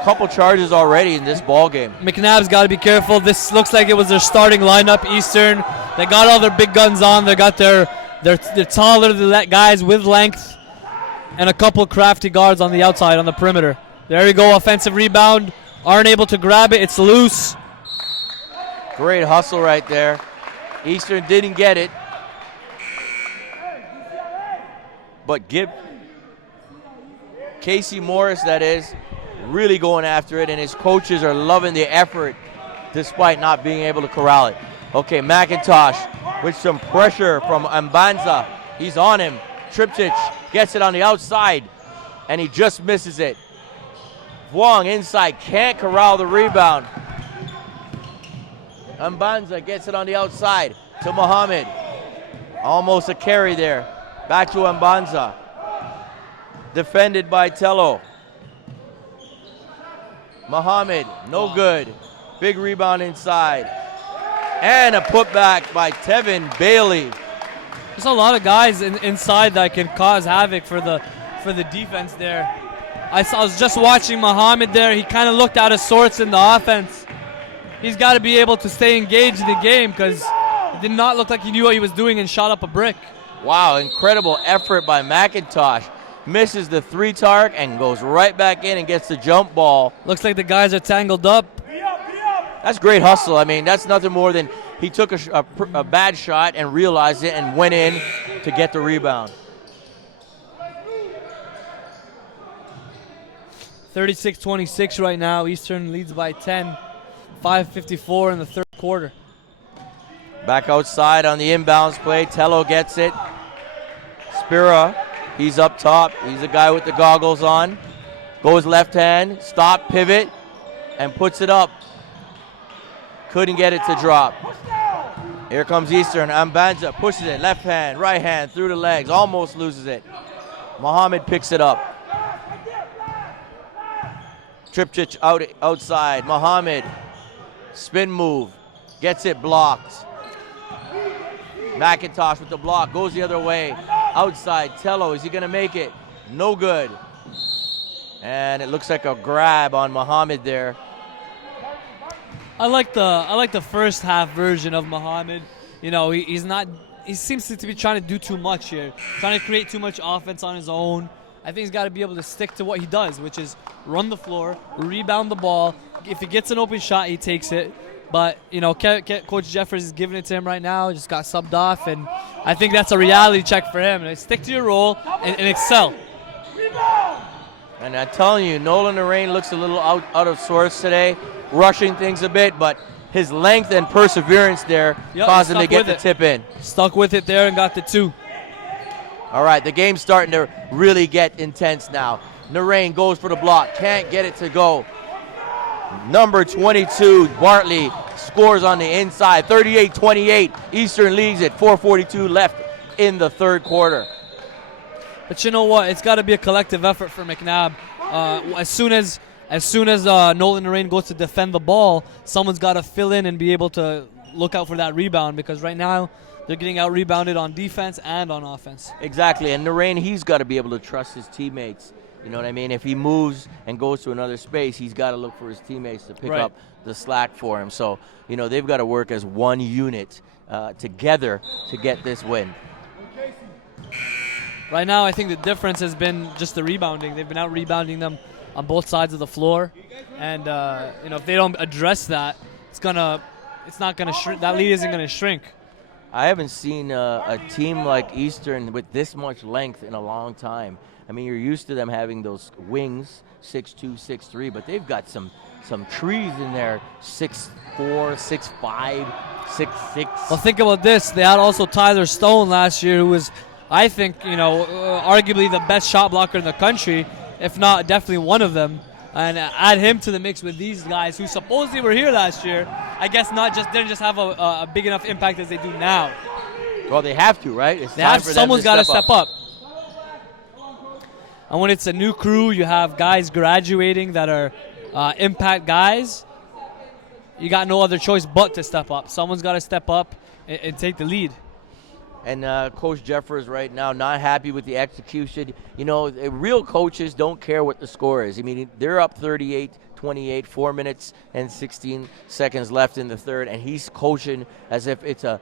Couple charges already in this ball game. MacNabb's got to be careful. This looks like it was their starting lineup. Eastern, they got all their big guns on. They got their taller guys with length and a couple crafty guards on the outside on the perimeter. There you go, offensive rebound. Aren't able to grab it. It's loose. Great hustle right there. Eastern didn't get it. But Casey Morris, that is, really going after it, and his coaches are loving the effort despite not being able to corral it. Okay, McIntosh with some pressure from Mbanza. He's on him. Triptych gets it on the outside, and he just misses it. Vuong inside, can't corral the rebound. Mbanza gets it on the outside to Mohammed. Almost a carry there. Back to Mbanza. Defended by Tello. Mohammed, no good. Big rebound inside. And a putback by Tevin Bailey. There's a lot of guys inside that can cause havoc for the defense there. I was just watching Mohammed there. He kind of looked out of sorts in the offense. He's got to be able to stay engaged in the game because it did not look like he knew what he was doing and shot up a brick. Wow, incredible effort by McIntosh. Misses the three target and goes right back in and gets the jump ball. Looks like the guys are tangled up. That's great hustle. I mean, that's nothing more than he took a bad shot and realized it and went in to get the rebound. 36-26 right now. Eastern leads by 10. 5:54 in the third quarter. Back outside on the inbounds play. Tello gets it. Spira, he's up top. He's the guy with the goggles on. Goes left hand, stop, pivot, and puts it up. Couldn't get it to drop. Here comes Eastern. Ambanza pushes it, left hand, right hand, through the legs, almost loses it. Mohammed picks it up. Tripchich outside. Mohammed, spin move, gets it blocked. McIntosh with the block, goes the other way. Outside, Tello, is he gonna make it? No good. And it looks like a grab on Mohammed there. I like the first half version of Mohammed. You know, he seems to be trying to do too much here, trying to create too much offense on his own. I think he's got to be able to stick to what he does, which is run the floor, rebound the ball. If he gets an open shot, he takes it. But, you know, Coach Jeffers is giving it to him right now. Just got subbed off, and I think that's a reality check for him. And stick to your role and excel. And I'm telling you, Nolan Narain looks a little out of sorts today, rushing things a bit, but his length and perseverance there caused him to get the tip in. Stuck with it there and got the 2. All right, the game's starting to really get intense now. Narain goes for the block, can't get it to go. Number 22, Bartley, scores on the inside, 38-28. Eastern leads it, 4:42 left in the third quarter. But you know what? It's got to be a collective effort for MacNabb. As soon as Nolan Narain goes to defend the ball, someone's got to fill in and be able to look out for that rebound, because right now they're getting out-rebounded on defense and on offense. Exactly, and Narain, he's got to be able to trust his teammates. You know what I mean? If he moves and goes to another space, he's got to look for his teammates to pick up the slack for him. So, you know, they've got to work as one unit together to get this win. Right now, I think the difference has been just the rebounding. They've been out-rebounding them on both sides of the floor. And, you know, if they don't address that, it's not going to shrink. That lead isn't going to shrink. I haven't seen a team like Eastern with this much length in a long time. I mean, you're used to them having those wings, 6'2", 6'3", but they've got some trees in there, 6'4", 6'5", 6'6". Well, think about this. They had also Tyler Stone last year, who was, I think, you know, arguably the best shot blocker in the country, if not definitely one of them. And add him to the mix with these guys who supposedly were here last year. I guess didn't just have a big enough impact as they do now. Well, they have to, right? It's time for them someone's got to step up. up. And when it's a new crew, you have guys graduating that are impact guys. You got no other choice but to step up. Someone's got to step up and take the lead. And Coach Jeffers right now not happy with the execution. You know, real coaches don't care what the score is. I mean, they're up 38-28, 4 minutes and 16 seconds left in the third, and he's coaching as if it's a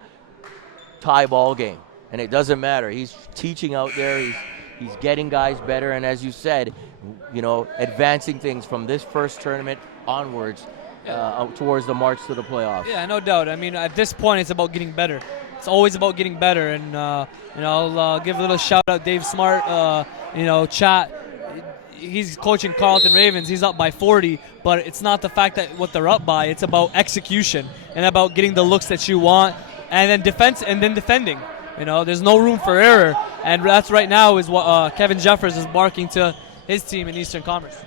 tie ball game. And it doesn't matter. He's teaching out there. He's getting guys better, and as you said, you know, advancing things from this first tournament onwards towards the march to the playoffs. Yeah, no doubt. I mean, at this point, it's about getting better. It's always about getting better, and you know, I'll give a little shout out Dave Smart. You know, chat. He's coaching Carleton Ravens. He's up by 40, but it's not the fact that what they're up by. It's about execution and about getting the looks that you want, and then defending. You know, there's no room for error, and that's right now is what Kevin Jeffers is barking to his team in Eastern Commerce.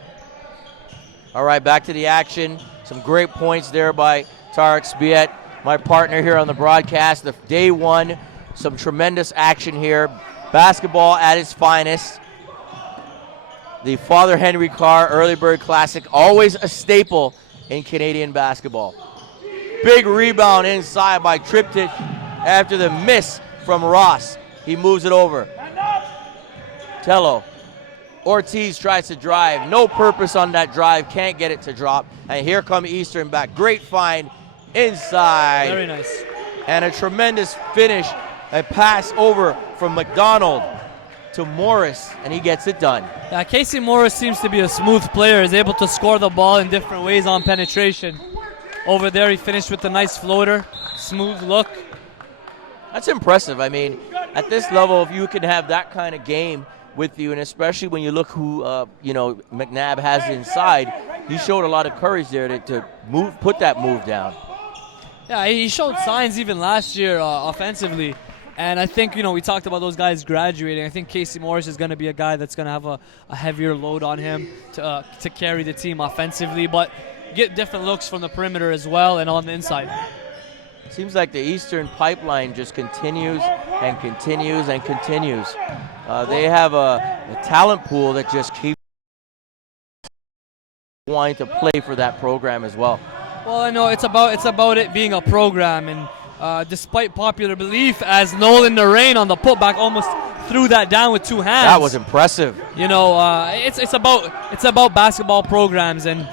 All right, back to the action. Some great points there by Tarek Spiet, my partner here on the broadcast. The day one, some tremendous action here. Basketball at its finest. The Father Henry Carr Early Bird Classic, always a staple in Canadian basketball. Big rebound inside by Triptych after the miss from Ross. He moves it over. Tello. Ortiz tries to drive. No purpose on that drive. Can't get it to drop. And here come Eastern back. Great find inside. Very nice. And a tremendous finish. A pass over from McDonald to Morris, and he gets it done. Yeah, Casey Morris seems to be a smooth player. He's able to score the ball in different ways on penetration. Over there, he finished with a nice floater. Smooth look. That's impressive. I mean, at this level, if you can have that kind of game with you, and especially when you look who MacNabb has inside. He showed a lot of courage there to put that move down. Yeah, he showed signs even last year offensively. And I think, we talked about those guys graduating. I think Casey Morris is going to be a guy that's going to have a heavier load on him to carry the team offensively, but get different looks from the perimeter as well and on the inside. Seems like the Eastern pipeline just continues and continues and continues. They have a talent pool that just keeps wanting to play for that program as well. Well, I know it's about it being a program, and despite popular belief, as Nolan Narain on the putback almost threw that down with two hands. That was impressive. It's about basketball programs, and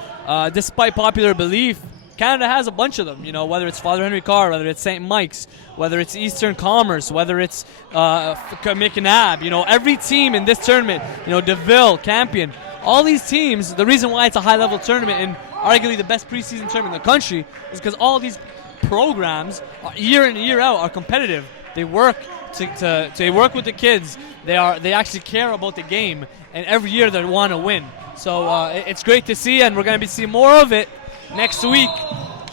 despite popular belief, Canada has a bunch of them, whether it's Father Henry Carr, whether it's St. Mike's, whether it's Eastern Commerce, whether it's MacNabb, every team in this tournament, DeVille, Campion, all these teams, the reason why it's a high-level tournament and arguably the best preseason tournament in the country is because all these programs, year in and year out, are competitive. They work to work with the kids. They actually care about the game, and every year they want to win. So it's great to see, and we're going to be seeing more of it next week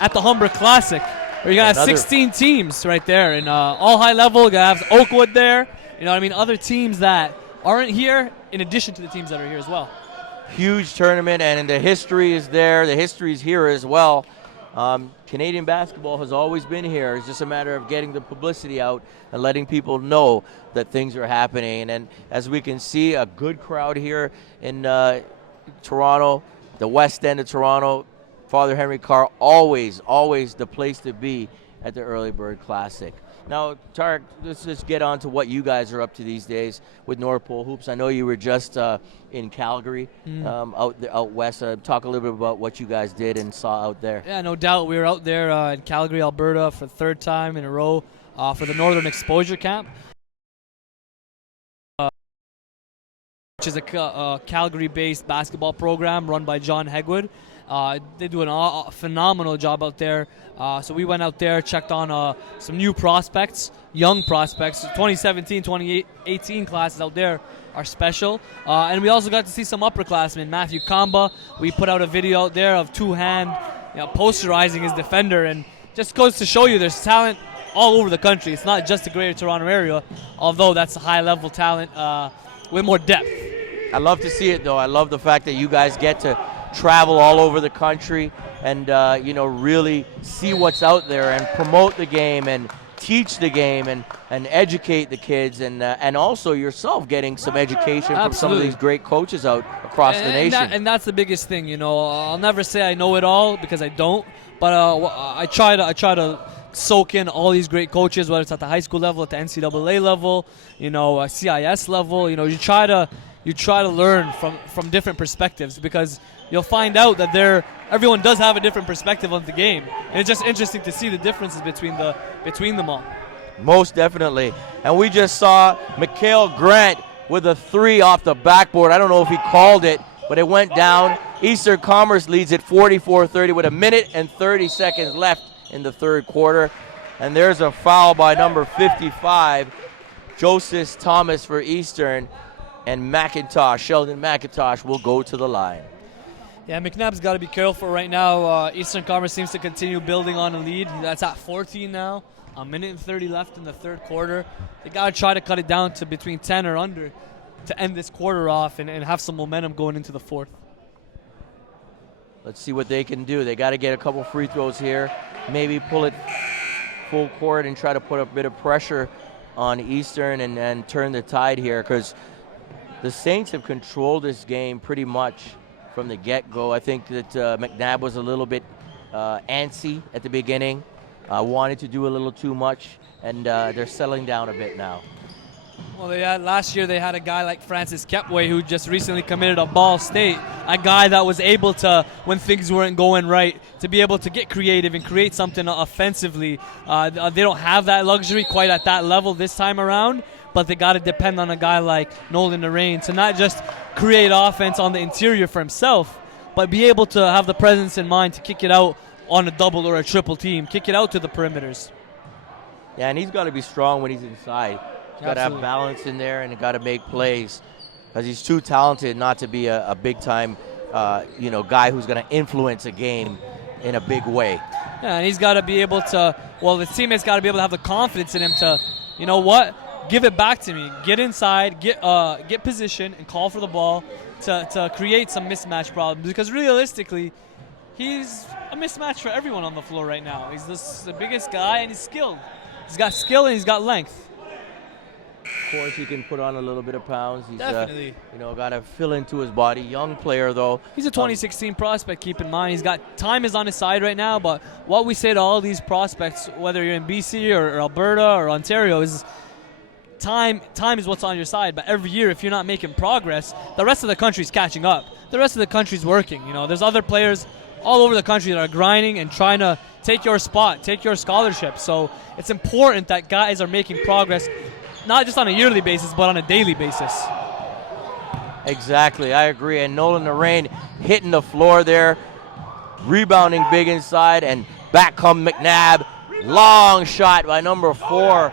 at the Humber Classic. We're going to have 16 teams right there, and all high level. We're going to have Oakwood there. Other teams that aren't here in addition to the teams that are here as well. Huge tournament, and the history is there. The history is here as well. Canadian basketball has always been here. It's just a matter of getting the publicity out and letting people know that things are happening. And as we can see, a good crowd here in Toronto, the west end of Toronto. Father Henry Carr, always the place to be at the Early Bird Classic. Now, Tarek, let's just get on to what you guys are up to these days with North Pole Hoops. I know you were just in Calgary, out west. Talk a little bit about what you guys did and saw out there. Yeah, no doubt. We were out there in Calgary, Alberta for the third time in a row for the Northern Exposure Camp, which is a Calgary-based basketball program run by John Hegwood. They do a phenomenal job out there. So we went out there, checked on some new prospects, young prospects. 2017, 2018 classes out there are special. And we also got to see some upperclassmen. Matthew Kamba, we put out a video out there of two-hand posterizing his defender. And just goes to show you there's talent all over the country. It's not just the Greater Toronto area, although that's a high-level talent with more depth. I love to see it, though. I love the fact that you guys get to travel all over the country and really see what's out there and promote the game and teach the game and educate the kids and also yourself getting some education from some of these great coaches out across the nation. And that's the biggest thing. I'll never say I know it all because I don't, but I try to soak in all these great coaches, whether it's at the high school level, at the NCAA level, CIS level. You try to learn from different perspectives because you'll find out that everyone does have a different perspective on the game. And it's just interesting to see the differences between them all. Most definitely. And we just saw Mikhail Grant with a three off the backboard. I don't know if he called it, but it went down. Eastern Commerce leads at 44-30 with 1 minute and 30 seconds left in the third quarter. And there's a foul by number 55, Joseph Thomas for Eastern. And Sheldon McIntosh will go to the line. Yeah, MacNabb's got to be careful right now. Eastern Commerce seems to continue building on a lead. That's at 14 now. 1 minute and 30 left in the third quarter. They got to try to cut it down to between 10 or under to end this quarter off and have some momentum going into the fourth. Let's see what they can do. They got to get a couple free throws here. Maybe pull it full court and try to put a bit of pressure on Eastern and turn the tide here because the Saints have controlled this game pretty much from the get-go. I think that MacNabb was a little bit antsy at the beginning, wanted to do a little too much, and they're settling down a bit now. Well, last year they had a guy like Francis Kepway who just recently committed a Ball State, a guy that was able to, when things weren't going right, to be able to get creative and create something offensively. They don't have that luxury quite at that level this time around, but they got to depend on a guy like Nolan Narain to not just create offense on the interior for himself, but be able to have the presence in mind to kick it out on a double or a triple team, kick it out to the perimeters. Yeah, and he's got to be strong when he's inside. He's got to have balance in there and got to make plays. because he's too talented not to be a big-time, guy who's going to influence a game in a big way. Yeah, and he's got to be able to, his teammates got to be able to have the confidence in him to, you know what, give it back to me. Get inside, get position, and call for the ball to create some mismatch problems. Because realistically, he's a mismatch for everyone on the floor right now. He's the biggest guy, and he's skilled. He's got skill, and he's got length. Of course, he can put on a little bit of pounds. He's, Definitely. Got to fill into his body. Young player, though. He's a 2016 prospect, keep in mind. Time is on his side right now, but what we say to all these prospects, whether you're in BC or Alberta or Ontario, is time is what's on your side. But every year, if you're not making progress, the rest of the country's catching up. The rest of the country's working. There's other players all over the country that are grinding and trying to take your spot, take your scholarship. So it's important that guys are making progress, not just on a yearly basis, but on a daily basis. Exactly, I agree. And Nolan Narain hitting the floor there, rebounding big inside, and back come MacNabb. Long shot by number 4.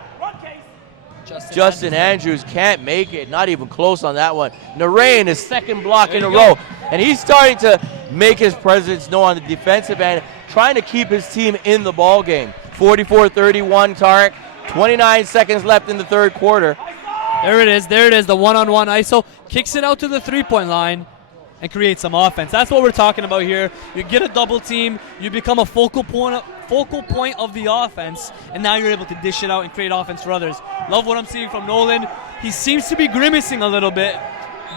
Justin Andrews can't make it, not even close on that one. Narain, his second block in a row, and he's starting to make his presence known on the defensive end, trying to keep his team in the ball game. 44-31, Tarek. 29 seconds left in the third quarter. There it is, the one-on-one ISO. Kicks it out to the three-point line and creates some offense. That's what we're talking about here. You get a double team, you become a focal point of the offense, and now you're able to dish it out and create offense for others. Love what I'm seeing from Nolan. He seems to be grimacing a little bit,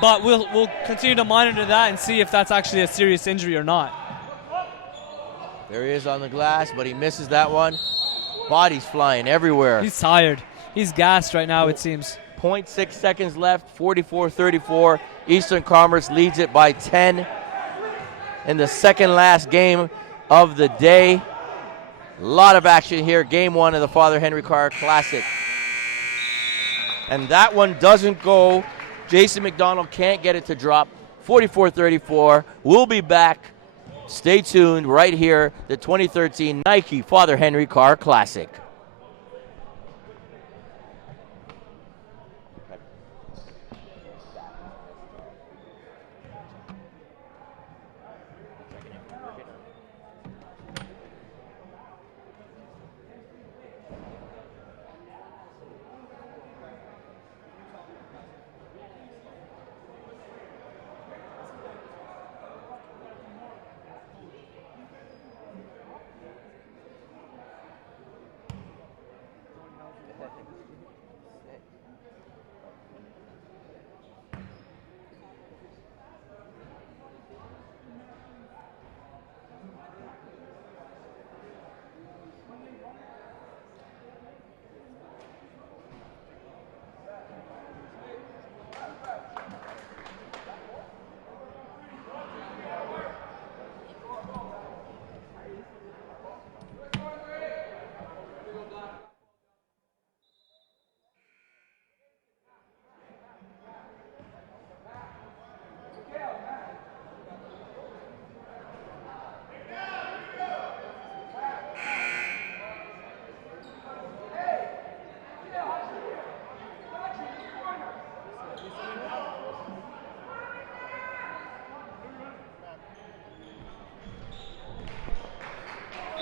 but we'll continue to monitor that and see if that's actually a serious injury or not. There he is on the glass, but he misses that one. Bodies flying everywhere. He's tired. He's gassed right now, it seems. 0.6 seconds left, 44-34. Eastern Commerce leads it by 10 in the second last game of the day. A lot of action here. Game 1 of the Father Henry Carr Classic. And that one doesn't go. Jason McDonald can't get it to drop. 44-34. We'll be back. Stay tuned right here, the 2013 Nike Father Henry Carr Classic.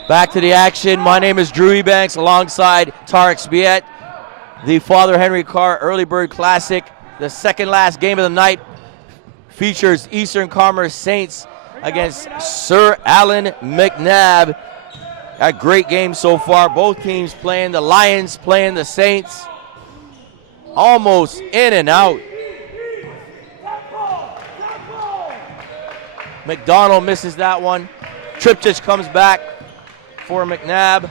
Back to the action. My name is Drew Ebanks alongside Tarek Spiet. The Father Henry Carr Early Bird Classic, the second last game of the night, features Eastern Commerce Saints against Sir Alan MacNabb. A great game so far. Both teams playing, the Lions playing the Saints. Almost in and out. McDonald misses that one. Triptych comes back for MacNabb.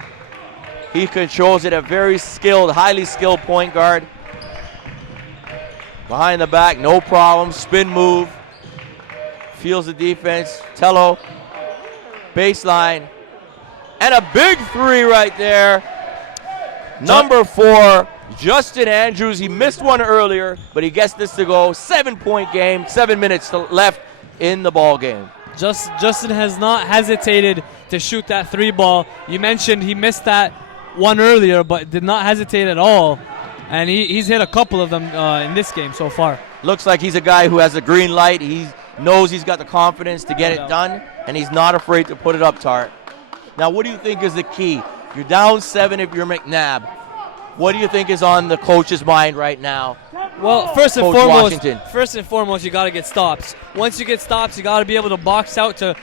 He controls it, a very skilled, highly skilled point guard. Behind the back, no problem, spin move. Feels the defense, Tello, baseline. And a big three right there. Number 4, Justin Andrews. He missed one earlier, but he gets this to go. 7-point game, 7 minutes left in the ball game. Justin has not hesitated to shoot that 3 ball. You mentioned he missed that one earlier, but did not hesitate at all. And he's hit a couple of them in this game so far. looks like he's a guy who has a green light. He knows he's got the confidence to get it done, and he's not afraid to put it up, Tarek. Now, what do you think is the key? You're down 7 if you're MacNabb. What do you think is on the coach's mind right now? Well, first and Coach foremost, you got to get stops. Once you get stops, you got to be able to box out to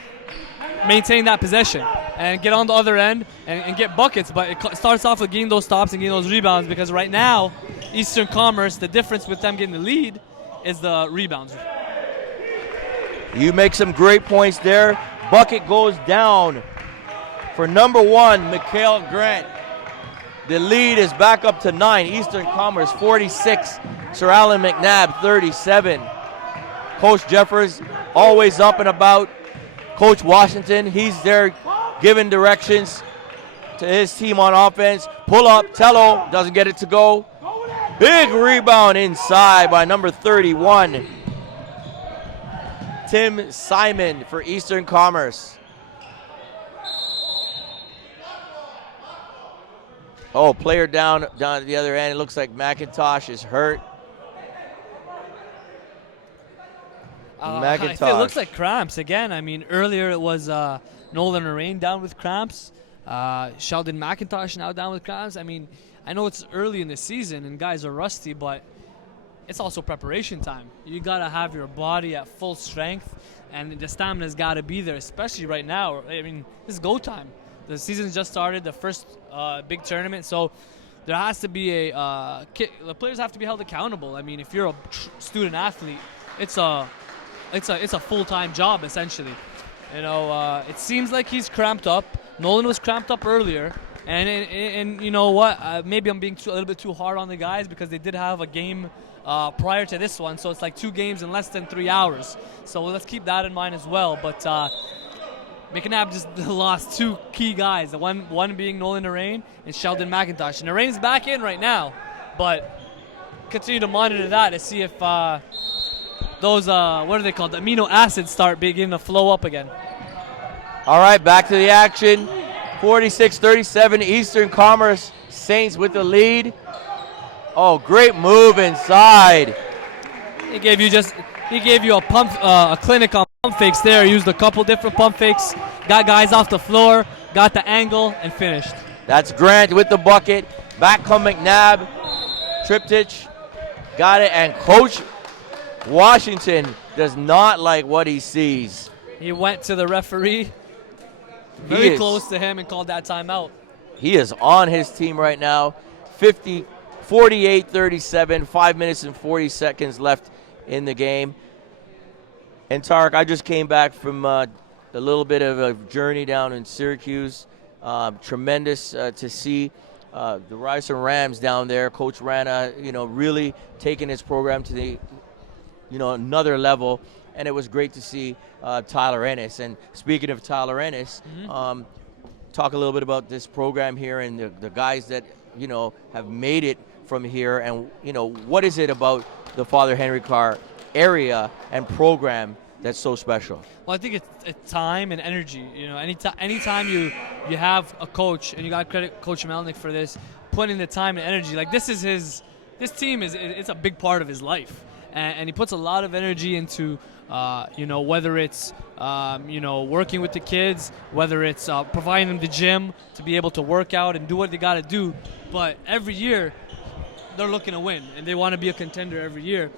maintain that possession and get on the other end and get buckets. But it starts off with getting those stops and getting those rebounds, because right now, Eastern Commerce, the difference with them getting the lead is the rebounds. You make some great points there. Bucket goes down for number 1, Mikhail Grant. The lead is back up to 9. Eastern Commerce 46, Sir Alan MacNabb 37. Coach Jeffers always up and about. Coach Washington, he's there giving directions to his team on offense. Pull up, Tello doesn't get it to go. Big rebound inside by number 31. Tim Simon for Eastern Commerce. Oh, player down at the other end. It looks like McIntosh is hurt. McIntosh. It looks like cramps again. I mean, earlier it was Nolan Arain down with cramps. Sheldon McIntosh now down with cramps. I mean, I know it's early in the season and guys are rusty, but it's also preparation time. You got to have your body at full strength, and the stamina's got to be there, especially right now. I mean, this is go time. The season's just started, the first big tournament, so there has to be the players have to be held accountable. I mean, if you're a student athlete, it's a full-time job essentially. You know, it seems like he's cramped up. Nolan was cramped up earlier, and you know what? Maybe I'm being a little bit too hard on the guys, because they did have a game prior to this one, so it's like 2 games in less than 3 hours. So let's keep that in mind as well. But MacNabb just lost 2 key guys, the one being Nolan Arain and Sheldon McIntosh. And Arain's back in right now, but continue to monitor that to see if those, what are they called, the amino acids start beginning to flow up again. All right, back to the action. 46-37, Eastern Commerce Saints with the lead. Oh, great move inside. He gave you a clinic on pump fakes there. Used a couple different pump fakes, got guys off the floor, got the angle, and finished. That's Grant with the bucket. Back come MacNabb. Triptych got it, and Coach Washington does not like what he sees. He went to the referee, very close to him, and called that timeout. He is on his team right now. 48-37, 5 minutes and 40 seconds left in the game. And Tarek, I just came back from a little bit of a journey down in Syracuse. Tremendous to see the Ryerson Rams down there. Coach Rana, really taking his program to the, another level. And it was great to see Tyler Ennis. And speaking of Tyler Ennis, talk a little bit about this program here and the guys that, have made it from here. And, what is it about the Father Henry Carr area and program that's so special? Well, I think it's time and energy. Anytime you have a coach, and you got to credit Coach Melnick for this, putting the time and energy. Like this team it's a big part of his life, and he puts a lot of energy into, whether it's working with the kids, whether it's providing them the gym to be able to work out and do what they got to do. But every year, they're looking to win, and they want to be a contender every year.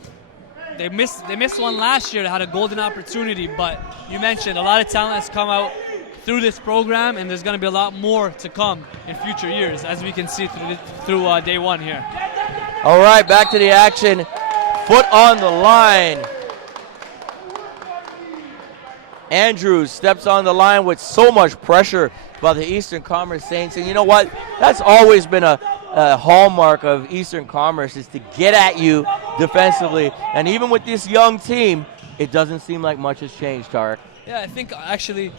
They missed one last year. They had a golden opportunity, but you mentioned a lot of talent has come out through this program, and there's going to be a lot more to come in future years, as we can see through day one here. All right, back to the action. Foot on the line. Andrews steps on the line with so much pressure by the Eastern Commerce Saints. And you know what? That's always been a hallmark of Eastern Commerce, is to get at you defensively. And even with this young team, it doesn't seem like much has changed, Tarek. Yeah, I think actually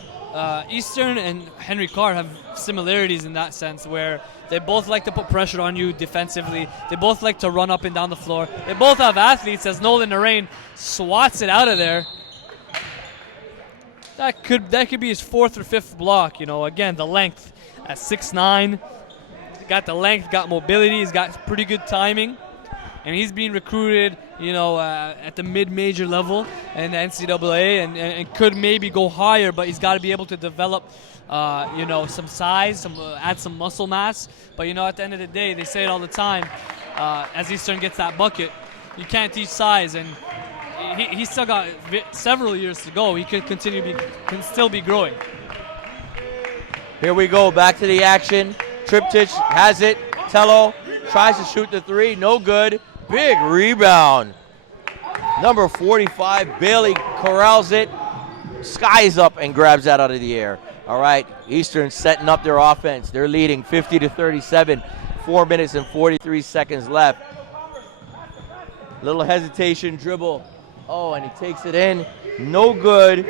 Eastern and Henry Carr have similarities in that sense, where they both like to put pressure on you defensively. They both like to run up and down the floor. They both have athletes, as Nolan Arain swats it out of there. That could be his 4th or 5th block. Again, the length at 6'9". Got the length, got mobility, he's got pretty good timing, and he's being recruited at the mid-major level in the NCAA and could maybe go higher, but he's got to be able to develop, some size, add some muscle mass. But, at the end of the day, they say it all the time, as Eastern gets that bucket, you can't teach size, and he's still got several years to go. He could can still be growing. Here we go, back to the action. Triptych has it. Tello tries to shoot the three, no good. Big rebound. Number 45, Bailey corrals it, skies up and grabs that out of the air. All right, Eastern setting up their offense. They're leading 50-37, 4 minutes and 43 seconds left. Little hesitation, dribble. Oh, and he takes it in, no good.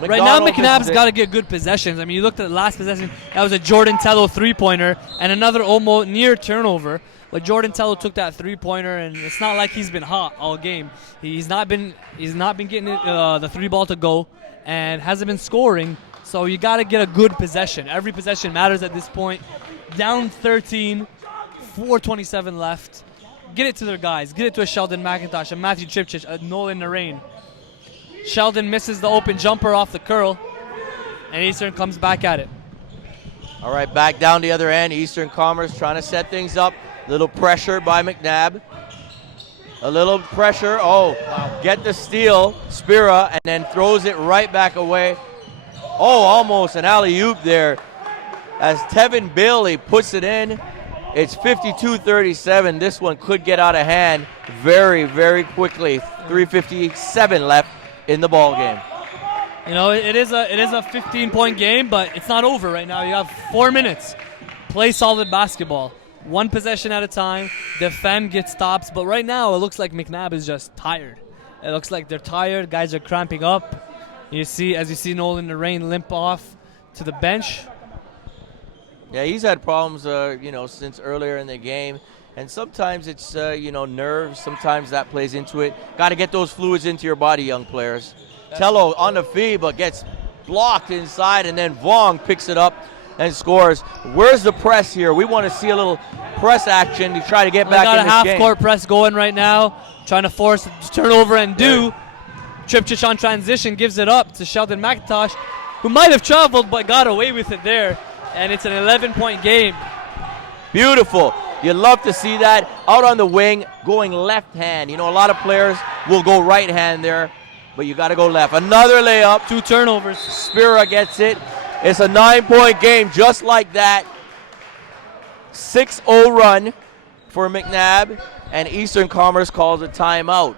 Right now, MacNabb's got to get good possessions. I mean, you looked at the last possession, that was a Jordan Tello three-pointer and another almost near turnover. But Jordan Tello took that three-pointer, and it's not like he's been hot all game. He's not been getting the three ball to go, and hasn't been scoring. So you got to get a good possession. Every possession matters at this point. Down 13, 4:27 left. Get it to their guys. Get it to a Sheldon McIntosh, a Matthew Triptych, a Nolan Narain. Sheldon misses the open jumper off the curl, and Eastern comes back at it. All right, back down the other end. Eastern Commerce trying to set things up. Little pressure by MacNabb. A little pressure. Oh, get the steal. Spira, and then throws it right back away. Oh, almost an alley-oop there. As Tevin Bailey puts it in, it's 52-37. This one could get out of hand very, very quickly. 3:57 left in the ball game. It is a 15-point game, but it's not over right now. You have 4 minutes. Play solid basketball. One possession at a time. Defend, get stops. But right now, it looks like MacNabb is just tired. It looks like they're tired. Guys are cramping up. As you see Nolan Narain limp off to the bench. Yeah, he's had problems, since earlier in the game. And sometimes it's, nerves. Sometimes that plays into it. Got to get those fluids into your body, young players. Tello on the feed, but gets blocked inside, and then Vong picks it up and scores. Where's the press here? We want to see a little press action to try to get back in this game. Got a half-court press going right now, trying to force turnover and do. Triptych on transition gives it up to Sheldon McIntosh, who might have traveled but got away with it there. And it's an 11-point game. Beautiful. You love to see that. Out on the wing, going left hand. A lot of players will go right hand there, but you got to go left. Another layup. 2 turnovers. Spira gets it. It's a 9-point game just like that. 6-0 run for MacNabb, and Eastern Commerce calls a timeout.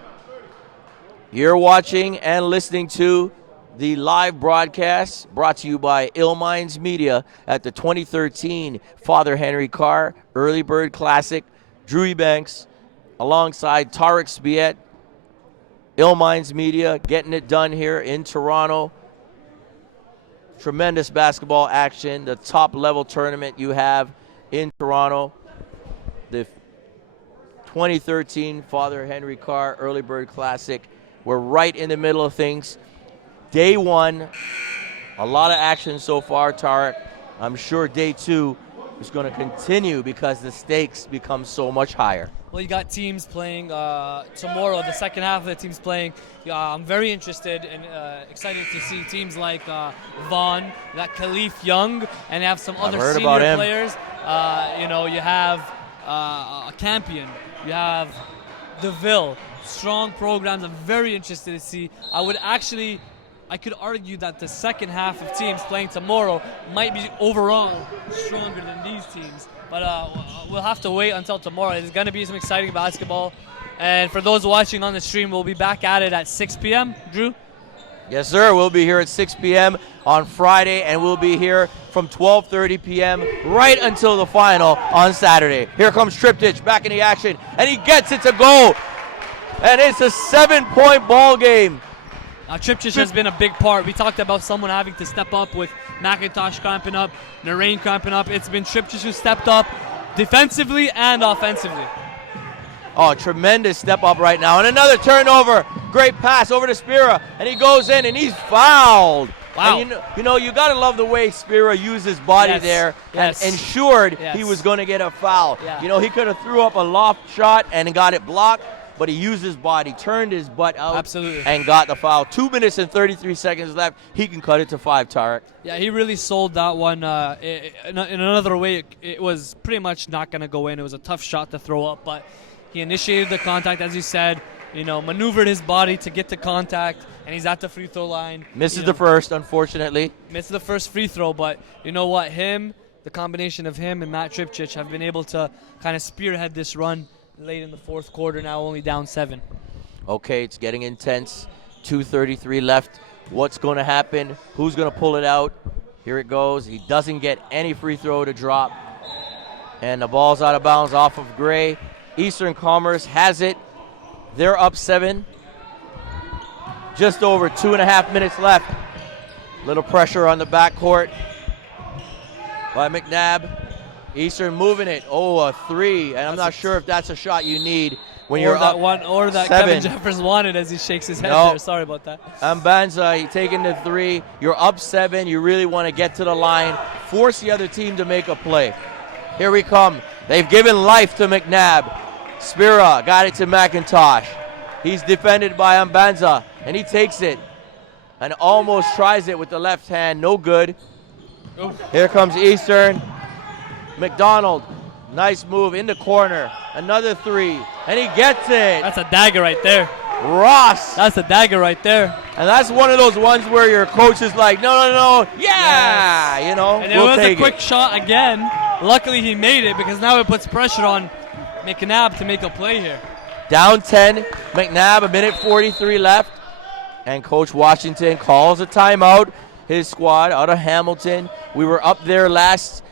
You're watching and listening to the live broadcast brought to you by Illminds Media at the 2013 Father Henry Carr Early Bird Classic. Drew Ebanks alongside Tarek Spiet. Illminds Media getting it done here in Toronto. Tremendous basketball action. The top level tournament you have in Toronto. The 2013 Father Henry Carr Early Bird Classic. We're right in the middle of things. Day one, a lot of action so far, Tarek. I'm sure day two is going to continue because the stakes become so much higher. Well, you got teams playing tomorrow, the second half of the teams playing. I'm very interested and excited to see teams like Vaughn, you got Khalif Young, and you have some other senior players. You have Campion, you have DeVille. Strong programs. I'm very interested to see. I could argue that the second half of teams playing tomorrow might be overall stronger than these teams. But we'll have to wait until tomorrow. There's going to be some exciting basketball. And for those watching on the stream, we'll be back at it at 6 p.m. Drew? Yes, sir. We'll be here at 6 p.m. on Friday, and we'll be here from 12:30 p.m. right until the final on Saturday. Here comes Triptych back in the action, and he gets it to go. And it's a 7-point ball game. Now, Triptych has been a big part. We talked about someone having to step up with McIntosh cramping up, Narain cramping up. It's been Triptych who stepped up defensively and offensively. Oh, tremendous step up right now. And another turnover. Great pass over to Spira. And he goes in and he's fouled. Wow. And you got to love the way Spira used his body there and ensured he was going to get a foul. Yeah. He could have threw up a loft shot and got it blocked. but he used his body, turned his butt out, Absolutely. and got the foul. 2 minutes and 33 seconds left. He can cut it to 5, Tarek. Yeah, he really sold that one. In another way, it was pretty much not going to go in. It was a tough shot to throw up, but he initiated the contact, as you said, maneuvered his body to get to contact, and he's at the free throw line. Misses the first, unfortunately. Misses the first free throw, but you know what? The combination of him and Matt Tripchich have been able to kind of spearhead this run late in the fourth quarter, now only down 7. Okay, it's getting intense. 2:33 left. What's going to happen? Who's going to pull it out? Here it goes. He doesn't get any free throw to drop. And the ball's out of bounds off of Gray. Eastern Commerce has it. They're up 7. Just over 2.5 minutes left. Little pressure on the backcourt by MacNabb. Eastern moving it. Oh, a 3. And I'm not sure if that's a shot you need when you're up or that 7. Kevin Jeffers wanted as he shakes his head No. there. Sorry about that. Mbanza taking the 3. You're up 7. You really want to get to the line. Force the other team to make a play. Here we come. They've given life to MacNabb. Spira got it to McIntosh. He's defended by Mbanza, and he takes it and almost tries it with the left hand. No good. Here comes Eastern. McDonald, nice move in the corner. Another 3, and he gets it. That's a dagger right there. Ross. That's a dagger right there. And that's one of those ones where your coach is like, no, yeah, Yes. And it was a quick shot again. Luckily he made it because now it puts pressure on MacNabb to make a play here. Down 10, MacNabb, 1:43 left. And Coach Washington calls a timeout. His squad out of Hamilton. We were up there last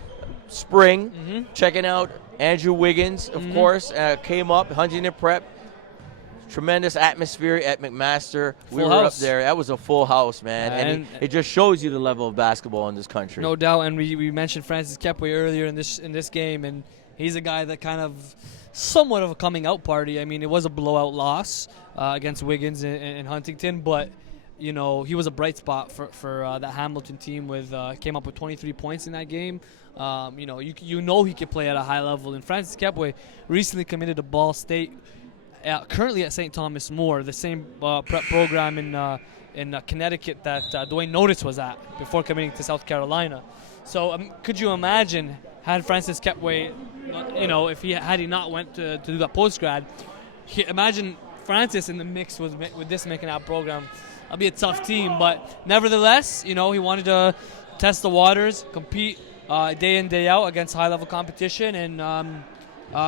spring checking out Andrew Wiggins, of course. Came up, Huntington Prep. Tremendous atmosphere at McMaster. We Full were house. up there. That was a full house, man. And it just shows you the level of basketball in this country. No doubt, and we mentioned Francis Kepway earlier in this game, and he's a guy that kind of somewhat of a coming out party. I mean, it was a blowout loss against Wiggins in Huntington, but he was a bright spot for that Hamilton team. Came up with 23 points in that game. He could play at a high level. And Francis Kepway recently committed to Ball State. Currently at St. Thomas More, the same prep program in Connecticut that Dwayne Notice was at before committing to South Carolina. So could you imagine had Francis Kepway, if he not went to do that post grad, imagine Francis in the mix with this MacNabb program. That'd be a tough team, but nevertheless, he wanted to test the waters, compete day in day out against high level competition, and.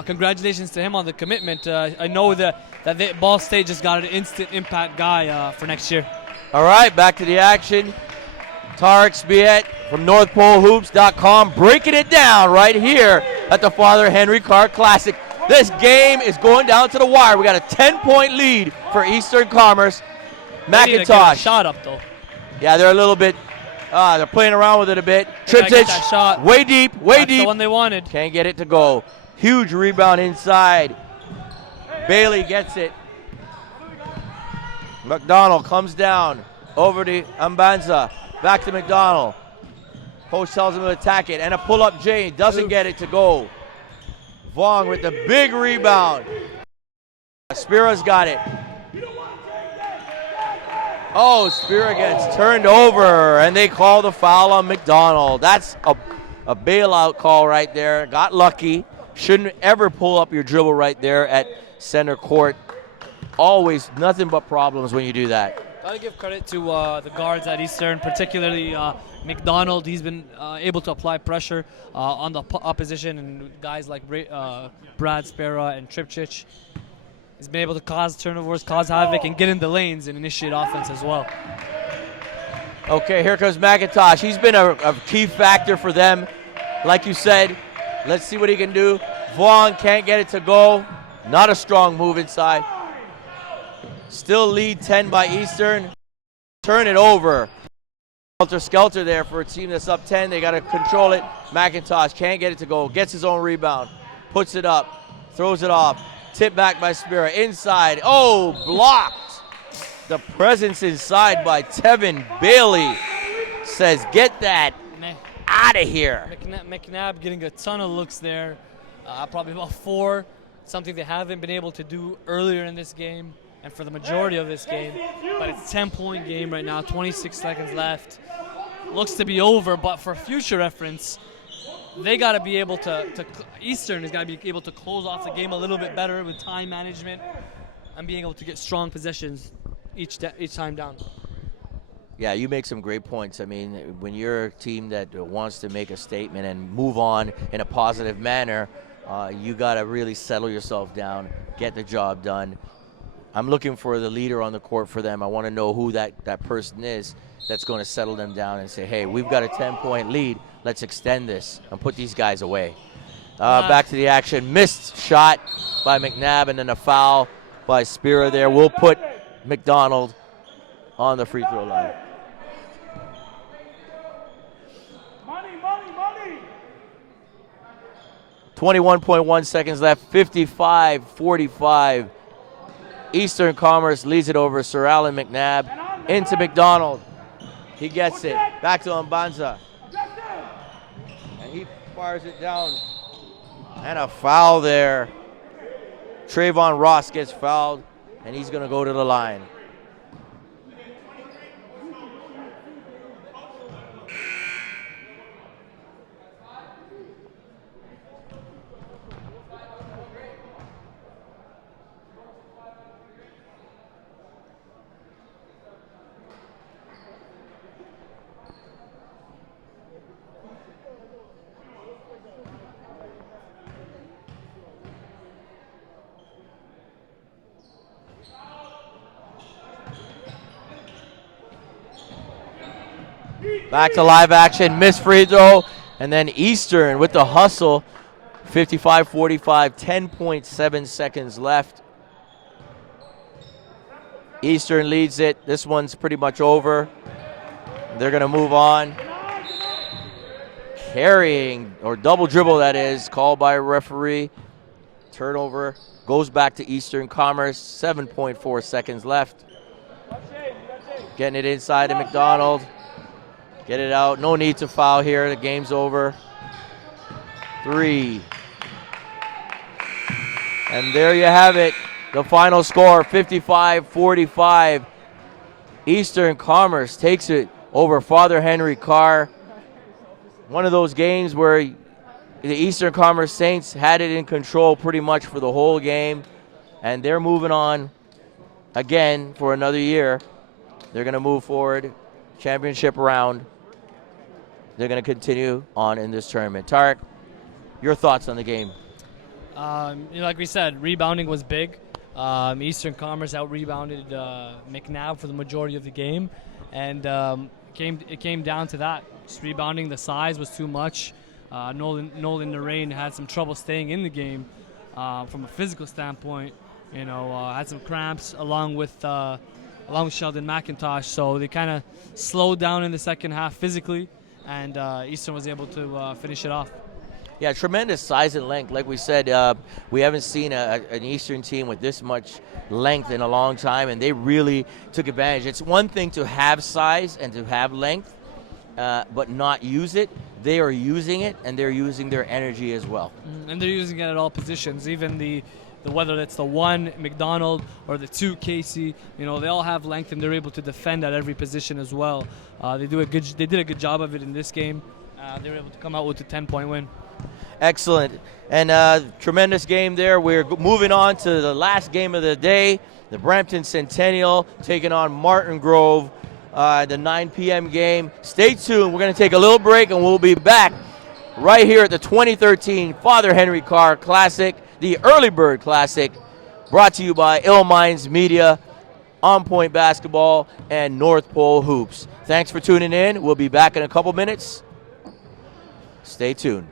Congratulations to him on the commitment. I know that Ball State just got an instant impact guy for next year. All right, back to the action. Tarek Spiet from NorthPoleHoops.com breaking it down right here at the Father Henry Carr Classic. This game is going down to the wire. We got a 10-point lead for Eastern Commerce. McIntosh. Shot up, though. Yeah, they're a little bit, they're playing around with it a bit. That shot. Way deep. That's the one they wanted. Can't get it to go. Huge rebound inside. Bailey gets it. McDonald comes down over to Mbanza. Back to McDonald. Coach tells him to attack it. And a pull-up J. Doesn't get it to go. Vaughn with the big rebound. Spira's got it. Oh, Spira gets turned over. And they call the foul on McDonald. That's a bailout call right there. Got lucky. Shouldn't ever pull up your dribble right there at center court. Always nothing but problems when you do that. Gotta give credit to the guards at Eastern, particularly McDonald. He's been able to apply pressure on the opposition, and guys like Brad Spera and Tripchich. He's been able to cause turnovers, cause havoc, and get in the lanes and initiate offense as well. Okay, here comes McIntosh. He's been a key factor for them. Like you said, let's see what he can do. Vaughn can't get it to go. Not a strong move inside. Still lead 10 by Eastern. Turn it over. Skelter there for a team that's up 10. They got to control it. McIntosh can't get it to go. Gets his own rebound. Puts it up. Throws it off. Tip back by Spira. Inside. Oh, blocked. The presence inside by Tevin Bailey says, get that out of here. MacNabb getting a ton of looks there. Probably about 4 something they haven't been able to do earlier in this game and for the majority of this game. But it's a 10-point game right now, 26 seconds left. Looks to be over, but for future reference, they got to be able to Eastern has got to be able to close off the game a little bit better with time management and being able to get strong possessions each time down. Yeah, you make some great points. I mean, when you're a team that wants to make a statement and move on in a positive manner, you got to really settle yourself down, get the job done. I'm looking for the leader on the court for them. I want to know who that person is that's going to settle them down and say, hey, we've got a 10-point lead. Let's extend this and put these guys away. Back to the action. Missed shot by MacNabb and then a foul by Spira there. We'll put McDonald on the free throw line. 21.1 seconds left, 55-45. Eastern Commerce leads it over Sir Alan MacNabb into McDonald. He gets it. Back to Mbanza. And he fires it down. And a foul there. Trayvon Ross gets fouled, and he's going to go to the line. Back to live action, missed free throw, and then Eastern with the hustle, 55-45, 10.7 seconds left. Eastern leads it. This one's pretty much over. They're going to move on. Carrying, or double dribble that is, called by a referee. Turnover, goes back to Eastern Commerce, 7.4 seconds left. Getting it inside to McDonald. Get it out. No need to foul here. The game's over. 3. And there you have it. The final score, 55-45. Eastern Commerce takes it over Father Henry Carr. One of those games where the Eastern Commerce Saints had it in control pretty much for the whole game. And they're moving on again for another year. They're going to move forward. Championship round. They're going to continue on in this tournament. Tarek, your thoughts on the game? Like we said, rebounding was big. Eastern Commerce out-rebounded MacNabb for the majority of the game. And it came down to that. Just rebounding, the size was too much. Nolan Narain had some trouble staying in the game from a physical standpoint. Had some cramps along with Sheldon McIntosh. So they kind of slowed down in the second half physically. And Eastern was able to finish it off. Yeah, tremendous size and length. Like we said, we haven't seen an Eastern team with this much length in a long time, and they really took advantage. It's one thing to have size and to have length, but not use it. They are using it, and they're using their energy as well. And they're using it at all positions, even whether it's the 1, McDonald, or the 2, Casey. They all have length, and they're able to defend at every position as well. They did a good job of it in this game. They were able to come out with a 10-point win. Excellent. And tremendous game there. We're moving on to the last game of the day. The Brampton Centennial taking on Martingrove, the 9 p.m. game. Stay tuned. We're going to take a little break, and we'll be back right here at the 2013 Father Henry Carr Classic, the Early Bird Classic, brought to you by Ill Minds Media, On Point Basketball, and North Pole Hoops. Thanks for tuning in. We'll be back in a couple minutes. Stay tuned.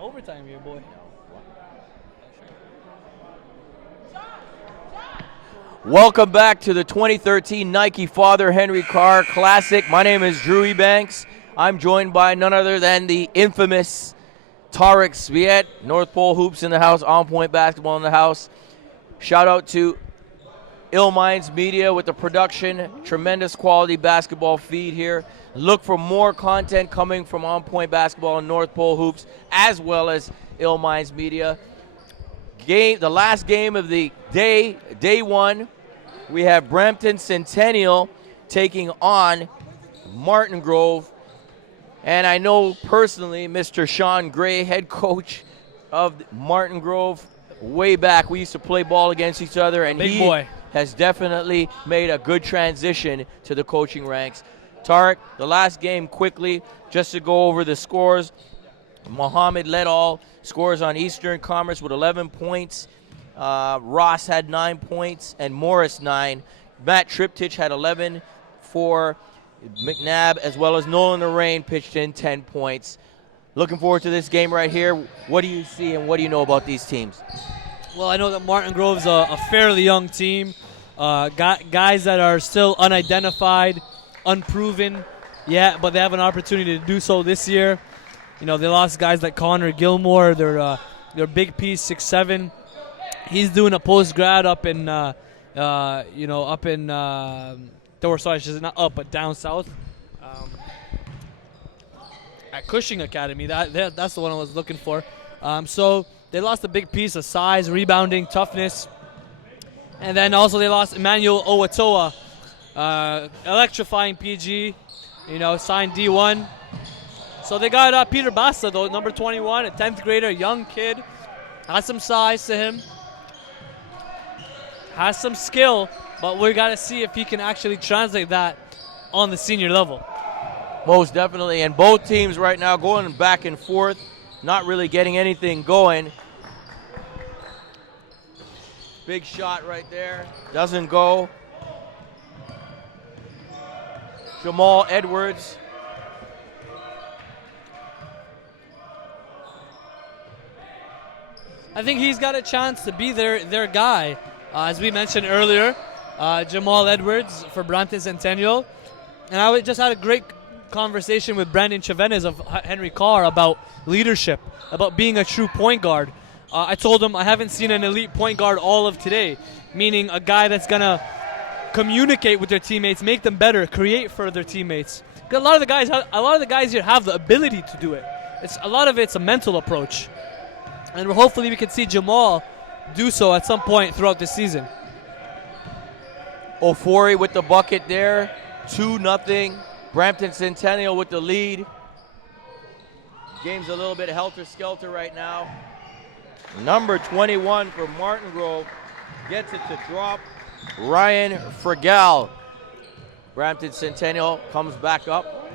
Overtime here, boy. Welcome back to the 2013 Nike Father Henry Carr Classic. My name is Drew Ebanks. I'm joined by none other than the infamous Tarek Sviet. North Pole Hoops in the house, On Point Basketball in the house. Shout out to Ill Minds Media with the production. Tremendous quality basketball feed here. Look for more content coming from On Point Basketball and North Pole Hoops, as well as Ill Minds Media. The last game of the day one, we have Brampton Centennial taking on Martingrove. And I know personally Mr. Sean Gray, head coach of Martingrove, way back. We used to play ball against each other, and Big he boy. has definitely made a good transition to the coaching ranks. Tarek, the last game quickly, just to go over the scores. Mohammed led all scores on Eastern Commerce with 11 points. Ross had 9 points and Morris 9. Matt Triptych had 11 for MacNabb, as well as Nolan Lorraine pitched in 10 points. Looking forward to this game right here. What do you see and what do you know about these teams? Well, I know that Martingrove's a fairly young team. Guys that are still unidentified, unproven yet, but they have an opportunity to do so this year. You know, they lost guys like Connor Gilmore, their big piece, 6'7". He's doing a post-grad up in, she's not up, but down south. At Cushing Academy, that's the one I was looking for. So they lost a big piece of size, rebounding, toughness. And then also they lost Emmanuel Owatoa, electrifying PG, signed D1. So they got Peter Bassa, though, number 21, a 10th grader, a young kid. Has some size to him. Has some skill, but we got to see if he can actually translate that on the senior level. Most definitely, and both teams right now going back and forth, not really getting anything going. Big shot right there, doesn't go. Jamal Edwards. I think he's got a chance to be their guy. As we mentioned earlier, Jamal Edwards for Brampton Centennial. And I just had a great conversation with Brandon Chavenes of Henry Carr about leadership, about being a true point guard. I told him I haven't seen an elite point guard all of today, meaning a guy that's going to communicate with their teammates, make them better, create for their teammates. Because a lot of the guys here have the ability to do it. A lot of it's a mental approach. And hopefully we can see Jamal do so at some point throughout the season. Ofori with the bucket there, 2-0. Brampton Centennial with the lead. Game's a little bit helter-skelter right now. Number 21 for Martingrove gets it to drop. Ryan Fregal. Brampton Centennial comes back up.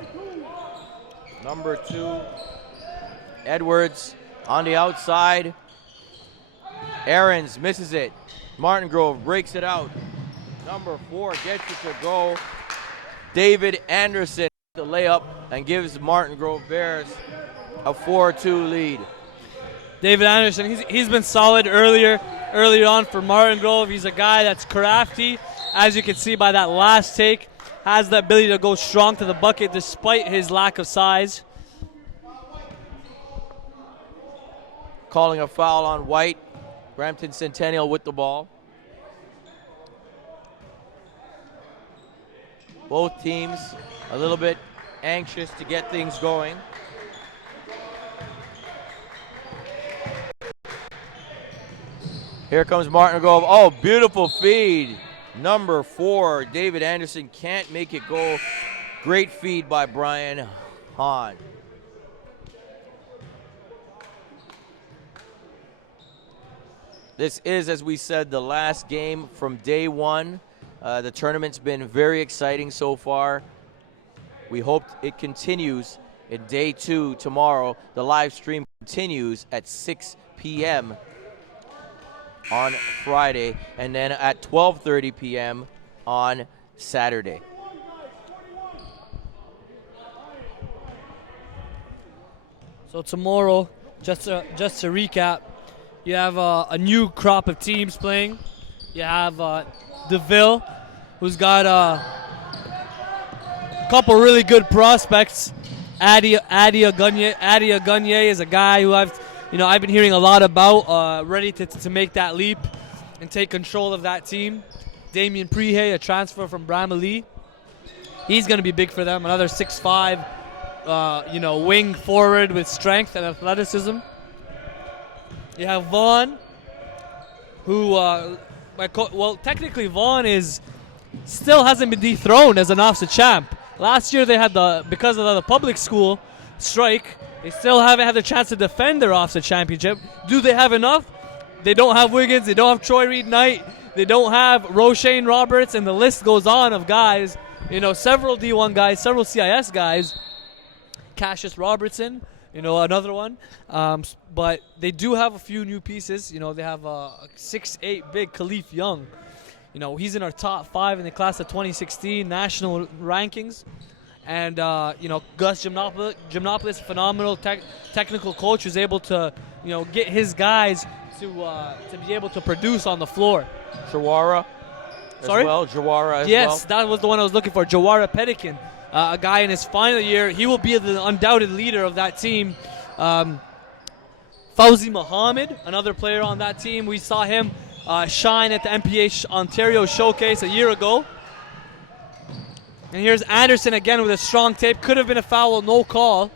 Number 2, Edwards on the outside. Aarons misses it. Martingrove breaks it out. Number 4 gets it to go. David Anderson the layup and gives Martingrove Bears a 4-2 lead. David Anderson, he's been solid early on for Martingrove. He's a guy that's crafty, as you can see by that last take. Has the ability to go strong to the bucket despite his lack of size. Calling a foul on White. Brampton Centennial with the ball. Both teams a little bit anxious to get things going. Here comes Martingrove. Oh, beautiful feed. Number 4, David Anderson can't make it go. Great feed by Brian Hahn. This is, as we said, the last game from day one. The tournament's been very exciting so far. We hope it continues in day 2 tomorrow. The live stream continues at 6 p.m. on Friday, and then at 12:30 p.m. on Saturday. So tomorrow Just to recap, you have a new crop of teams playing. You have DeVille, who's got a couple really good prospects. Adi Agunye is a guy who I've been hearing a lot about, ready to make that leap and take control of that team. Damian Prehay, a transfer from Bramalea. He's going to be big for them. Another 6'5", wing forward with strength and athleticism. You have Vaughn, who, technically Vaughn still hasn't been dethroned as an OFSA champ. Last year they had because of the public school strike, they still haven't had the chance to defend their OFSA championship. Do they have enough? They don't have Wiggins. They don't have Troy Reed-Knight. They don't have Roshane Roberts, and the list goes on of guys. Several D1 guys, several CIS guys. Cassius Robertson, another one. But they do have a few new pieces. They have a 6'8" big Khalif Young. He's in our top 5 in the class of 2016 national rankings. And, Gus Gymnopoulos, phenomenal technical coach, who's able to, get his guys to be able to produce on the floor. Jawara Sorry? as well. Jawara as well. Yes, that was the one I was looking for. Jawara Pedikin, a guy in his final year. He will be the undoubted leader of that team. Fauzi Muhammad, another player on that team. We saw him shine at the MPH Ontario Showcase a year ago. And here's Anderson again with a strong tape. Could have been a foul, no call.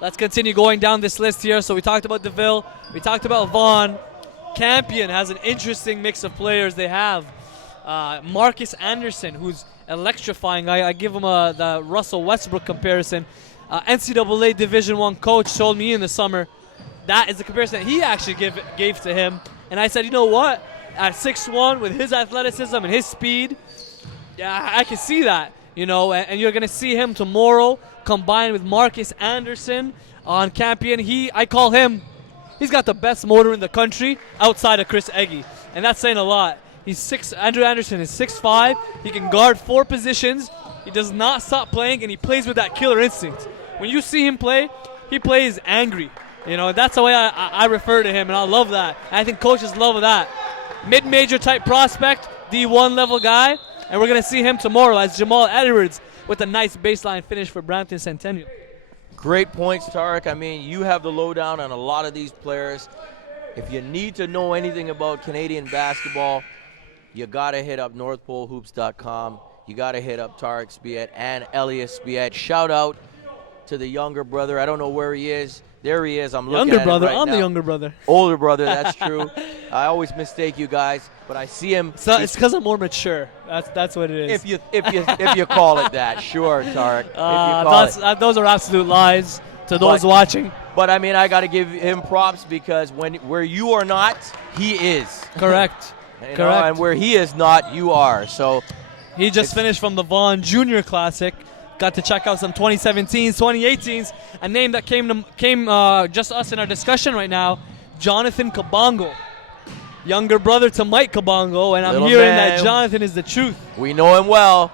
Let's continue going down this list here. So we talked about DeVille. We talked about Vaughn. Campion has an interesting mix of players. They have Marcus Anderson, who's electrifying. I give him the Russell Westbrook comparison. NCAA Division I coach told me in the summer that is the comparison that he actually gave to him. And I said, you know what? At 6'1", with his athleticism and his speed, yeah, I can see that. And you're going to see him tomorrow combined with Marcus Anderson on Campion. I call him, he's got the best motor in the country outside of Chris Eggy. And that's saying a lot. Andrew Anderson is 6'5". He can guard 4 positions. He does not stop playing, and he plays with that killer instinct. When you see him play, he plays angry. That's the way I refer to him, and I love that. I think coaches love that. Mid-major type prospect, D1 level guy, and we're going to see him tomorrow as Jamal Edwards with a nice baseline finish for Brampton Centennial. Great points, Tarek. I mean, you have the lowdown on a lot of these players. If you need to know anything about Canadian basketball, you got to hit up NorthPoleHoops.com. You got to hit up Tarek Spiet and Elias Spiet. Shout out to the younger brother. I don't know where he is. There he is. I'm looking at him right now. I'm the younger brother. Older brother, that's true. I always mistake you guys, but I see him. So it's because I'm more mature. That's what it is. If you call it that, sure, Tarek. Those are absolute lies to those watching. But I mean, I got to give him props because where you are not, he is. Correct. Correct. And where he is not, you are. So he just finished from the Vaughan Junior Classic. Got to check out some 2017s, 2018s. A name that came just us in our discussion right now, Jonathan Kabongo. Younger brother to Mike Kabongo, and I'm hearing that Jonathan is the truth. We know him well.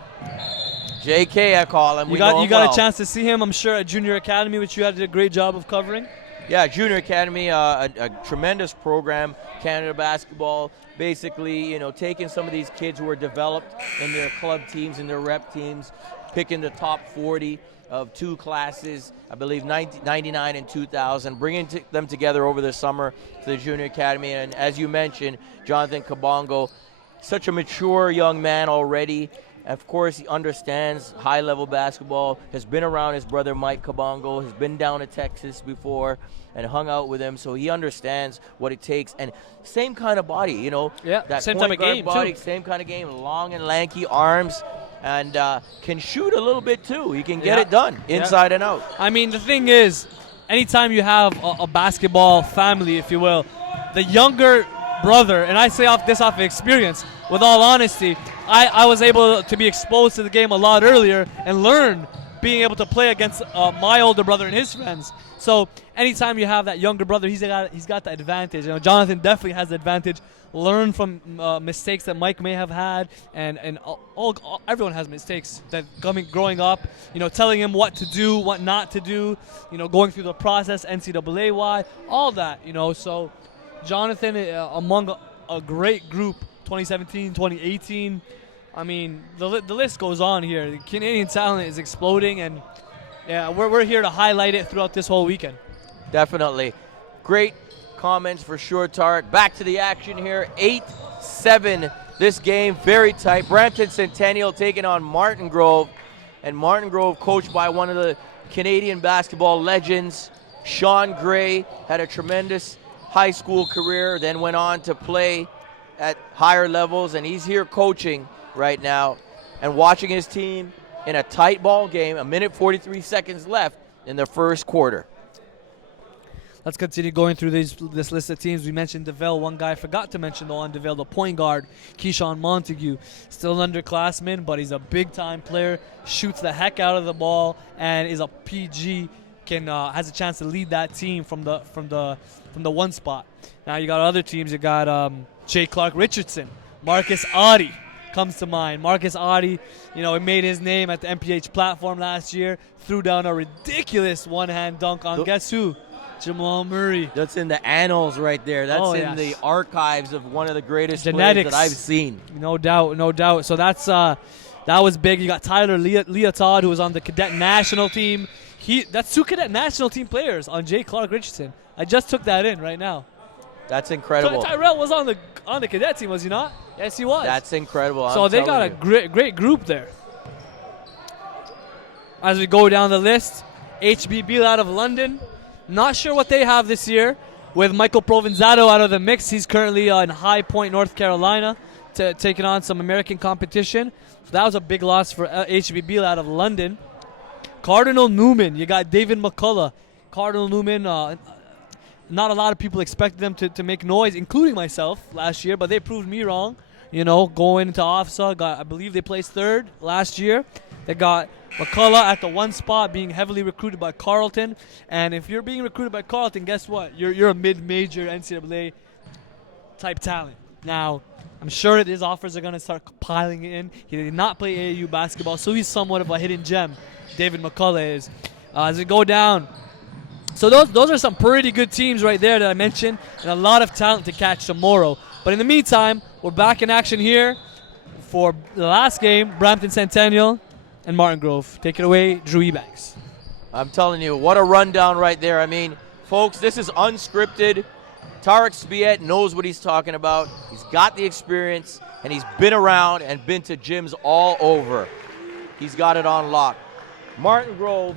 JK, I call him. You got a chance to see him, I'm sure, at Junior Academy, which you did a great job of covering. Yeah, Junior Academy, a tremendous program, Canada basketball. Basically, taking some of these kids who are developed in their club teams and their rep teams, picking the top 40 of 2 classes, I believe 99 and 2000, bringing them together over the summer to the Junior Academy. And as you mentioned, Jonathan Kabongo, such a mature young man already. Of course, he understands high-level basketball, has been around his brother Mike Kabongo, has been down to Texas before and hung out with him, so he understands what it takes. And same kind of body, Yeah, that same point type of guard game, body, too. same kind of game, long and lanky arms, and can shoot a little bit, too. He can get it done inside and out. I mean, the thing is, anytime you have a basketball family, if you will, the younger brother, and I say off experience, with all honesty, I was able to be exposed to the game a lot earlier and learn being able to play against my older brother and his friends. So anytime you have that younger brother, he's got the advantage. You know, Jonathan definitely has the advantage. Learn from mistakes that Mike may have had, and everyone has mistakes that growing up. You know, telling him what to do, what not to do. You know, going through the process, NCAA, all that. You know, so Jonathan among a great group, 2017, 2018. I mean, the list goes on here. The Canadian talent is exploding, and yeah, we're here to highlight it throughout this whole weekend. Definitely. Great comments for sure, Tarek. Back to the action here. 8-7 this game. Very tight. Brampton Centennial taking on Martingrove. And Martingrove coached by one of the Canadian basketball legends. Sean Gray had a tremendous high school career, then went on to play at higher levels, and he's here coaching right now and watching his team in a tight ball game, 1:43 seconds left in the first quarter. Let's continue going through this list of teams. We mentioned DeVille. One guy I forgot to mention, though, on DeVille, the point guard, Keyshawn Montague. Still an underclassman, but he's a big-time player, shoots the heck out of the ball, and is a PG, has a chance to lead that team from the one spot. Now you got other teams. You got Jay Clark Richardson, Marcus Audi comes to mind. Marcus Audi, you know, he made his name at the MPH platform last year, threw down a ridiculous one-hand dunk on guess who? Jamal Murray. That's in the annals right there. That's in the archives of one of the greatest players that I've seen. No doubt, no doubt. So that was big. You got Tyler Leotard, who was on the cadet national team. That's 2 cadet national team players on Jay Clark Richardson. I just took that in right now. That's incredible. Tyrell was on the cadet team, was he not? Yes, he was. That's incredible. So they got a great group there. As we go down the list, HBB out of London. Not sure what they have this year with Michael Provenzano out of the mix. He's currently in High Point, North Carolina, taking on some American competition. So that was a big loss for HBB out of London. Cardinal Newman, you got David McCullough. Cardinal Newman, not a lot of people expected them to make noise, including myself last year, but they proved me wrong. You know, going into OFSA, I believe they placed 3rd last year. They got McCullough at the 1 spot, being heavily recruited by Carleton. And if you're being recruited by Carleton, guess what? You're a mid-major NCAA type talent. Now, I'm sure that his offers are going to start piling in. He did not play AAU basketball, so he's somewhat of a hidden gem. David McCullough is. As we go down, so those are some pretty good teams right there that I mentioned, and a lot of talent to catch tomorrow. But in the meantime, we're back in action here for the last game, Brampton Centennial and Martingrove. Take it away, Drew Ebanks. I'm telling you, what a rundown right there. I mean, folks, this is unscripted. Tarek Spiet knows what he's talking about. He's got the experience, and he's been around and been to gyms all over. He's got it on lock. Martingrove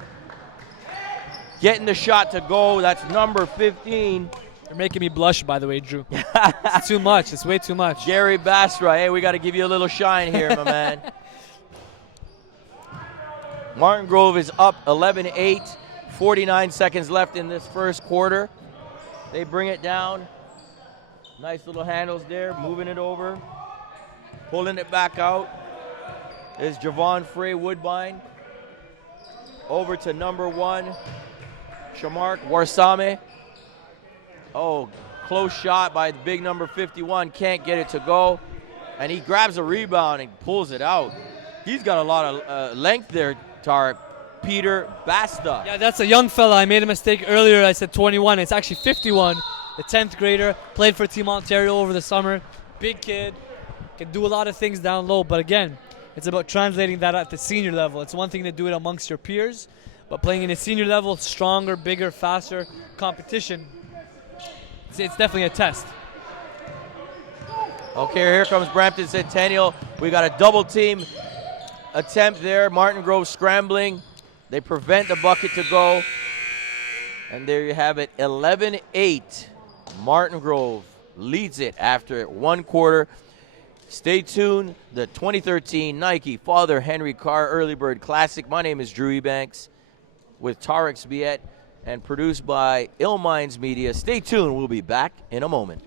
getting the shot to go. That's number 15. You're making me blush, by the way, Drew. It's too much. It's way too much. Gary Basra. Hey, we got to give you a little shine here, my man. Martingrove is up 11-8. 49 seconds left in this first quarter. They bring it down. Nice little handles there. Moving it over. Pulling it back out. There's Javon Frey Woodbine. Over to number 1. Shamark Warsame. Oh, close shot by the big number 51. Can't get it to go. And he grabs a rebound and pulls it out. He's got a lot of length there, Tarek. Peter Basta. Yeah, that's a young fella. I made a mistake earlier. I said 21. It's actually 51. The 10th grader. Played for Team Ontario over the summer. Big kid. Can do a lot of things down low. But again, it's about translating that at the senior level. It's one thing to do it amongst your peers. But playing in a senior level, stronger, bigger, faster competition, it's definitely a test. Okay, here comes Brampton Centennial. We got a double team attempt there. Martingrove scrambling. They prevent the bucket to go. And there you have it, 11-8. Martingrove leads it after 1 quarter. Stay tuned. The 2013 Nike Father Henry Carr Early Bird Classic. My name is Drew Ebanks with Tarek Spiet and produced by Ill Minds Media. Stay tuned. We'll be back in a moment.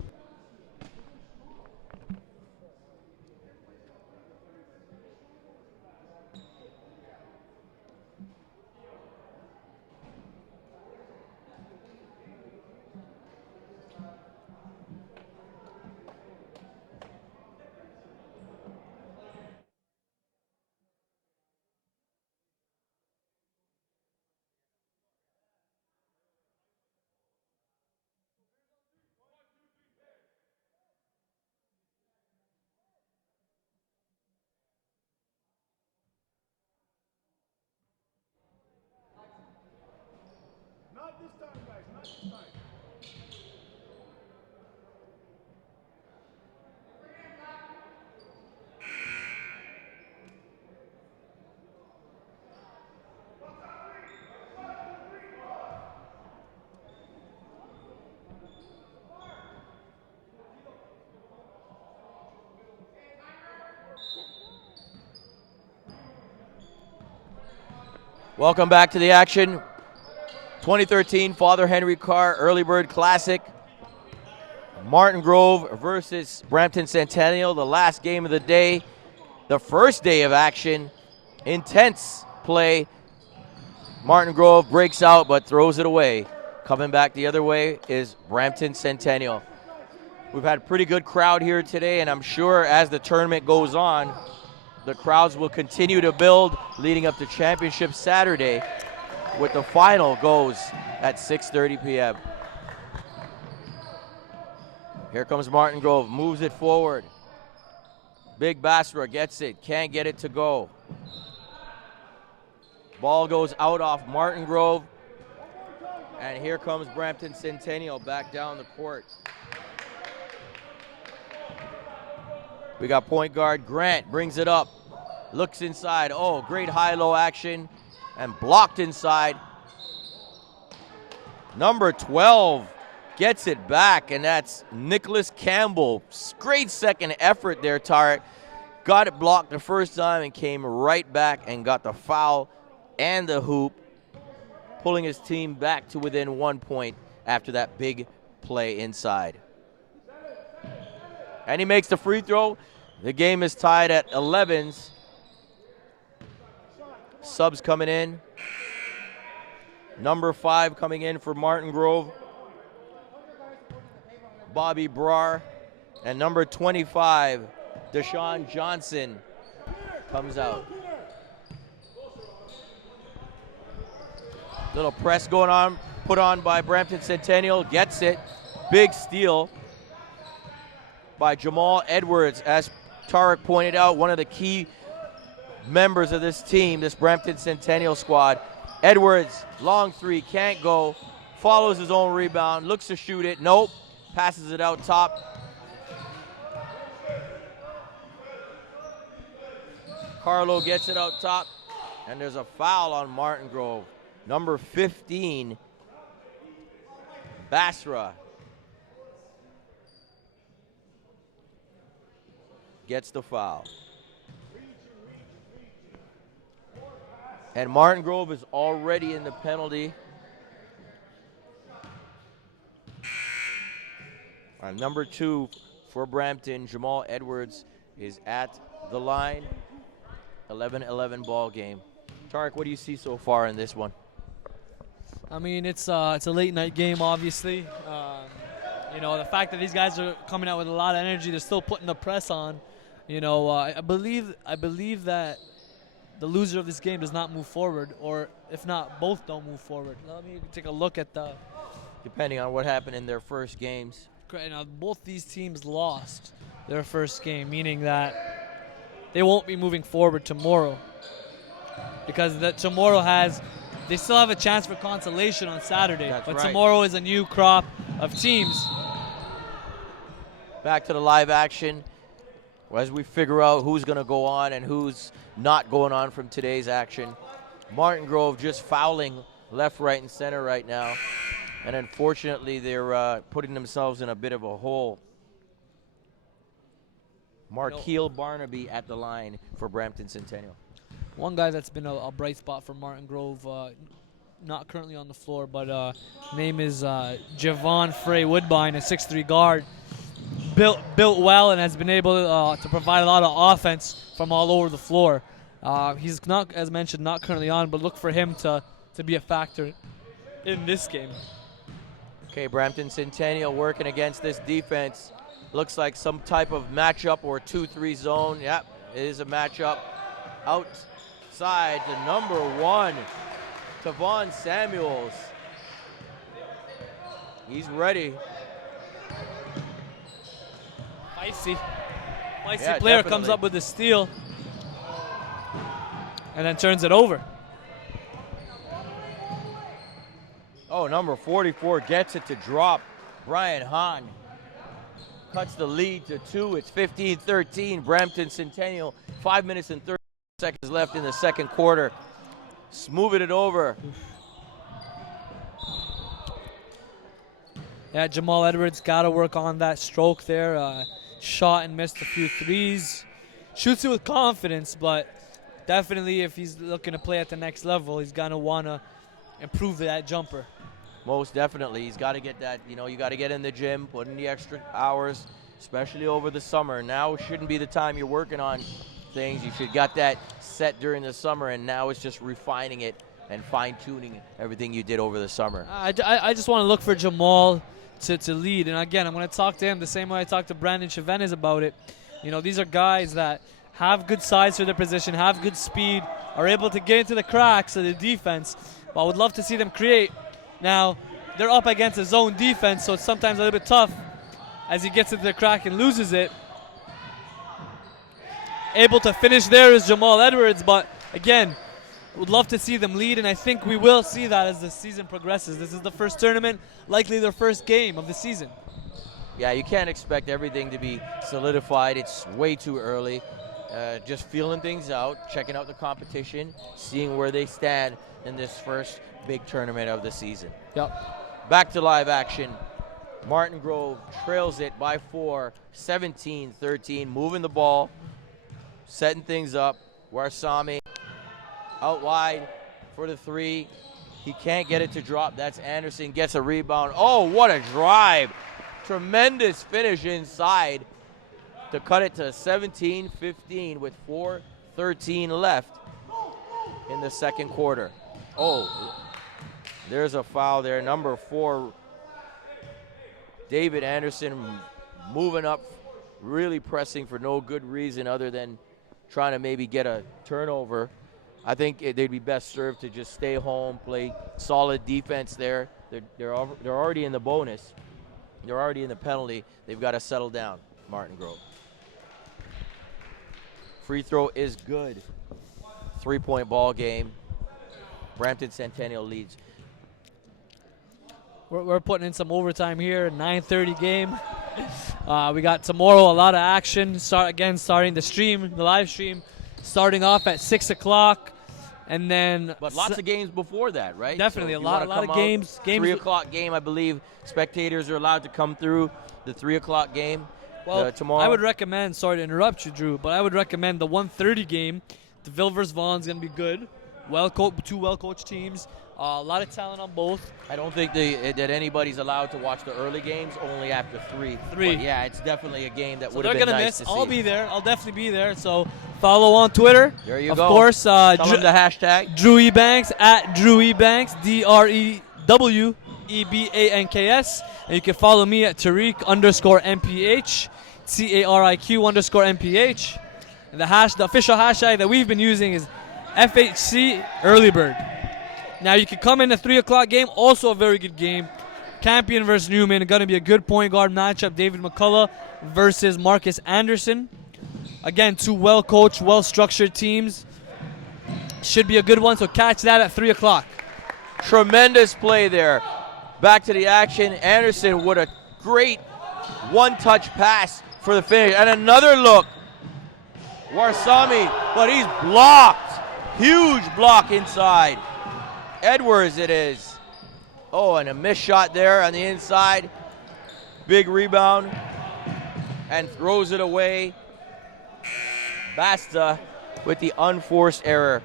Welcome back to the action. 2013 Father Henry Carr Early Bird Classic. Martingrove versus Brampton Centennial, the last game of the day. The first day of action. Intense play. Martingrove breaks out but throws it away. Coming back the other way is Brampton Centennial. We've had a pretty good crowd here today, and I'm sure as the tournament goes on, the crowds will continue to build leading up to Championship Saturday, with the final goes at 6:30 p.m. Here comes Martingrove, moves it forward. Big Basra gets it, can't get it to go. Ball goes out off Martingrove, and here comes Brampton Centennial back down the court. We got point guard Grant, brings it up, looks inside. Oh, great high-low action, and blocked inside. Number 12 gets it back, and that's Nicholas Campbell. Great second effort there, Tarek. Got it blocked the first time and came right back and got the foul and the hoop, pulling his team back to within 1 point after that big play inside. And he makes the free throw. The game is tied at 11s. Subs coming in. Number 5 coming in for Martingrove, Bobby Brar, and number 25, Deshaun Johnson, comes out. Little press going on, put on by Brampton Centennial, gets it. Big steal by Jamal Edwards. As Tarek pointed out, one of the key members of this team, this Brampton Centennial squad. Edwards, long three, can't go. Follows his own rebound, looks to shoot it, nope. Passes it out top. Carlo gets it out top, and there's a foul on Martingrove. Number 15, Basra, gets the foul. And Martingrove is already in the penalty. Number 2 for Brampton, Jamal Edwards, is at the line. 11-11 ball game. Tarek, what do you see so far in this one? I mean, it's a late night game, obviously. You know, the fact that these guys are coming out with a lot of energy, they're still putting the press on. You know, I believe that the loser of this game does not move forward, or if not, both don't move forward. Let me take a look at the. Depending on what happened in their first games. Now, both these teams lost their first game, meaning that they won't be moving forward tomorrow, because tomorrow they still have a chance for consolation on Saturday. That's but right. Tomorrow is a new crop of teams. Back to the live action as we figure out who's going to go on and who's not going on from today's action. Martingrove just fouling left, right, and center right now. And unfortunately, they're putting themselves in a bit of a hole. Markeel Barnaby at the line for Brampton Centennial. One guy that's been a bright spot for Martingrove, not currently on the floor, but name is Javon Frey Woodbine, a 6'3" guard. Built well and has been able to provide a lot of offense from all over the floor. He's not, as mentioned, not currently on, but look for him to be a factor in this game. Okay, Brampton Centennial working against this defense. Looks like some type of matchup or 2-3 zone. Yep, it is a matchup. Outside to number 1, Tavon Samuels. He's ready. Feisty Yeah, player definitely. comes up with a steal and then turns it over. Oh, number 44 gets it to drop. Brian Hahn cuts the lead to 2. It's 15-13. Brampton Centennial, 5 minutes and 30 seconds left in the second quarter. Smoothing it over. Yeah, Jamal Edwards got to work on that stroke there. Shot and missed a few threes. Shoots it with confidence, but definitely if he's looking to play at the next level, he's going to want to improve that jumper. Most definitely. He's got to get that, you got to get in the gym, put in the extra hours, especially over the summer. Now shouldn't be the time you're working on things. You should got that set during the summer, and now it's just refining it and fine-tuning everything you did over the summer. I just want to look for Jamal to lead. And again, I'm going to talk to him the same way I talked to Brandon Chavenes about it. These are guys that have good size for their position, have good speed, are able to get into the cracks of the defense. But I would love to see them create. Now, they're up against a zone defense, so it's sometimes a little bit tough as he gets into the crack and loses it. Able to finish there is Jamal Edwards, but again, would love to see them lead, and I think we will see that as the season progresses. This is the first tournament, likely their first game of the season. Yeah, you can't expect everything to be solidified. It's way too early. Just feeling things out, checking out the competition, seeing where they stand in this first big tournament of the season. Yep. Back to live action. Martingrove trails it by 4, 17-13, moving the ball, setting things up. Warsame out wide for the 3. He can't get it to drop. That's Anderson, gets a rebound. Oh, what a drive. Tremendous finish inside to cut it to 17-15 with 4:13 left in the second quarter. Oh, there's a foul there. Number 4, David Anderson, moving up, really pressing for no good reason other than trying to maybe get a turnover. I think they'd be best served to just stay home, play solid defense there. They're already in the bonus. They're already in the penalty. They've got to settle down, Martingrove. Free throw is good. 3-point ball game. Brampton Centennial leads. We're putting in some overtime here, 9:30 game. We got tomorrow a lot of action. Starting the live stream, starting off at 6 o'clock. And then, but lots of games before that, right? Definitely, so a lot of games. 3 o'clock game, I believe. Spectators are allowed to come through the 3 o'clock game. Well, tomorrow. I would recommend. Sorry to interrupt you, Drew, but I would recommend the 1:30 game. The Ville vs. Vaughan's going to be good. Two well-coached teams. A lot of talent on both. I don't think that anybody's allowed to watch the early games, only after 3. But yeah, it's definitely a game that So would have been nice miss. to see. I'll be there. I'll definitely be there. So follow on Twitter. There you of go. Of course, tell them the hashtag. Drew Ebanks at Drew Ebanks, DREWEBANKS. And you can follow me at Tariq_MPH, TARIQ_MPH. And the official hashtag that we've been using is FHC Early Bird. Now you can come in the 3 o'clock game, also a very good game. Campion versus Newman, going to be a good point guard matchup. David McCullough versus Marcus Anderson. Again, two well-coached, well-structured teams. Should be a good one, so catch that at 3 o'clock. Tremendous play there. Back to the action. Anderson with a great one-touch pass for the finish. And another look. Warsame, but he's blocked. Huge block inside. Edwards it is. Oh, and a missed shot there on the inside. Big rebound. And throws it away. Basta with the unforced error.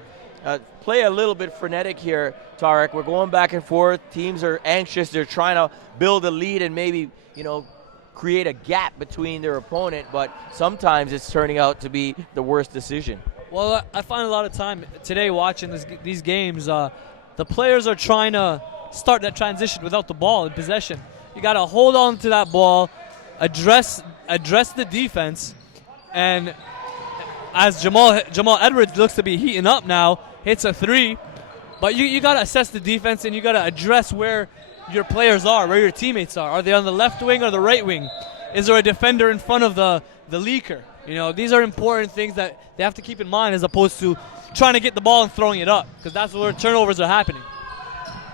Play a little bit frenetic here, Tarek. We're going back and forth. Teams are anxious. They're trying to build a lead and maybe, create a gap between their opponent, but sometimes it's turning out to be the worst decision. Well, I find a lot of time today watching these games, the players are trying to start that transition without the ball in possession. You got to hold on to that ball, address the defense, and as Jamal Edwards looks to be heating up now, hits a 3, but you got to assess the defense and you got to address where your players are, where your teammates are. Are they on the left wing or the right wing? Is there a defender in front of the leaker? These are important things that they have to keep in mind as opposed to trying to get the ball and throwing it up, because that's where turnovers are happening.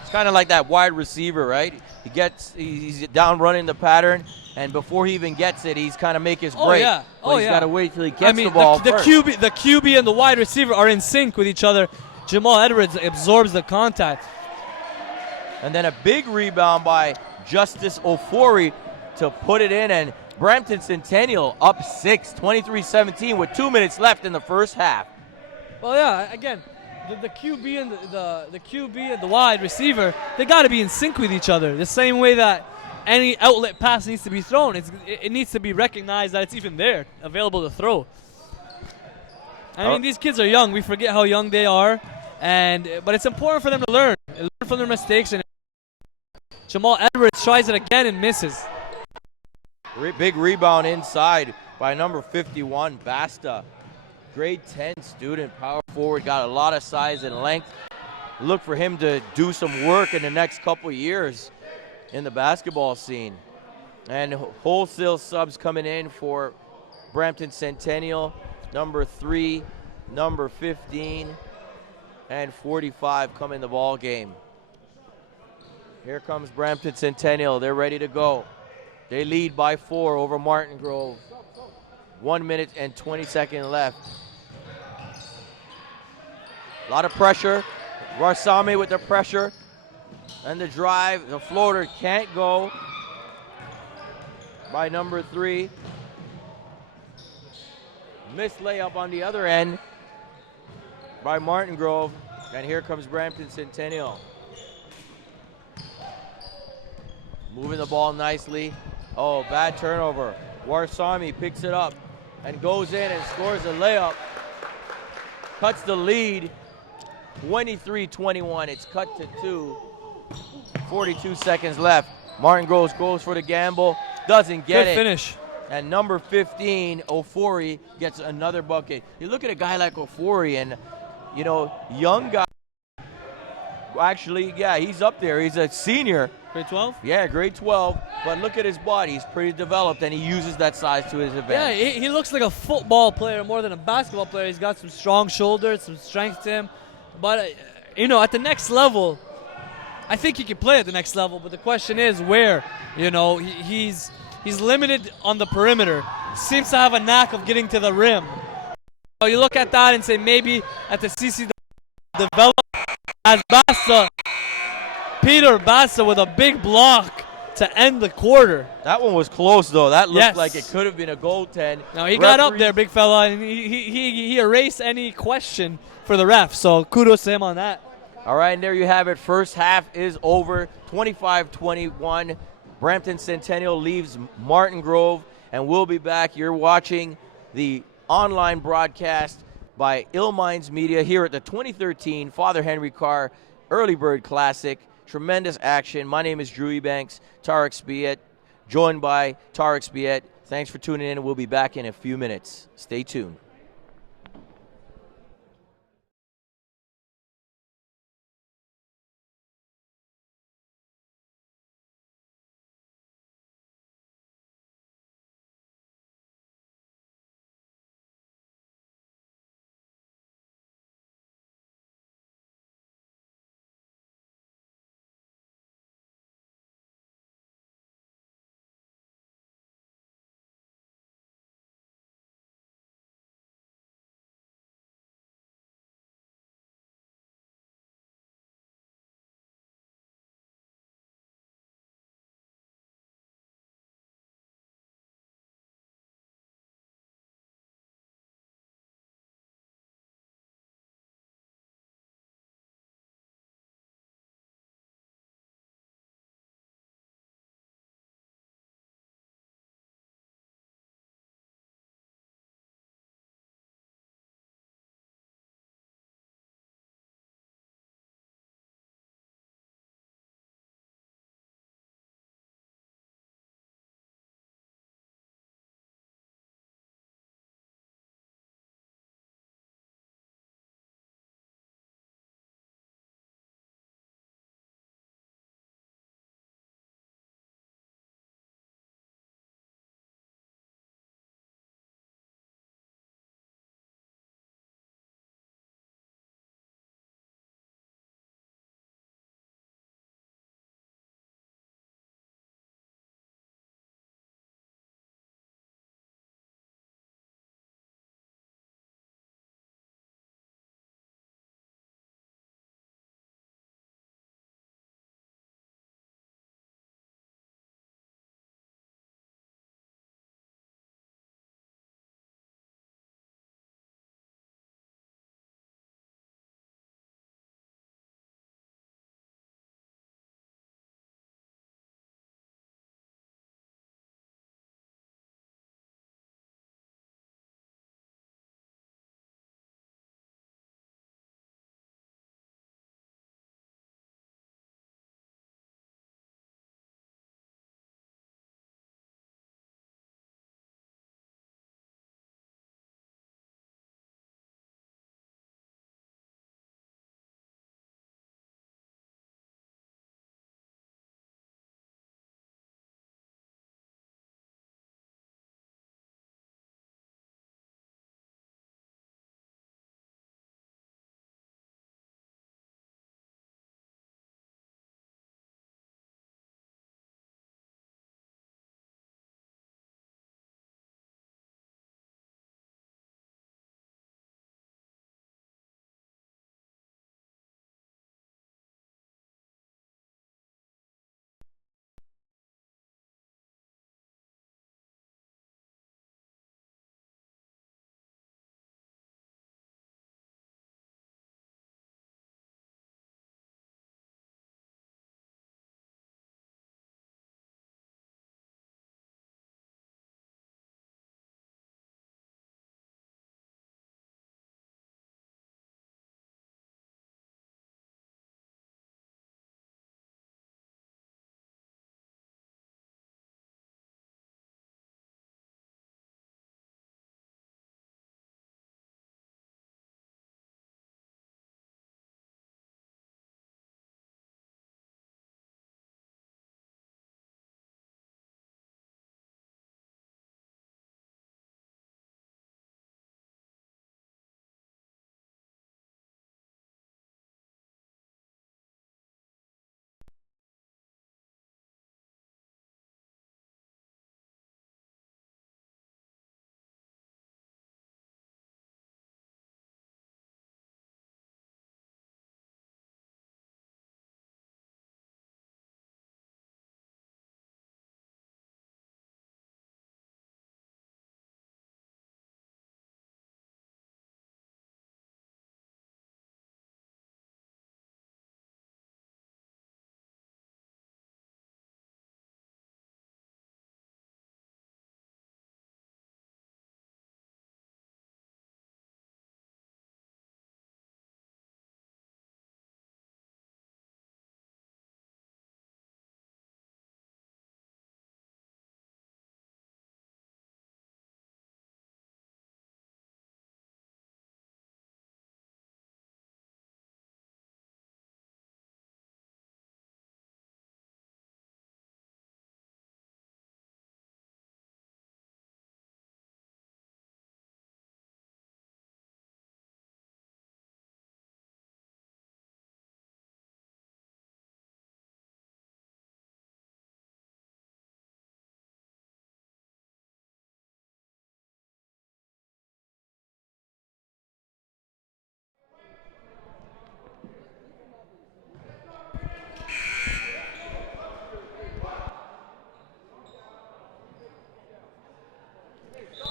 It's kind of like that wide receiver, right? He's down running the pattern, and before he even gets it, he's kind of make his break. He's got to wait till he gets the ball first. The QB and the wide receiver are in sync with each other. Jamal Edwards absorbs the contact. And then a big rebound by Justice Ofori to put it in, and Brampton Centennial up 6, 23-17 with 2 minutes left in the first half. Well, yeah. Again, the QB and the QB and the wide receiver, they got to be in sync with each other. The same way that any outlet pass needs to be thrown, it needs to be recognized that it's even there, available to throw. I mean, these kids are young. We forget how young they are, but it's important for them to learn from their mistakes. And Jamal Edwards tries it again and misses. Big rebound inside by number 51, Basta. Grade 10 student, power forward, got a lot of size and length. Look for him to do some work in the next couple years in the basketball scene. And wholesale subs coming in for Brampton Centennial, number 3, number 15, and 45 come in the ball game. Here comes Brampton Centennial. They're ready to go. They lead by 4 over Martingrove. 1 minute and 20 seconds left. A lot of pressure. Warsame with the pressure. And the drive. The floater can't go by number 3. Missed layup on the other end by Martingrove. And here comes Brampton Centennial. Moving the ball nicely. Oh, bad turnover. Warsame picks it up and goes in and scores a layup. Cuts the lead. 23-21. It's cut to 2. 42 seconds left. Martingrove goes for the gamble. Doesn't get it. Good finish. And number 15, Ofori, gets another bucket. You look at a guy like Ofori, and, you know, young guy. Actually, yeah, he's up there. He's a senior. Grade 12? Yeah, grade 12. But look at his body. He's pretty developed, and he uses that size to his advantage. Yeah, he looks like a football player more than a basketball player. He's got some strong shoulders, some strength to him. But, you know, at the next level, I think he can play at the next level. But the question is where. You know, he's limited on the perimeter. Seems to have a knack of getting to the rim. So you look at that and say maybe at the CC develop as Basta. Peter Basta with a big block to end the quarter. That one was close, though. That looked like it could have been a goaltend. Now, he got up there, big fella, and he erased any question for the ref. So kudos to him on that. All right, and there you have it. First half is over. 25-21. Brampton Centennial leaves Martingrove, and we'll be back. You're watching the online broadcast by Ill Minds Media here at the 2013 Father Henry Carr Early Bird Classic. Tremendous action. My name is Drew Ebanks, Tarek Spiet, joined by Tarek Spiet. Thanks for tuning in, and we'll be back in a few minutes. Stay tuned.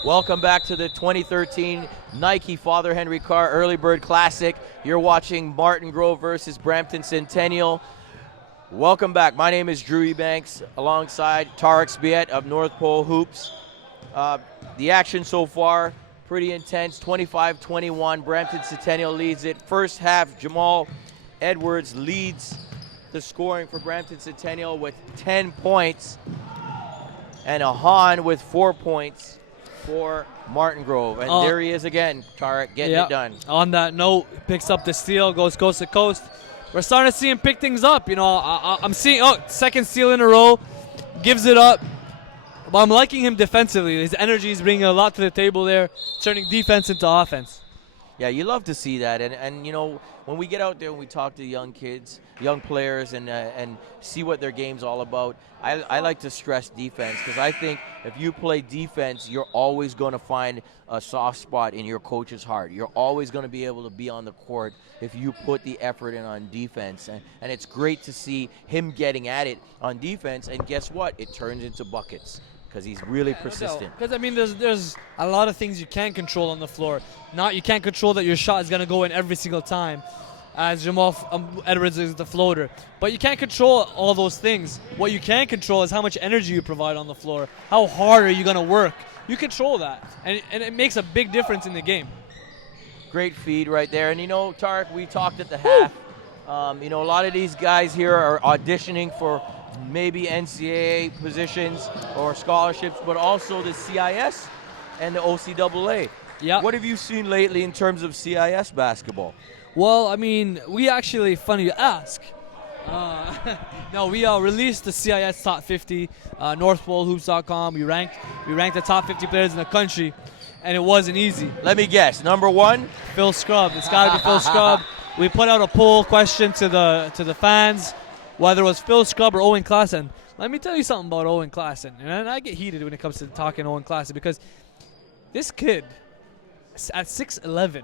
Welcome back to the 2013 Nike Father Henry Carr Early Bird Classic. You're watching Martingrove versus Brampton Centennial. Welcome back. My name is Drew Ebanks alongside Tarek Spiet of North Pole Hoops. The action so far, pretty intense, 25-21. Brampton Centennial leads it. First half, Jamal Edwards leads the scoring for Brampton Centennial with 10 points. And Ahan with 4 points for Martingrove. And there he is again, Tarek, getting it done. On that note, picks up the steal, goes coast to coast. We're starting to see him pick things up. You know, I'm seeing, second steal in a row, gives it up. But I'm liking him defensively. His energy is bringing a lot to the table there, turning defense into offense. Yeah, you love to see that. And you know, when we get out there and we talk to young kids, young players, and see what their game's all about, I like to stress defense, because I think if you play defense, you're always going to find a soft spot in your coach's heart. You're always going to be able to be on the court if you put the effort in on defense. And it's great to see him getting at it on defense, and guess what? It turns into buckets, because he's really persistent. Because, I mean, there's a lot of things you can't control on the floor. You can't control that your shot is going to go in every single time, as Jamal Edwards is the floater. But you can't control all those things. What you can control is how much energy you provide on the floor. How hard are you going to work? You control that, and it makes a big difference in the game. Great feed right there. And, you know, Tarek, we talked at the half. You know, a lot of these guys here are auditioning for maybe NCAA positions or scholarships, but also the CIS and the OCAA. Yeah. What have you seen lately in terms of CIS basketball? Well, I mean, we actually, funny you ask. No, we released the CIS Top 50, NorthPoleHoops.com. We ranked the top 50 players in the country, and it wasn't easy. Let me guess. Number one? Phil Scrubb. It's got to be Phil Scrubb. We put out a poll question to the fans, whether it was Phil Scrubb or Owen Klassen. Let me tell you something about Owen Klassen. And I get heated when it comes to talking Owen Klassen, because this kid, at 6'11",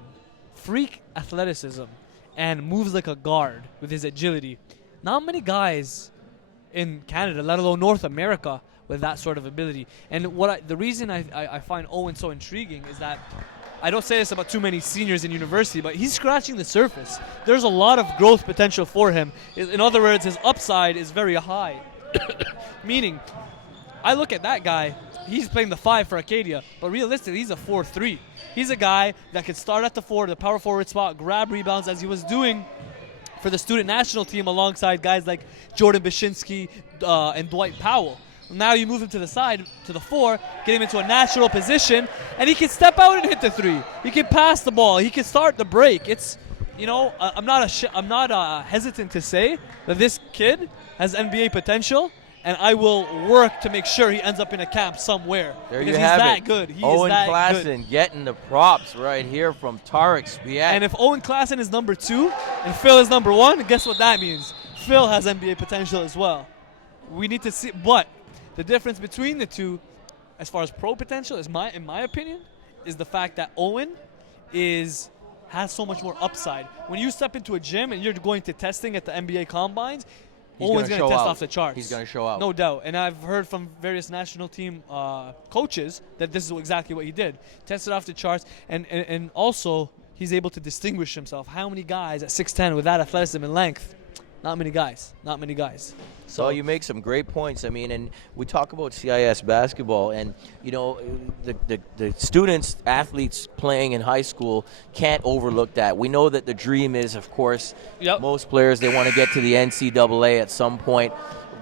freak athleticism, and moves like a guard with his agility. Not many guys in Canada, let alone North America, with that sort of ability. And the reason I find Owen so intriguing is that I don't say this about too many seniors in university, but he's scratching the surface. There's a lot of growth potential for him. In other words, his upside is very high. Meaning, I look at that guy, he's playing the 5 for Acadia, but realistically, he's a 4-3. He's a guy that could start at the 4, the power forward spot, grab rebounds, as he was doing for the student national team alongside guys like Jordan Bashinsky and Dwight Powell. Now you move him to the side, to the 4, get him into a natural position, and he can step out and hit the 3. He can pass the ball. He can start the break. It's, you know, I'm not hesitant to say that this kid has NBA potential, and I will work to make sure he ends up in a camp somewhere. There because you have he's that it. good. He Owen is that Klassen good. getting the props right here from Tarek Spiet. And if Owen Klassen is number 2 and Phil is number 1, guess what that means? Phil has NBA potential as well. We need to see, but the difference between the two, as far as pro potential, in my opinion, is the fact that Owen has so much more upside. When you step into a gym and you're going to testing at the NBA combines, Owen's going to test off the charts. He's going to show out. No doubt. And I've heard from various national team coaches that this is exactly what he did. Tested off the charts, and also he's able to distinguish himself. How many guys at 6'10" with that athleticism and length? Not many guys. Not many guys. So you make some great points. I mean, and we talk about CIS basketball, and you know, the students, athletes playing in high school can't overlook that. We know that the dream is, of course, most players, they want to get to the NCAA at some point,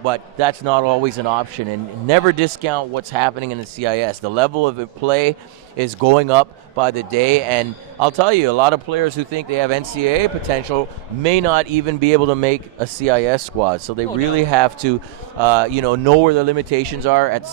but that's not always an option. And never discount what's happening in the CIS. The level of play is going up by the day, and I'll tell you, a lot of players who think they have NCAA potential may not even be able to make a CIS squad. So they really have to, know where their limitations are in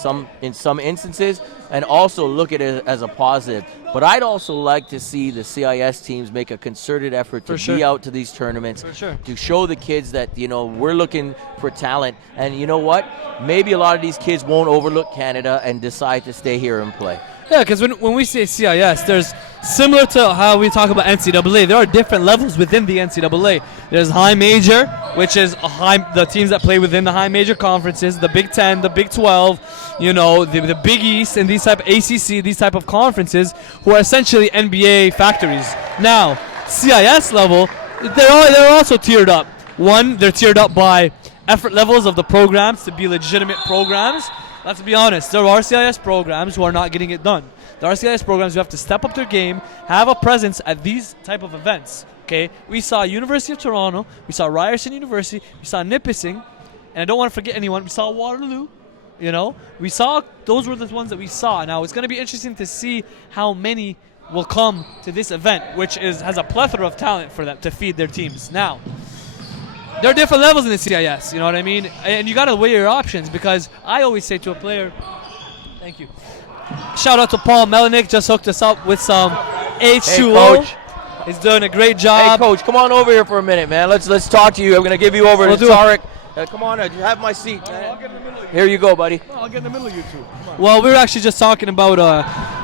some instances, and also look at it as a positive. But I'd also like to see the CIS teams make a concerted effort to be out to these tournaments, to show the kids that, you know, we're looking for talent. And you know what? Maybe a lot of these kids won't overlook Canada and decide to stay here and play. Yeah, because when we say CIS, there's similar to how we talk about NCAA, there are different levels within the NCAA. There's high major, which is the teams that play within the high major conferences, the Big 10, the Big 12, you know, the Big East, and these type of ACC, these type of conferences, who are essentially NBA factories. Now, CIS level, they're also tiered up. One, they're tiered up by effort levels of the programs to be legitimate programs. Let's be honest, there are CIS programs who are not getting it done. There are CIS programs who have to step up their game, have a presence at these type of events. Okay, we saw University of Toronto, we saw Ryerson University, we saw Nipissing, and I don't want to forget anyone. We saw Waterloo. You know, we saw those were the ones that we saw. Now it's going to be interesting to see how many will come to this event, which has a plethora of talent for them to feed their teams. Now, there are different levels in the CIS, you know what I mean? And you got to weigh your options, because I always say to a player, thank you. Shout out to Paul Melnick, just hooked us up with some H2O. Hey, He's doing a great job. Hey, Coach, come on over here for a minute, man. Let's talk to you. I'm going to give you over to Tarek. Come on, you have my seat, man. I'll get in the middle of you. Here you go, buddy. I'll get in the middle of you two. Well, we were actually just talking about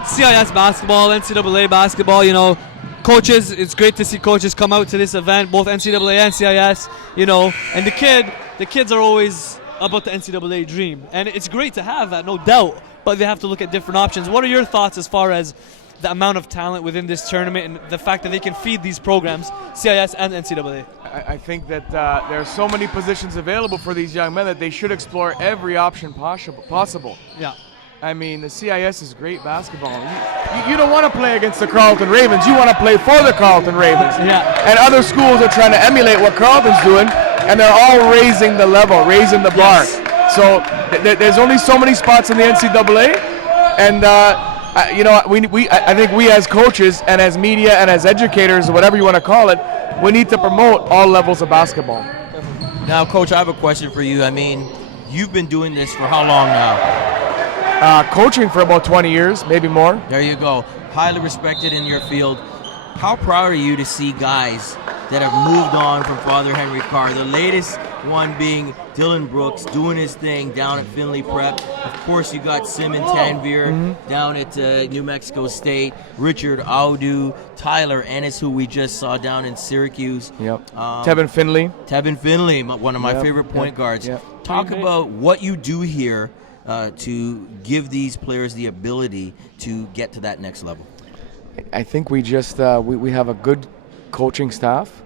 CIS basketball, NCAA basketball, you know. Coaches, it's great to see coaches come out to this event, both NCAA and CIS, you know. And the kids are always about the NCAA dream. And it's great to have that, no doubt. But they have to look at different options. What are your thoughts as far as the amount of talent within this tournament and the fact that they can feed these programs, CIS and NCAA? I think that there are so many positions available for these young men that they should explore every option possible. Yeah. I mean, the CIS is great basketball. You don't want to play against the Carleton Ravens. You want to play for the Carleton Ravens. Yeah. And other schools are trying to emulate what Carleton's doing, and they're all raising the level, raising the bar. Yes. So there's only so many spots in the NCAA, and you know, I think we as coaches and as media and as educators, whatever you want to call it, we need to promote all levels of basketball. Now, Coach, I have a question for you. I mean, you've been doing this for how long now? Coaching for about 20 years, maybe more. There you go. Highly respected in your field. How proud are you to see guys that have moved on from Father Henry Carr? The latest one being Dylan Brooks doing his thing down at Findlay Prep. Of course, you got Simon Tanvir down at New Mexico State. Richard Audu, Tyler Ennis, who we just saw down in Syracuse. Yep. Tevin Finley. Tevin Finley, one of my favorite point guards. Yep. Talk about what you do here to give these players the ability to get to that next level. I think we just we have a good coaching staff.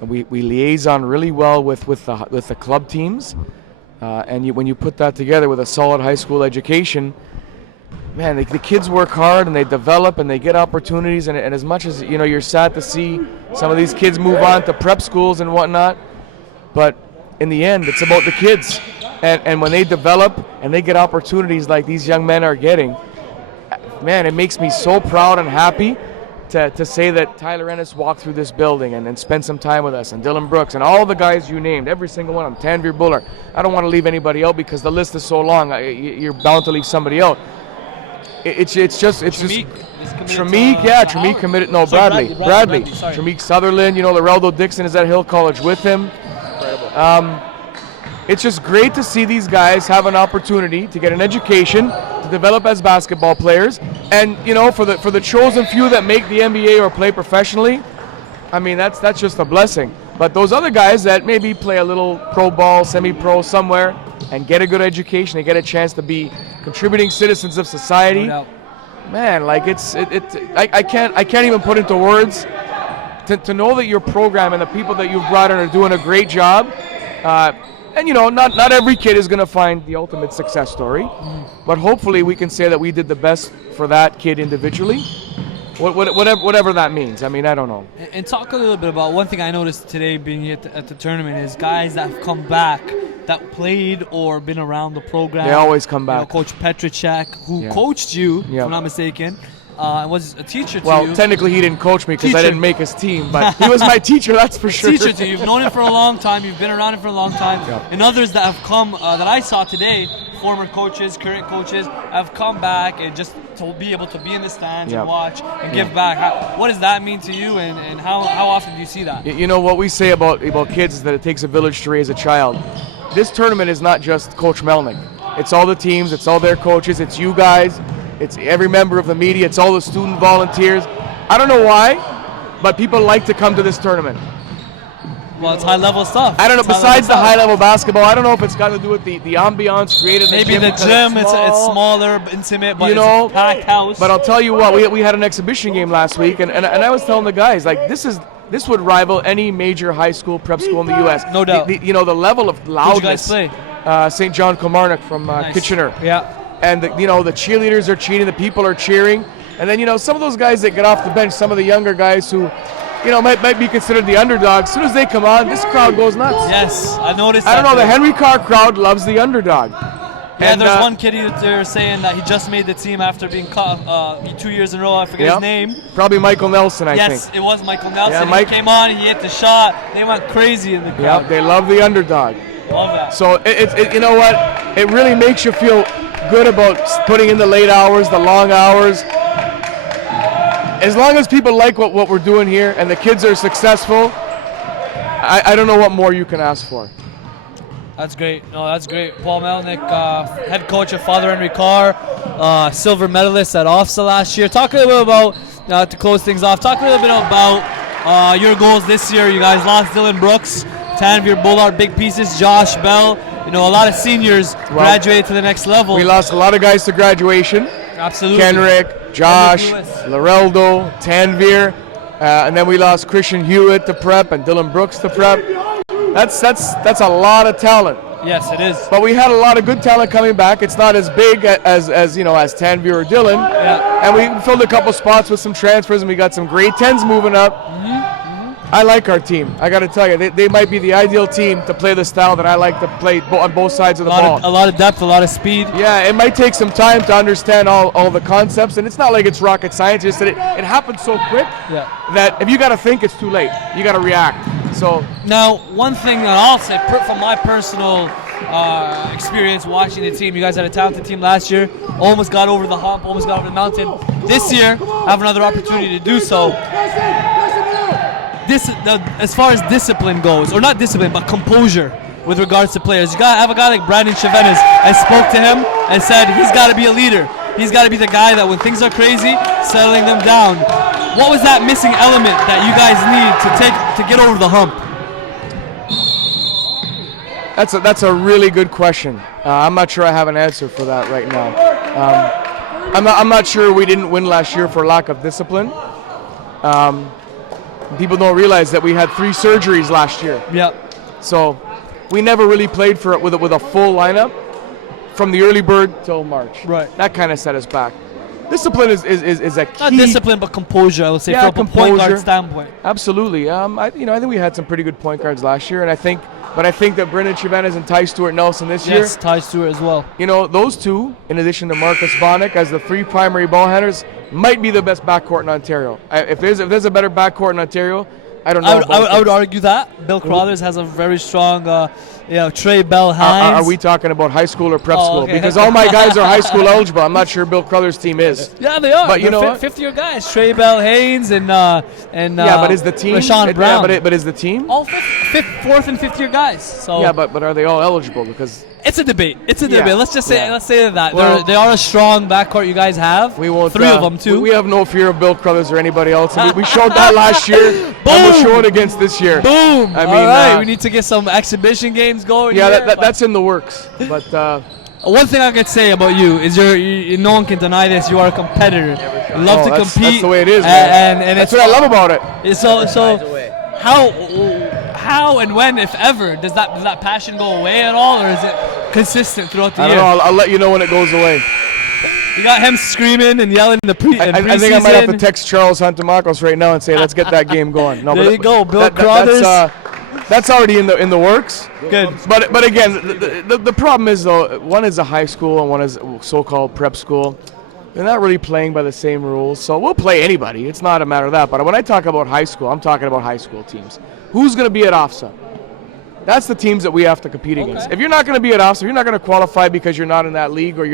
We liaison really well with the club teams, and when you put that together with a solid high school education, man, the kids work hard and they develop and they get opportunities. And as much as you know, you're sad to see some of these kids move on to prep schools and whatnot, but in the end, it's about the kids. And when they develop and they get opportunities like these young men are getting, man, it makes me so proud and happy to say that Tyler Ennis walked through this building and spent some time with us, and Dylan Brooks and all the guys you named, every single one of them, Tanvir Buller. I don't want to leave anybody out because the list is so long. You're bound to leave somebody out. It's just Tramique, yeah, Tramique committed. No, Bradley. Tramique Sutherland. You know, Leraldo Dixon is at Hill College with him. It's just great to see these guys have an opportunity to get an education, to develop as basketball players, and you know, for the chosen few that make the NBA or play professionally, I mean that's just a blessing. But those other guys that maybe play a little pro ball, semi-pro somewhere, and get a good education, they get a chance to be contributing citizens of society. Man, like I can't even put into words to know that your program and the people that you've brought in are doing a great job. And you know, not every kid is going to find the ultimate success story, but hopefully we can say that we did the best for that kid individually, whatever that means. I mean, I don't know. And talk a little bit about one thing I noticed today being at the tournament is guys that have come back that played or been around the program. They always come back. You know, Coach Petricek, who coached you, if I'm not mistaken, and was a teacher to you. Well, technically he didn't coach me because I didn't make his team, but he was my teacher, that's for sure. Teacher to you. You've known him for a long time. You've been around him for a long time. And others that have come, that I saw today, former coaches, current coaches, have come back and just to be able to be in the stands and watch and give back. What does that mean to you, and how often do you see that? You know, what we say about kids is that it takes a village to raise a child. This tournament is not just Coach Melnick. It's all the teams, it's all their coaches, it's you guys, it's every member of the media, it's all the student volunteers. I don't know why, but people like to come to this tournament. Well, it's high-level stuff. I don't know. It's Besides the stuff. high-level basketball, I don't know if it's got to do with the ambiance created. Maybe in the because gym, it's small. smaller, intimate, but You know, it's a packed house. But I'll tell you what, we had an exhibition game last week, and I was telling the guys, like, this would rival any major high school, prep school in the U.S. No doubt. You know, the level of loudness. Who'd you guys play? St. John Kilmarnock from Kitchener. Yeah. And, the cheerleaders are cheering, the people are cheering. And then, some of those guys that get off the bench, some of the younger guys who, might be considered the underdog. As soon as they come on, this crowd goes nuts. Yes, I noticed I don't that know, the too. Henry Carr crowd loves the underdog. Yeah, And, there's one kid they're saying that he just made the team after being caught 2 years in a row. I forget his name. Probably Michael Nelson, I think. Yes, it was Michael Nelson. Yeah, He Mike came on, he hit the shot. They went crazy in the crowd. Yeah, they love the underdog. Love that. So, you know what? It really makes you feel good about putting in the late hours, the long hours. As long as people like what we're doing here and the kids are successful, I don't know what more you can ask for. That's great. No, that's great. Paul Melnick, head coach of Father Henry Carr, silver medalist at OFSA last year. Talk a little bit about, to close things off, talk a little bit about your goals this year. You guys lost Dylan Brooks, Tanvir Bullard, big pieces, Josh Bell. A lot of seniors graduated to the next level. We lost a lot of guys to graduation. Absolutely. Kenrick, Josh, Loreldo, Tanvir, and then we lost Christian Hewitt to prep and Dylan Brooks to prep. That's a lot of talent. Yes, it is. But we had a lot of good talent coming back. It's not as big as Tanvir or Dylan. Yeah. And we filled a couple spots with some transfers, and we got some grade 10s moving up. I like our team. I got to tell you, they might be the ideal team to play the style that I like to play on both sides of the ball. A lot of depth, a lot of speed. Yeah, it might take some time to understand all the concepts, and it's not like it's rocket science. Just that it happens so quick that if you got to think, it's too late. You got to react. So now, one thing that I'll say from my personal experience watching the team, you guys had a talented team last year, almost got over the hump, almost got over the mountain. This year, have another opportunity to do so. As far as discipline goes, or not discipline, but composure with regards to players. You gotta have a guy like Brandon Chavenes. I spoke to him and said he's got to be a leader. He's got to be the guy that when things are crazy, settling them down. What was that missing element that you guys need to get over the hump? That's a really good question. I'm not sure I have an answer for that right now. I'm not sure we didn't win last year for lack of discipline. People don't realize that we had 3 surgeries last year. Yeah. So we never really played with a full lineup from the early bird till March. Right. That kind of set us back. Discipline is a key. Not discipline, but composure. I would say from a point guard standpoint. Absolutely. I think we had some pretty good point guards last year, and I think that Brendan Chavenes and Ty Stewart Nelson this year. Yes, Ty Stewart as well. Those two, in addition to Marcus Bonnick as the 3 primary ball handlers, might be the best backcourt in Ontario. If there's a better backcourt in Ontario, I don't know. I would argue that Bill Crothers has a very strong, Trey Bell Hines. Are we talking about high school or prep school? Okay. Because all my guys are high school eligible. I'm not sure Bill Crothers' team is. Yeah, they are. But you know what? 5th-year guys, Trey Bell Haynes and but is the team? Rashawn Brown. But is the team? All 4th and 5th year guys. So yeah, but are they all eligible? Because it's a debate. Let's say that Well, they are a strong backcourt you guys have. We won't. 3 of them too. We have no fear of Bill Crothers or anybody else. We showed that last year, and we'll show it against this year. Boom! I mean, all right, we need to get some exhibition games going. Yeah, that's in the works. But one thing I could say about you is no one can deny this. You are a competitor. You love to compete. That's the way it is, man. And that's what I love about it. So how and when, if ever, does that passion go away at all, or is it consistent throughout the year? I don't know. I'll let you know when it goes away. You got him screaming and yelling in the preseason. I think I might have to text Charles Santamakos right now and say, let's get that game going. No, there you go, Bill Crothers. That's already in the works. Good. But again, the problem is, though, one is a high school and one is a so-called prep school. They're not really playing by the same rules, so we'll play anybody. It's not a matter of that. But when I talk about high school, I'm talking about high school teams. Who's going to be at OFSA? That's the teams that we have to compete against. If you're not going to be at OFSA, you're not going to qualify because you're not in that league or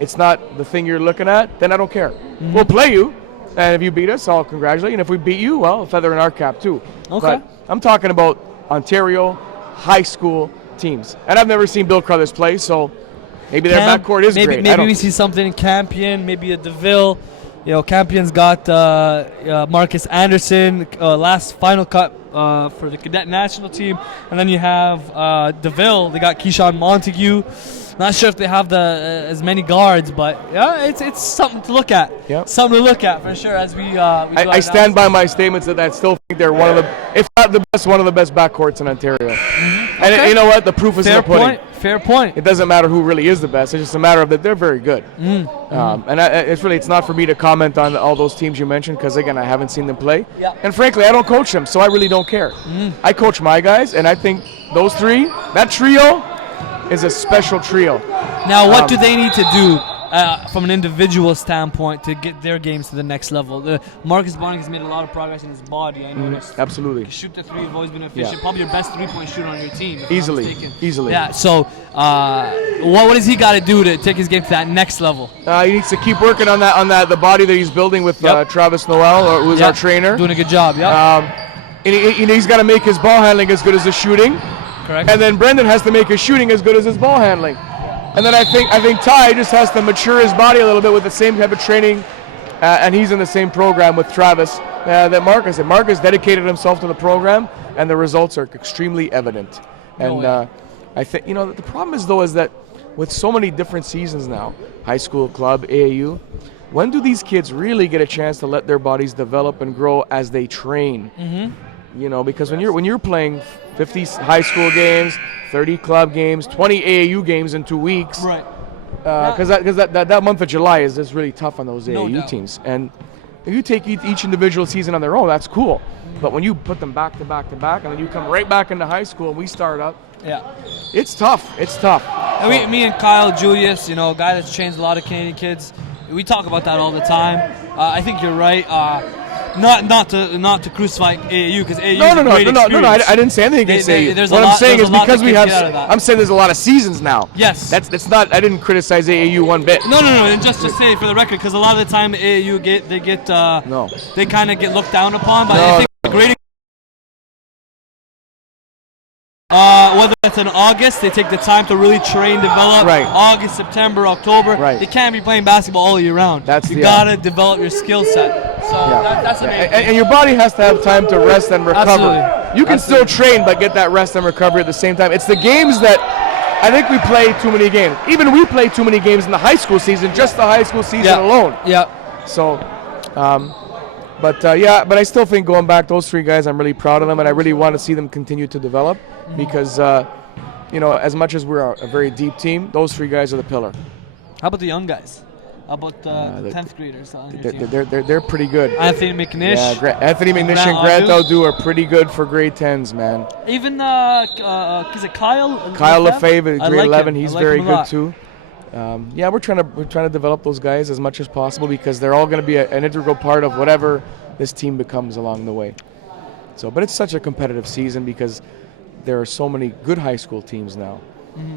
it's not the thing you're looking at, then I don't care. We'll play you, and if you beat us, I'll congratulate you. And if we beat you, well, a feather in our cap too. Okay. But I'm talking about Ontario high school teams. And I've never seen Bill Crothers play, so maybe their backcourt is great. Maybe we see something in Campion, maybe a DeVille. Campion's got Marcus Anderson, last final cut for the cadet national team, and then you have DeVille. They got Keyshawn Montague. Not sure if they have as many guards, but yeah, it's something to look at. Yep. Something to look at for sure. As we I stand by my statements that I still think they're one of the, if not the best, one of the best backcourts in Ontario. And Okay. you know what? The proof is in the pudding. Fair point. It doesn't matter who really is the best. It's just a matter of that they're very good. And it's not for me to comment on all those teams you mentioned because, again, I haven't seen them play. Yeah. And frankly, I don't coach them, so I really don't care. I coach my guys, and I think those three, that trio, is a special trio. Now, what do they need to do from an individual standpoint to get their games to the next level? Marcus Bonnick has made a lot of progress in his body. I noticed. Absolutely. Shoot the three, have always been efficient. Yeah. probably your best three-point shooter on your team. if I'm not Easily. mistaken. Easily. Yeah. So, what does he got to do to take his game to that next level? He needs to keep working on the body that he's building with Travis Noel, who's our trainer. Doing a good job. Yeah. And he's got to make his ball handling as good as his shooting. Correct. And then Brendan has to make his shooting as good as his ball handling. And then I think Ty just has to mature his body a little bit with the same type of training, and he's in the same program with Travis that Marcus did. Marcus dedicated himself to the program, and the results are extremely evident. And I think the problem is that with so many different seasons now, high school, club, AAU, when do these kids really get a chance to let their bodies develop and grow as they train? Because when you're playing 50 high school games, 30 club games, 20 AAU games in 2 weeks, right? Because that month of July is just really tough on those No AAU doubt. teams. And if you take each individual season on their own, that's cool. But when you put them back to back to back, and then you come right back into high school and we start up, it's tough. It's tough. And me and Kyle Julius, a guy that's changed a lot of Canadian kids, we talk about that all the time. I think you're right. Not to crucify AAU because AAU is a great experience. I didn't say anything against AAU. What I'm saying is because we have, I'm I'm saying there's a lot of seasons now. Yes. That's not. I didn't criticize AAU one bit. No. And just to say for the record, because a lot of the time AAU they kind of get looked down upon. But I think it's a great. Whether it's in August, they take the time to really train, develop. Right. August, September, October. Right. They can't be playing basketball all year round. You gotta develop your skill set. So that's the main thing. And your body has to have time to rest and recover. Absolutely. You can still train, but get that rest and recovery at the same time. It's the games that I think we play too many games. Even we play too many games in the high school season, just the high school season alone. Yeah. So, but I still think going back, those three guys, I'm really proud of them, and I really want to see them continue to develop because, as much as we're a very deep team, those three guys are the pillar. How about the young guys? How about the 10th graders on your team? They're pretty good. Anthony McNish. Yeah, Anthony McNish and Grant Audu are pretty good for grade 10s, man. Even is it Kyle? Kyle Lefebvre, I grade like 11, him. he's I like very him a good lot. too. We're trying to develop those guys as much as possible because they're all going to be an integral part of whatever this team becomes along the way. So, but it's such a competitive season because there are so many good high school teams now.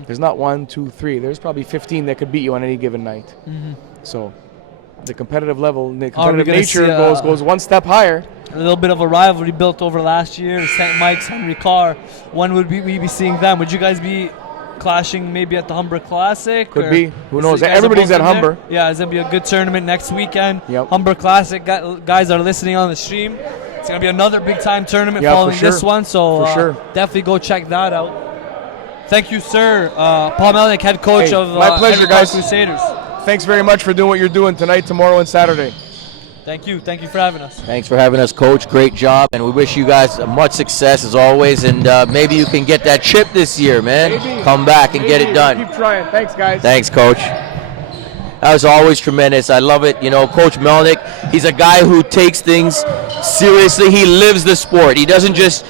There's not 1, 2, 3. There's probably 15 that could beat you on any given night. So, the competitive level, the competitive nature goes one step higher. A little bit of a rivalry built over last year. St. Mike's, Henry Carr. When would we be seeing them? Would you guys be clashing maybe at the Humber Classic? Could be. Who knows? Everybody's at Humber. Yeah, it's going to be a good tournament next weekend. Yep. Humber Classic. Guys are listening on the stream. It's going to be another big-time tournament following this one. So definitely go check that out. Thank you, sir. Paul Melnick, head coach of my pleasure, Henry guys. Carr Crusaders. Thanks very much for doing what you're doing tonight, tomorrow, and Saturday. Thank you. Thank you for having us. Thanks for having us, Coach. Great job. And we wish you guys much success as always. And maybe you can get that chip this year, man. Maybe. Come back and get it done. Keep trying. Thanks, guys. Thanks, Coach. That was always tremendous. I love it. Coach Melnick, he's a guy who takes things seriously. He lives the sport. He doesn't just,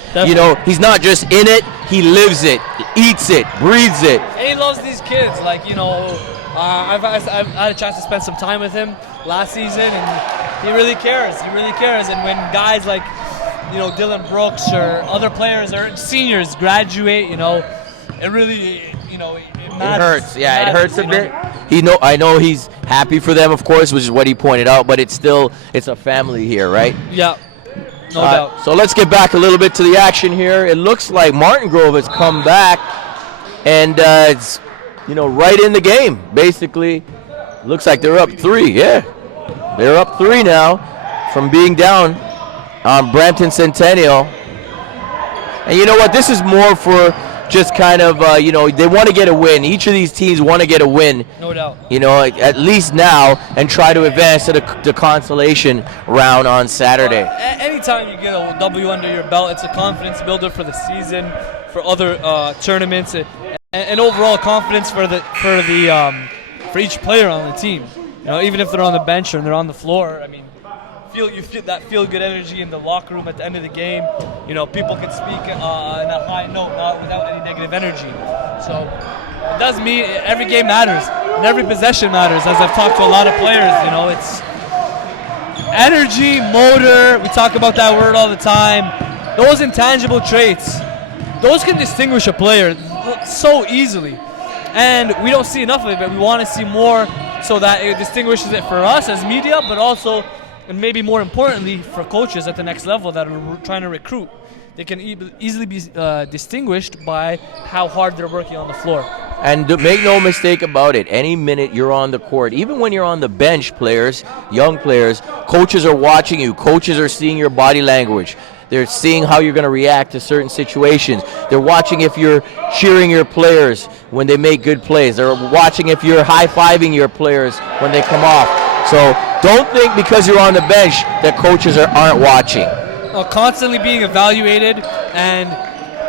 he's not just in it. He lives it, eats it, breathes it. And he loves these kids. I've had a chance to spend some time with him last season, and he really cares. He really cares. And when guys like, Dylan Brooks or other players or seniors graduate, it really, it matters. It hurts. Yeah, it hurts a bit. I know he's happy for them, of course, which is what he pointed out. But it's a family here, right? Yeah. No doubt. So let's get back a little bit to the action here. It looks like Martingrove has come back, and it's right in the game. Basically, looks like they're up 3. Yeah, they're up 3 now from being down on Brampton Centennial. And you know what? This is more for just kind of, they want to get a win. Each of these teams want to get a win. No doubt. At least now, and try to advance to the consolation round on Saturday. Anytime you get a W under your belt, it's a confidence builder for the season, for other tournaments, and overall confidence for each player on the team. Even if they're on the bench or they're on the floor, I mean, you feel that feel-good energy in the locker room at the end of the game. People can speak on a high note without any negative energy. So it does mean every game matters and every possession matters. As I've talked to a lot of players, it's energy, motor. We talk about that word all the time. Those intangible traits, those can distinguish a player so easily. And we don't see enough of it, but we want to see more so that it distinguishes it for us as media, but also, and maybe more importantly, for coaches at the next level that are trying to recruit. They can easily be distinguished by how hard they're working on the floor. And make no mistake about it, any minute you're on the court, even when you're on the bench, players, young players, coaches are watching you. Coaches are seeing your body language. They're seeing how you're going to react to certain situations. They're watching if you're cheering your players when they make good plays. They're watching if you're high-fiving your players when they come off. So don't think because you're on the bench that coaches aren't watching. Constantly being evaluated, and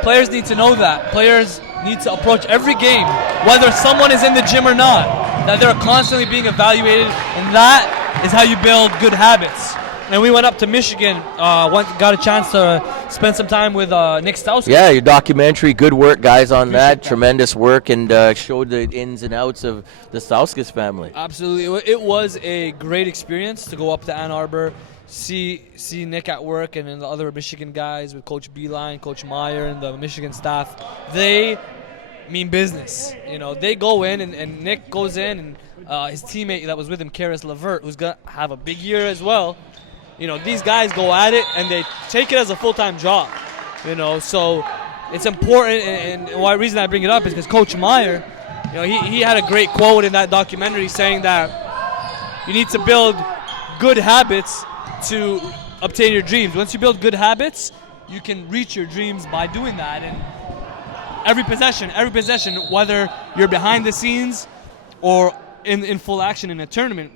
players need to know that. Players need to approach every game, whether someone is in the gym or not, that they're constantly being evaluated, and that is how you build good habits. And we went up to Michigan, got a chance to spend some time with Nick Stauskas. Yeah, your documentary, good work, guys, on that. Tremendous work, and showed the ins and outs of the Stauskas family. Absolutely. It was a great experience to go up to Ann Arbor, see Nick at work, and then the other Michigan guys with Coach Beeline, Coach Meyer, and the Michigan staff. They mean business. They go in, and Nick goes in, and his teammate that was with him, Karis LeVert, who's going to have a big year as well. These guys go at it, and they take it as a full-time job. So it's important, and the reason I bring it up is because Coach Meyer, he had a great quote in that documentary saying that you need to build good habits to obtain your dreams. Once you build good habits, you can reach your dreams by doing that. And every possession, whether you're behind the scenes or in full action in a tournament,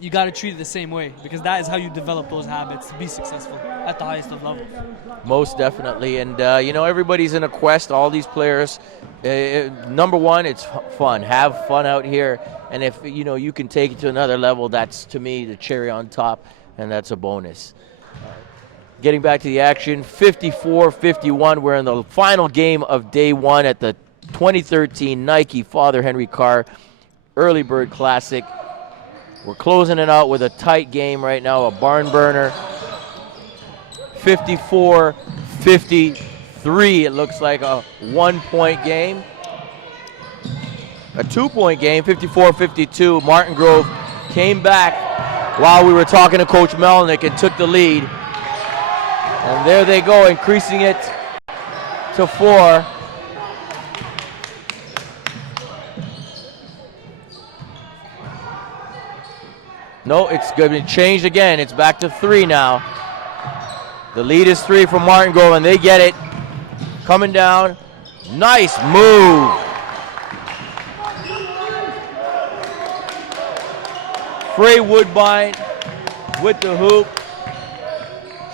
you got to treat it the same way, because that is how you develop those habits to be successful at the highest of levels. Most definitely. And, everybody's in a quest, all these players. Number one, it's fun. Have fun out here. And if, you can take it to another level, that's, to me, the cherry on top, and that's a bonus. Getting back to the action, 54-51. We're in the final game of day one at the 2013 Nike Father Henry Carr Early Bird Classic. We're closing it out with a tight game right now, a barn burner. 54-53, it looks like a 1-point game. A 2-point game, 54-52. Martingrove came back while we were talking to Coach Melnick and took the lead. And there they go, increasing it to 4. No, it's going to be changed again. It's back to 3 now. The lead is 3 from Martingrove, and they get it. Coming down. Nice move. Frey Woodbine with the hoop.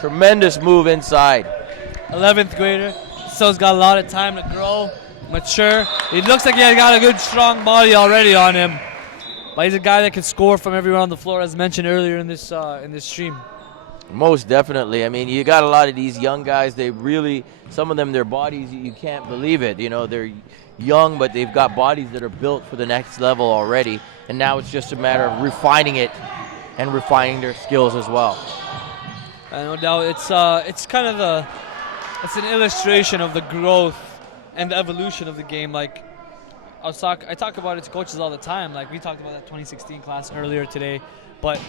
Tremendous move inside. 11th grader. Still's got a lot of time to grow, mature. He looks like he has got a good, strong body already on him. But he's a guy that can score from everywhere on the floor, as mentioned earlier in this stream. Most definitely. I mean, you got a lot of these young guys. They really, some of them, their bodies, you can't believe it. They're young, but they've got bodies that are built for the next level already. And now it's just a matter of refining it and refining their skills as well. No doubt, it's kind of it's an illustration of the growth and the evolution of the game. Like, I talk about it to coaches all the time. Like, we talked about that 2016 class earlier today. But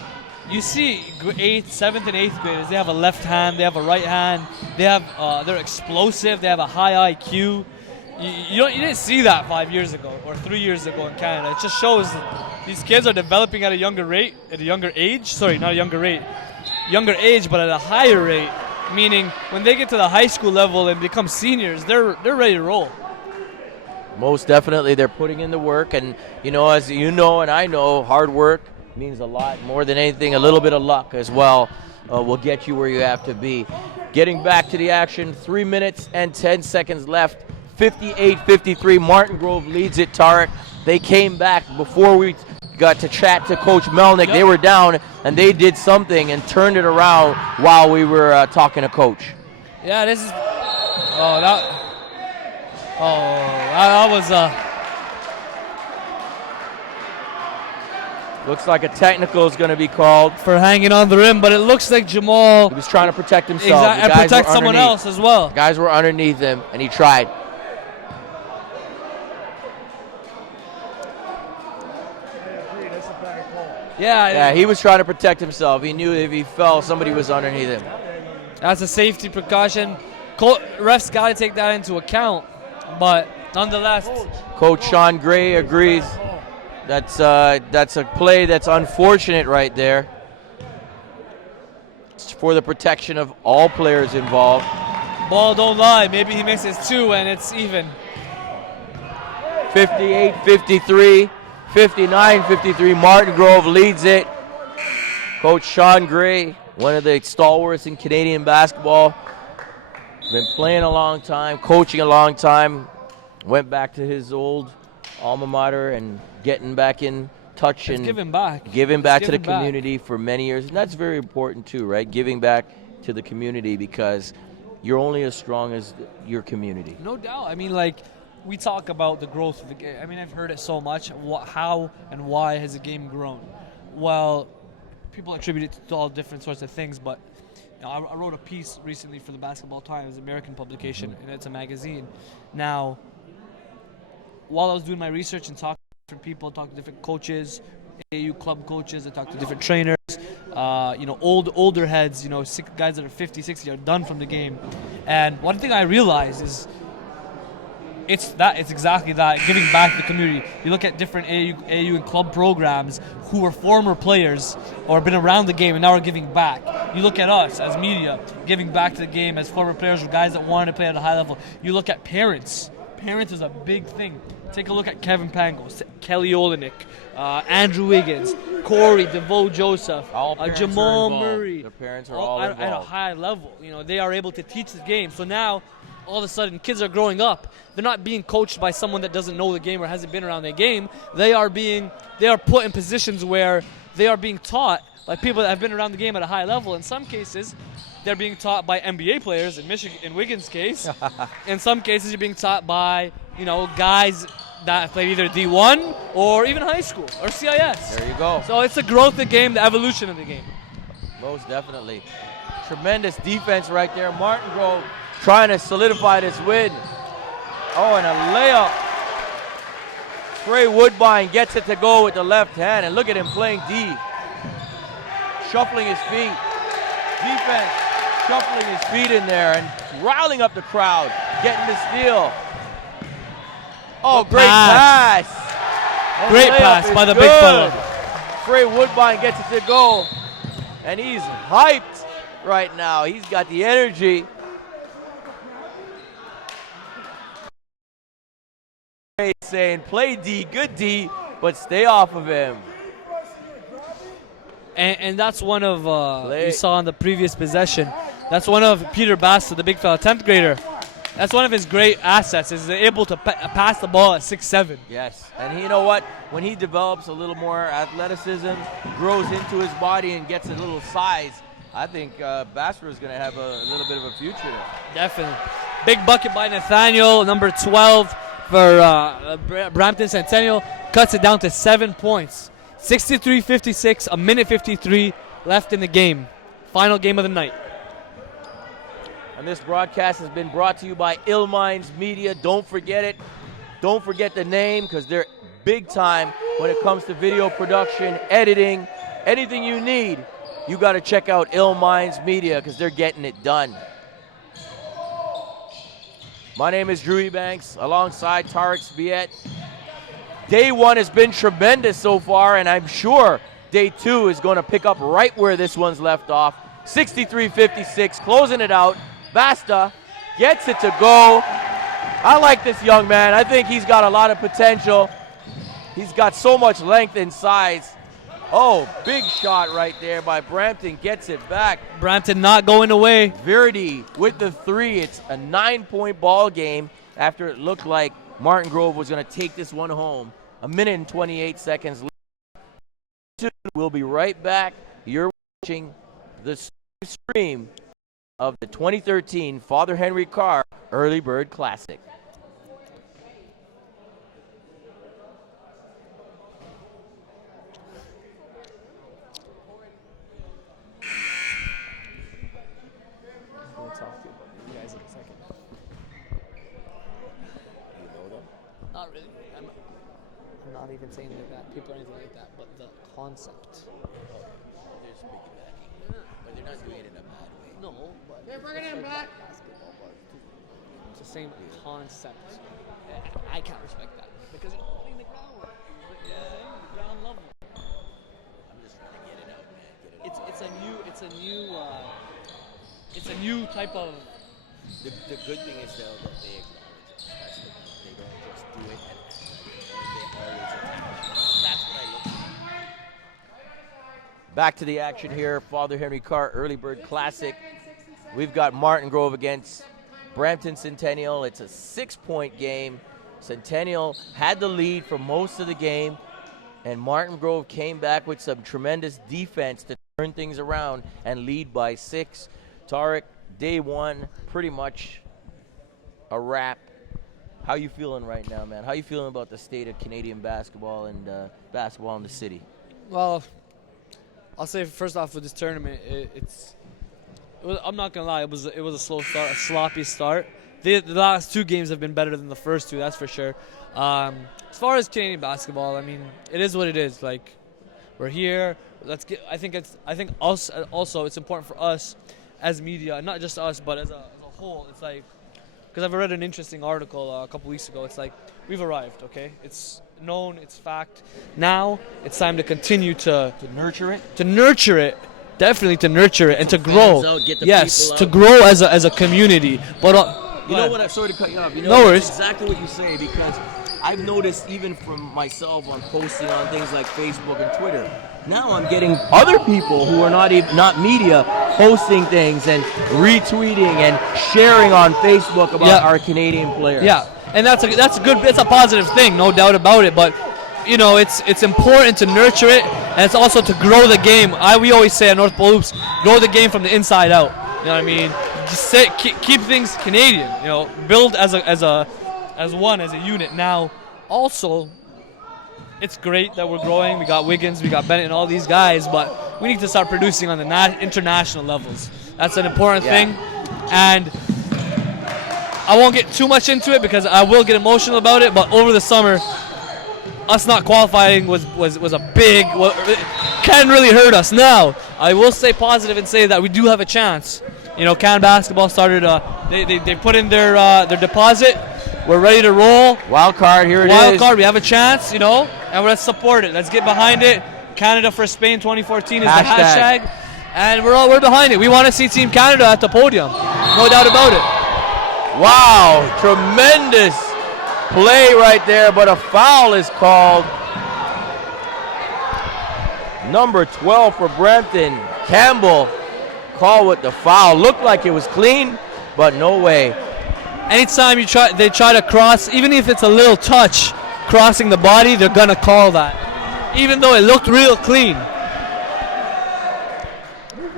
you see 8th, 7th, and 8th graders, they have a left hand, they have a right hand, they're explosive, they have a high IQ. You didn't see that 5 years ago or 3 years ago in Canada. It just shows that these kids are developing at a younger age, but at a higher rate. meaning when they get to the high school level and become seniors, they're ready to roll. Most definitely, they're putting in the work, and as you know and I know, hard work means a lot. More than anything, a little bit of luck as well will get you where you have to be. Getting back to the action, 3 minutes and 10 seconds left. 58-53, Martingrove leads it, Tarek. They came back before we got to chat to Coach Melnick. Yep. They were down, and they did something and turned it around while we were talking to Coach. Yeah, this is. That was. Looks like a technical is going to be called for hanging on the rim, but it looks like Jamal. He was trying to protect himself. And protect someone else as well. The guys were underneath him, and he tried. Yeah, he was trying to protect himself. He knew if he fell, somebody was underneath him. That's a safety precaution. Refs got to take that into account, but nonetheless. Coach Sean Gray agrees. That's a play that's unfortunate right there. It's for the protection of all players involved. Ball don't lie. Maybe he misses two and it's even. 58-53. 59-53, Martingrove leads it. Coach Sean Gray, one of the stalwarts in Canadian basketball, been playing a long time, coaching a long time, went back to his old alma mater and getting back in touch and giving back to the community for many years. And that's very important too, right? Giving back to the community, because you're only as strong as your community. No doubt. I mean, like, we talk about the growth of the game. I mean, I've heard it so much. How and why has the game grown? Well, people attribute it to all different sorts of things, but I wrote a piece recently for the Basketball Times, an American publication, and it's a magazine. Now, while I was doing my research and talking to different people, talking to different coaches, AAU club coaches, I talked to different trainers, older heads, guys that are 50, 60 are done from the game. And one thing I realized is it's exactly that, giving back to the community. You look at different AAU and club programs who were former players or been around the game and now are giving back. You look at us as media, giving back to the game as former players or guys that wanted to play at a high level. You look at parents. Parents is a big thing. Take a look at Kevin Pangos, Kelly Olenek, Andrew Wiggins, Corey, DeVoe Joseph, Jamal Murray. Their parents are all involved. At a high level. They are able to teach the game. So now, all of a sudden, kids are growing up. They're not being coached by someone that doesn't know the game or hasn't been around the game. They are put in positions where they are being taught by people that have been around the game at a high level. In some cases, they're being taught by NBA players. In Wiggins' case, in some cases, you're being taught by guys that played either D1 or even high school or CIS. There you go. So it's the growth of the game, the evolution of the game. Most definitely. Tremendous defense right there. Martingrove trying to solidify this win. Oh, and a layup. Trey Woodbine gets it to go with the left hand, and look at him playing D. Shuffling his feet. Defense shuffling his feet in there and riling up the crowd, getting the steal. Oh, great pass. Great pass by the big fella. Trey Woodbine gets it to go, and he's hyped right now. He's got the energy. Saying, play D, good D, but stay off of him. And that's one of, you saw on the previous possession, that's one of Peter Basta, the big fella, 10th grader. That's one of his great assets, is able to pass the ball at 6'7". Yes, and you know what? When he develops a little more athleticism, grows into his body and gets a little size, I think Basta is going to have a little bit of a future there. Definitely. Big bucket by Nathaniel, number 12 for Brampton Centennial, cuts it down to 7 points. 63-56, a minute 53 left in the game. Final game of the night. And this broadcast has been brought to you by Illminds Media. Don't forget it. Don't forget the name, because they're big time when it comes to video production, editing, anything you need. You got to check out Illminds Media, because they're getting it done. My name is Drew Ebanks, alongside Tarek Spiet. Day one has been tremendous so far, and I'm sure day two is going to pick up right where this one's left off. 63-56, closing it out. Basta gets it to go. I like this young man. I think he's got a lot of potential. He's got so much length and size. Oh, big shot right there by Brampton. Gets it back. Brampton not going away. Verdi with the 3. It's a 9-point ball game after it looked like Martingrove was going to take this one home. 1:28 seconds left. We'll be right back. You're watching the stream of the 2013 Father Henry Carr Early Bird Classic. Not really. I'm not even saying like that. People are anything like that, but the concept. They're speaking back, but they're not doing it in a bad way. No, but Hey, bring it in, back. Basketball, but it's the same concept. I can't respect that because you're playing the groundwork. You know what I'm saying? The ground level. I'm just trying to get it out, man. Get it out. It's a new type of. The good thing is though that they acknowledge it. That's the, they don't just do it and they always acknowledge it. That's what I look for. Back to the action here. Father Henry Carr Early Bird Classic. We've got Martingrove against Brampton Centennial. It's a 6-point game. Centennial had the lead for most of the game, and Martingrove came back with some tremendous defense to turn things around and lead by 6. Tarek, day one, pretty much a wrap. How you feeling right now, man? How you feeling about the state of Canadian basketball and basketball in the city? Well, I'll say first off with this tournament, I'm not gonna lie, it was a slow start, a sloppy start. The last 2 games have been better than the first 2, that's for sure. As far as Canadian basketball, I mean, it is what it is. Like, we're here. Let's get. I think us also. It's important for us as media, not just us, but as a whole. It's like, because I've read an interesting article a couple weeks ago. It's like we've arrived. Okay, it's known. It's fact. Now it's time to continue to nurture it. To nurture it. Definitely to nurture it and to grow. Out, get the yes, people to out. grow as a community. But you know what? I'm sorry to cut you off. You know, No worries. That's exactly what you say, because I've noticed even from myself on posting on things like Facebook and Twitter. Now I'm getting other people who are not media posting things and retweeting and sharing on Facebook about our Canadian players. Yeah, and that's a positive thing, no doubt about it. But you know, it's important to nurture it, and it's also to grow the game. We always say at North Pole Hoops, grow the game from the inside out. You know what I mean? Just keep things Canadian. You know, build as one, as a unit. Now, also, it's great that we're growing. We got Wiggins, we got Bennett, and all these guys, but we need to start producing on the international levels. That's an important thing, and I won't get too much into it because I will get emotional about it. But over the summer, us not qualifying was a big. Can really hurt us. Now, I will stay positive and say that we do have a chance. You know, Can basketball started. They put in their deposit. We're ready to roll. Wild card, here it is. Wild card, we have a chance, you know, and let's support it. Let's get behind it. Canada for Spain 2014 is the hashtag, and we're behind it. We want to see Team Canada at the podium, no doubt about it. Wow, tremendous play right there, but a foul is called. Number 12 for Brampton, Campbell, called with the foul. Looked like it was clean, but no way. Anytime they try to cross, even if it's a little touch, crossing the body, they're gonna call that, even though it looked real clean.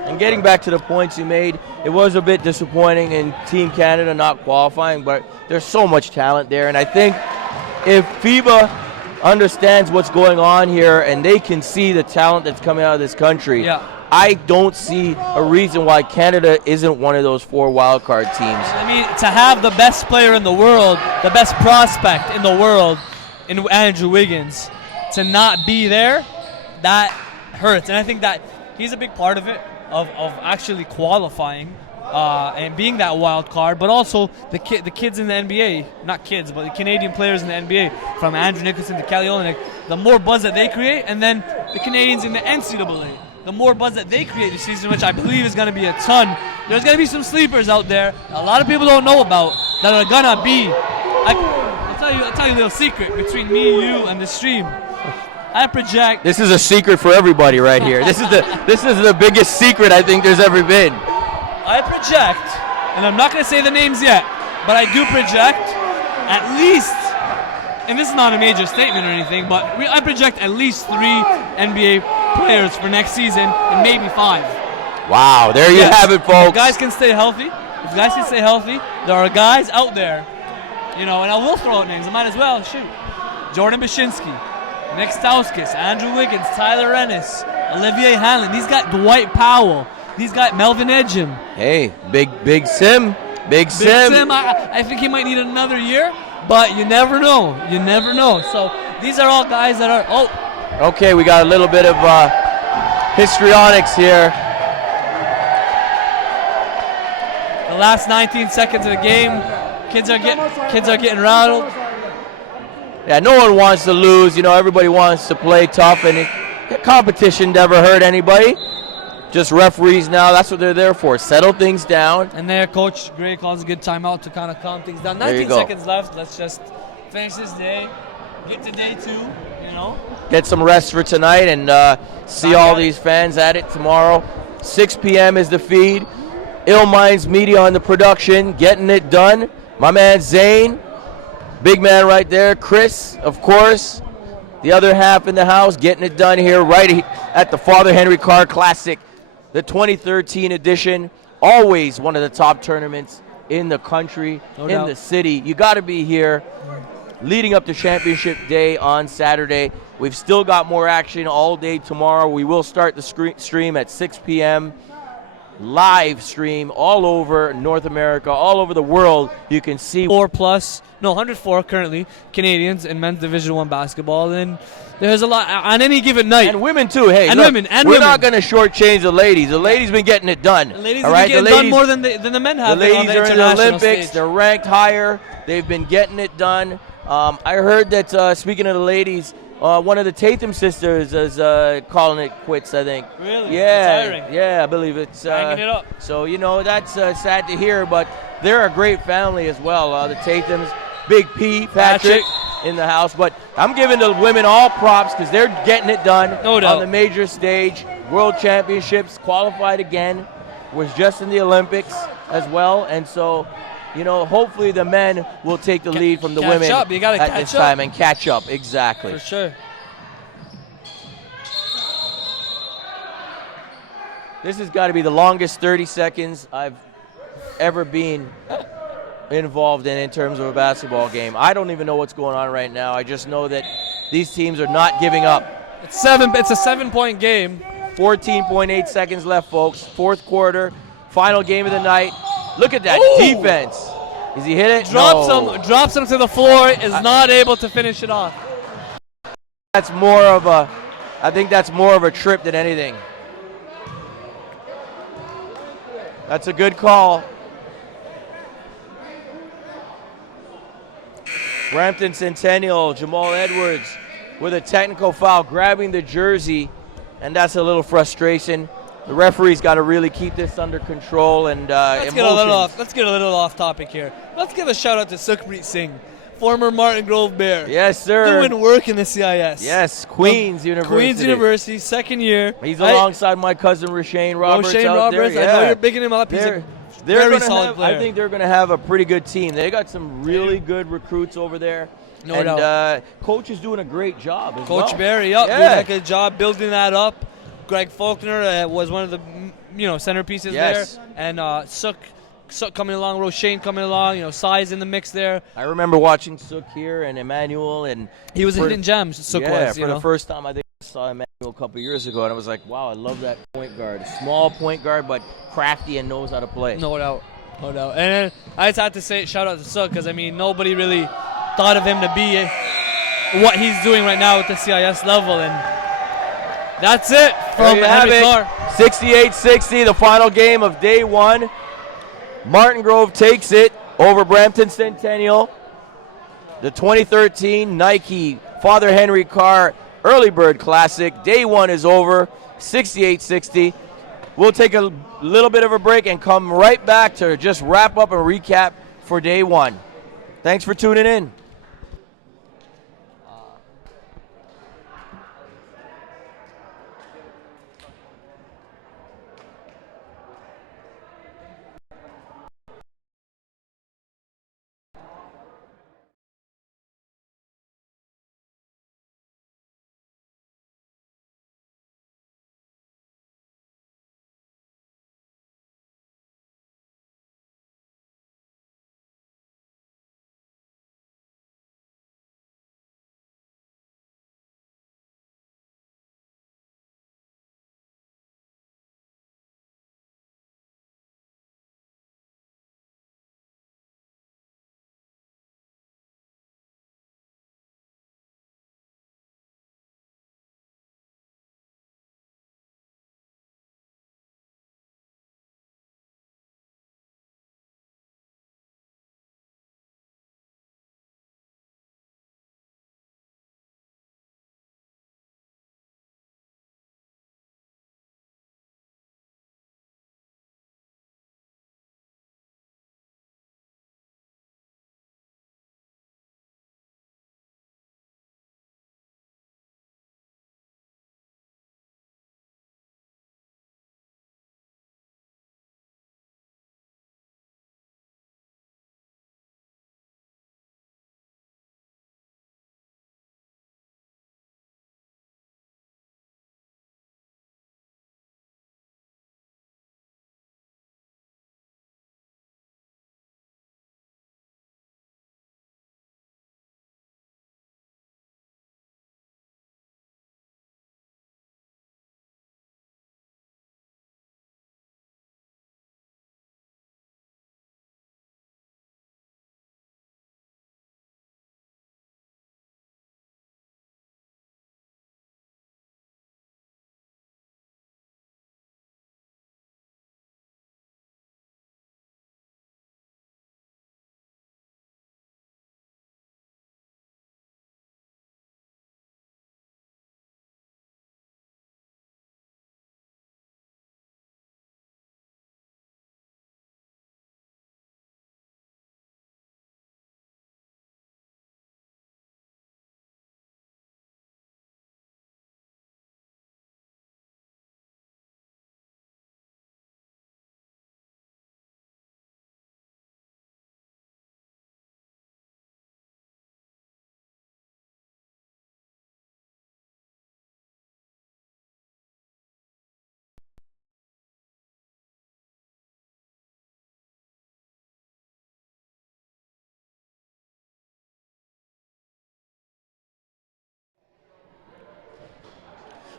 And getting back to the points you made, it was a bit disappointing in Team Canada not qualifying, but there's so much talent there, and I think if FIBA understands what's going on here and they can see the talent that's coming out of this country, I don't see a reason why Canada isn't one of those 4 wildcard teams. I mean, to have the best player in the world, the best prospect in the world, in Andrew Wiggins, to not be there, that hurts. And I think that he's a big part of it, of actually qualifying and being that wild card, but also the kids in the NBA, not kids, but the Canadian players in the NBA, from Andrew Nicholson to Kelly Olynyk, the more buzz that they create, and then the Canadians in the NCAA. the more buzz that they create this season, which I believe is going to be a ton. There's going to be some sleepers out there a lot of people don't know about that are going to be. I'll tell you a little secret between me, you, and the stream. I project. This is a secret for everybody right here. This is the biggest secret I think there's ever been. I project, and I'm not going to say the names yet, but I do project at least, and this is not a major statement or anything, but I project at least 3 NBA players for next season and maybe 5. Wow, there you have it, folks. If guys can stay healthy, there are guys out there, and I will throw out names. I might as well. Shoot. Jordan Bashinsky, Nick Stauskas, Andrew Wiggins, Tyler Ennis, Olivier Hanlon. He's got Dwight Powell. He's got Melvin Edgem. Hey, Big Sim. Big Sim. I think he might need another year, but you never know. So these are all guys that are. Oh. Okay, we got a little bit of histrionics here. The last 19 seconds of the game, kids are getting rattled. Yeah, no one wants to lose. Everybody wants to play tough, and competition never hurt anybody. Just referees now, that's what they're there for. Settle things down. And there, Coach Gray calls a good timeout to kind of calm things down. 19 seconds left. Let's just finish this day. Get to day 2, Get some rest for tonight and see all these fans at it tomorrow. 6 p.m. is the feed. Ill Minds Media on the production, getting it done. My man Zane, big man right there. Chris, of course. The other half in the house, getting it done here right at the Father Henry Carr Classic. The 2013 edition, always one of the top tournaments in the country, in the city. You got to be here leading up to championship day on Saturday. We've still got more action all day tomorrow. We will start the stream at 6 p.m. Live stream all over North America, all over the world. You can see 104 currently Canadians in men's Division I basketball, and there's a lot on any given night. And women too. Hey, and look, women. We're not going to shortchange the ladies. The ladies been getting it done. The ladies have been getting done more than the men have. The ladies are in the Olympics. They're ranked higher. They've been getting it done. I heard that speaking of the ladies, one of the Tatum sisters is calling it quits, I think. Really? Yeah. Retiring. Yeah, I believe it's. Hanging it up. So, that's sad to hear, but they're a great family as well. The Tatums, Big P, Patrick in the house. But I'm giving the women all props because they're getting it done on the major stage. World Championships, qualified again, was just in the Olympics as well. And so, hopefully the men will take the lead from the women at this time and catch up. Exactly. For sure. This has got to be the longest 30 seconds I've ever been involved in terms of a basketball game. I don't even know what's going on right now. I just know that these teams are not giving up. It's a 7-point game. 14.8 seconds left, folks. Fourth quarter, final game of the night. Look at that defense. Does he hit it? Drops him to the floor, is not able to finish it off. I think that's more of a trip than anything. That's a good call. Brampton Centennial, Jamal Edwards with a technical foul, grabbing the jersey, and that's a little frustration. The referee's got to really keep this under control and let's get a little off topic here. Let's give a shout out to Sukhpreet Singh, former Martingrove Bear. Yes, sir. Doing work in the CIS. Yes, Queens University. Queens University, second year. He's alongside my cousin Roshane Roberts. Roshane Roberts, I know you're bigging him up. He's a very solid player. I think they're going to have a pretty good team. They got some really good recruits over there. No doubt. Coach is doing a great job as well. Coach Barry, doing a good job building that up. Greg Faulkner was one of the centerpieces there, and Sook coming along, Roshane coming along, size in the mix there. I remember watching Sook here and Emmanuel, and he was a hidden gem. Sook was, for the first time I think I saw Emmanuel a couple of years ago, and I was like, wow, I love that point guard. Small point guard, but crafty and knows how to play. No doubt. And then I just had to say shout out to Sook because nobody really thought of him to be what he's doing right now at the CIS level, and that's it from Henry Carr. 68-60, the final game of day 1. Martingrove takes it over Brampton Centennial. The 2013 Nike Father Henry Carr Early Bird Classic. Day 1 is over. 68-60. We'll take a little bit of a break and come right back to just wrap up and recap for day one. Thanks for tuning in.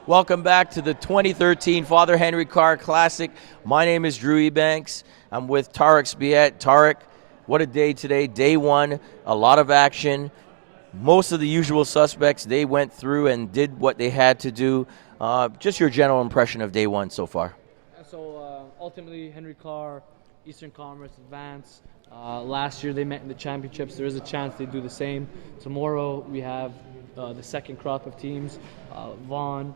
Welcome back to the 2013 Father Henry Carr Classic. My name is Drew Ebanks. I'm with Tarek Spiet. Tarek, what a day today. Day one, a lot of action. Most of the usual suspects, they went through and did what they had to do. Just your general impression of day one so far. So ultimately, Henry Carr, Eastern Conference advance. Last year they met in the championships. There is a chance they do the same. Tomorrow we have the second crop of teams. Vaughn.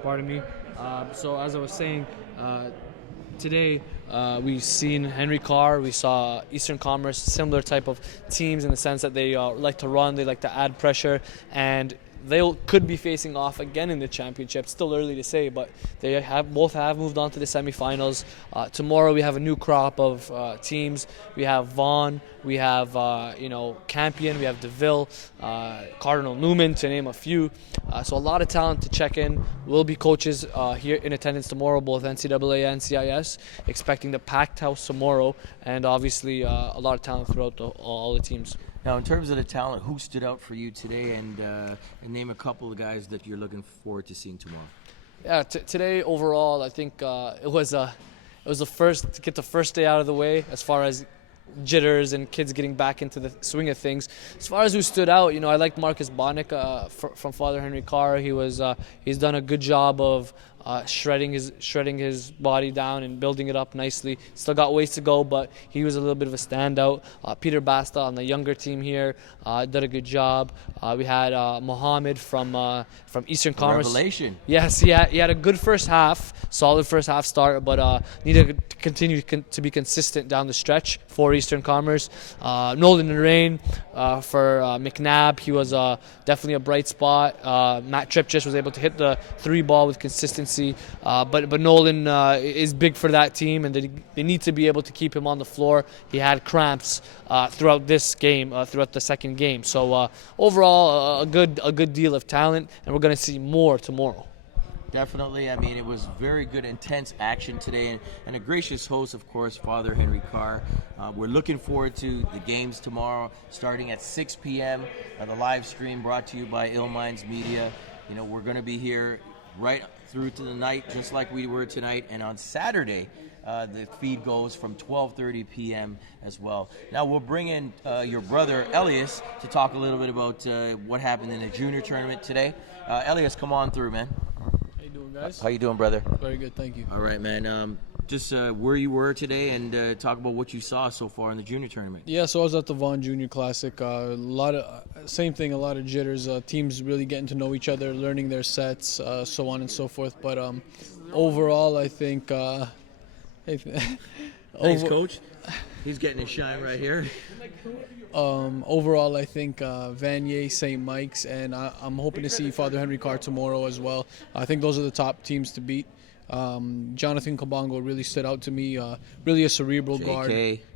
Pardon me. So as I was saying, today we've seen Henry Carr. We saw Eastern Commerce, similar type of teams in the sense that they like to run, they like to add pressure, and they could be facing off again in the championship. Still early to say, but they both have moved on to the semifinals. Tomorrow we have a new crop of teams. We have Vaughn, we have Campion, we have DeVille, Cardinal Newman, to name a few. So a lot of talent to check in. Will be coaches here in attendance tomorrow, both NCAA and CIS, expecting the packed house tomorrow, and obviously a lot of talent throughout all the teams. Now, in terms of the talent, who stood out for you today, and name a couple of guys that you're looking forward to seeing tomorrow? Yeah, today overall, I think it was the first to get the first day out of the way as far as jitters and kids getting back into the swing of things. As far as who stood out, I liked Marcus Bonnick from Father Henry Carr. He's done a good job of shredding his body down and building it up nicely. Still got ways to go, but he was a little bit of a standout. Peter Basta on the younger team here did a good job. We had Mohammed from Eastern Commerce. Revelation. Yes, he had a good first half, solid first half start, but needed to continue to be consistent down the stretch for Eastern Commerce. Nolan Rain for MacNabb, he was definitely a bright spot. Matt Tripp just was able to hit the 3-ball with consistency. But Nolan is big for that team, and they need to be able to keep him on the floor. He had cramps throughout this game, throughout the second game. So overall, a good deal of talent, and we're going to see more tomorrow. Definitely. I mean, it was very good, intense action today, and a gracious host, of course, Father Henry Carr. We're looking forward to the games tomorrow, starting at 6 p.m. The live stream brought to you by Ill Minds Media. We're going to be here right through to the night, just like we were tonight. And on Saturday, the feed goes from 12:30 p.m. as well. Now we'll bring in your brother Elias to talk a little bit about what happened in the junior tournament today. Elias, come on through, man. How you doing, guys? How you doing, brother? Very good, thank you. All right, man. Just where you were today, and talk about what you saw so far in the junior tournament. Yeah, so I was at the Vaughan Junior Classic. A lot of jitters. Teams really getting to know each other, learning their sets, so on and so forth. But overall, I think. Thanks, Coach. He's getting his shine right here. Overall, I think Vanier, St. Mike's, and I'm hoping to see Father Henry Carr tomorrow as well. I think those are the top teams to beat. Jonathan Kabongo really stood out to me. Really a cerebral guard.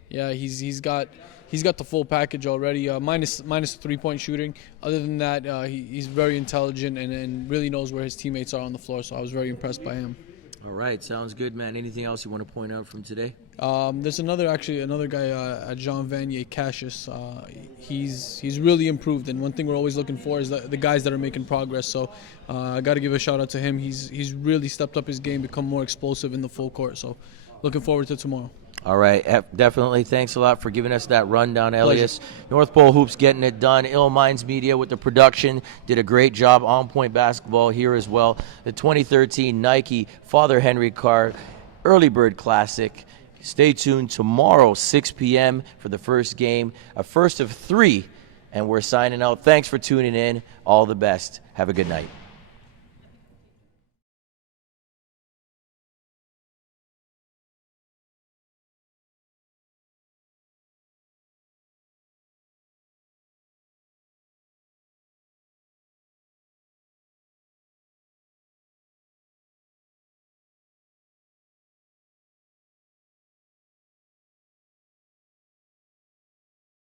Yeah, he's got the full package already. Minus 3-point shooting. Other than that, he's very intelligent and really knows where his teammates are on the floor. So I was very impressed by him. All right, sounds good, man. Anything else you want to point out from today? There's another guy, John Vanier, Cassius. He's really improved, and one thing we're always looking for is the guys that are making progress. So I got to give a shout out to him. He's really stepped up his game, become more explosive in the full court. So looking forward to tomorrow. All right, definitely. Thanks a lot for giving us that rundown, Elias. North Pole Hoops getting it done. Ill Minds Media with the production did a great job. On Point Basketball here as well. The 2013 Nike Father Henry Carr Early Bird Classic. Stay tuned tomorrow, 6 p.m. for the first game, a first of 3, and we're signing out. Thanks for tuning in. All the best. Have a good night.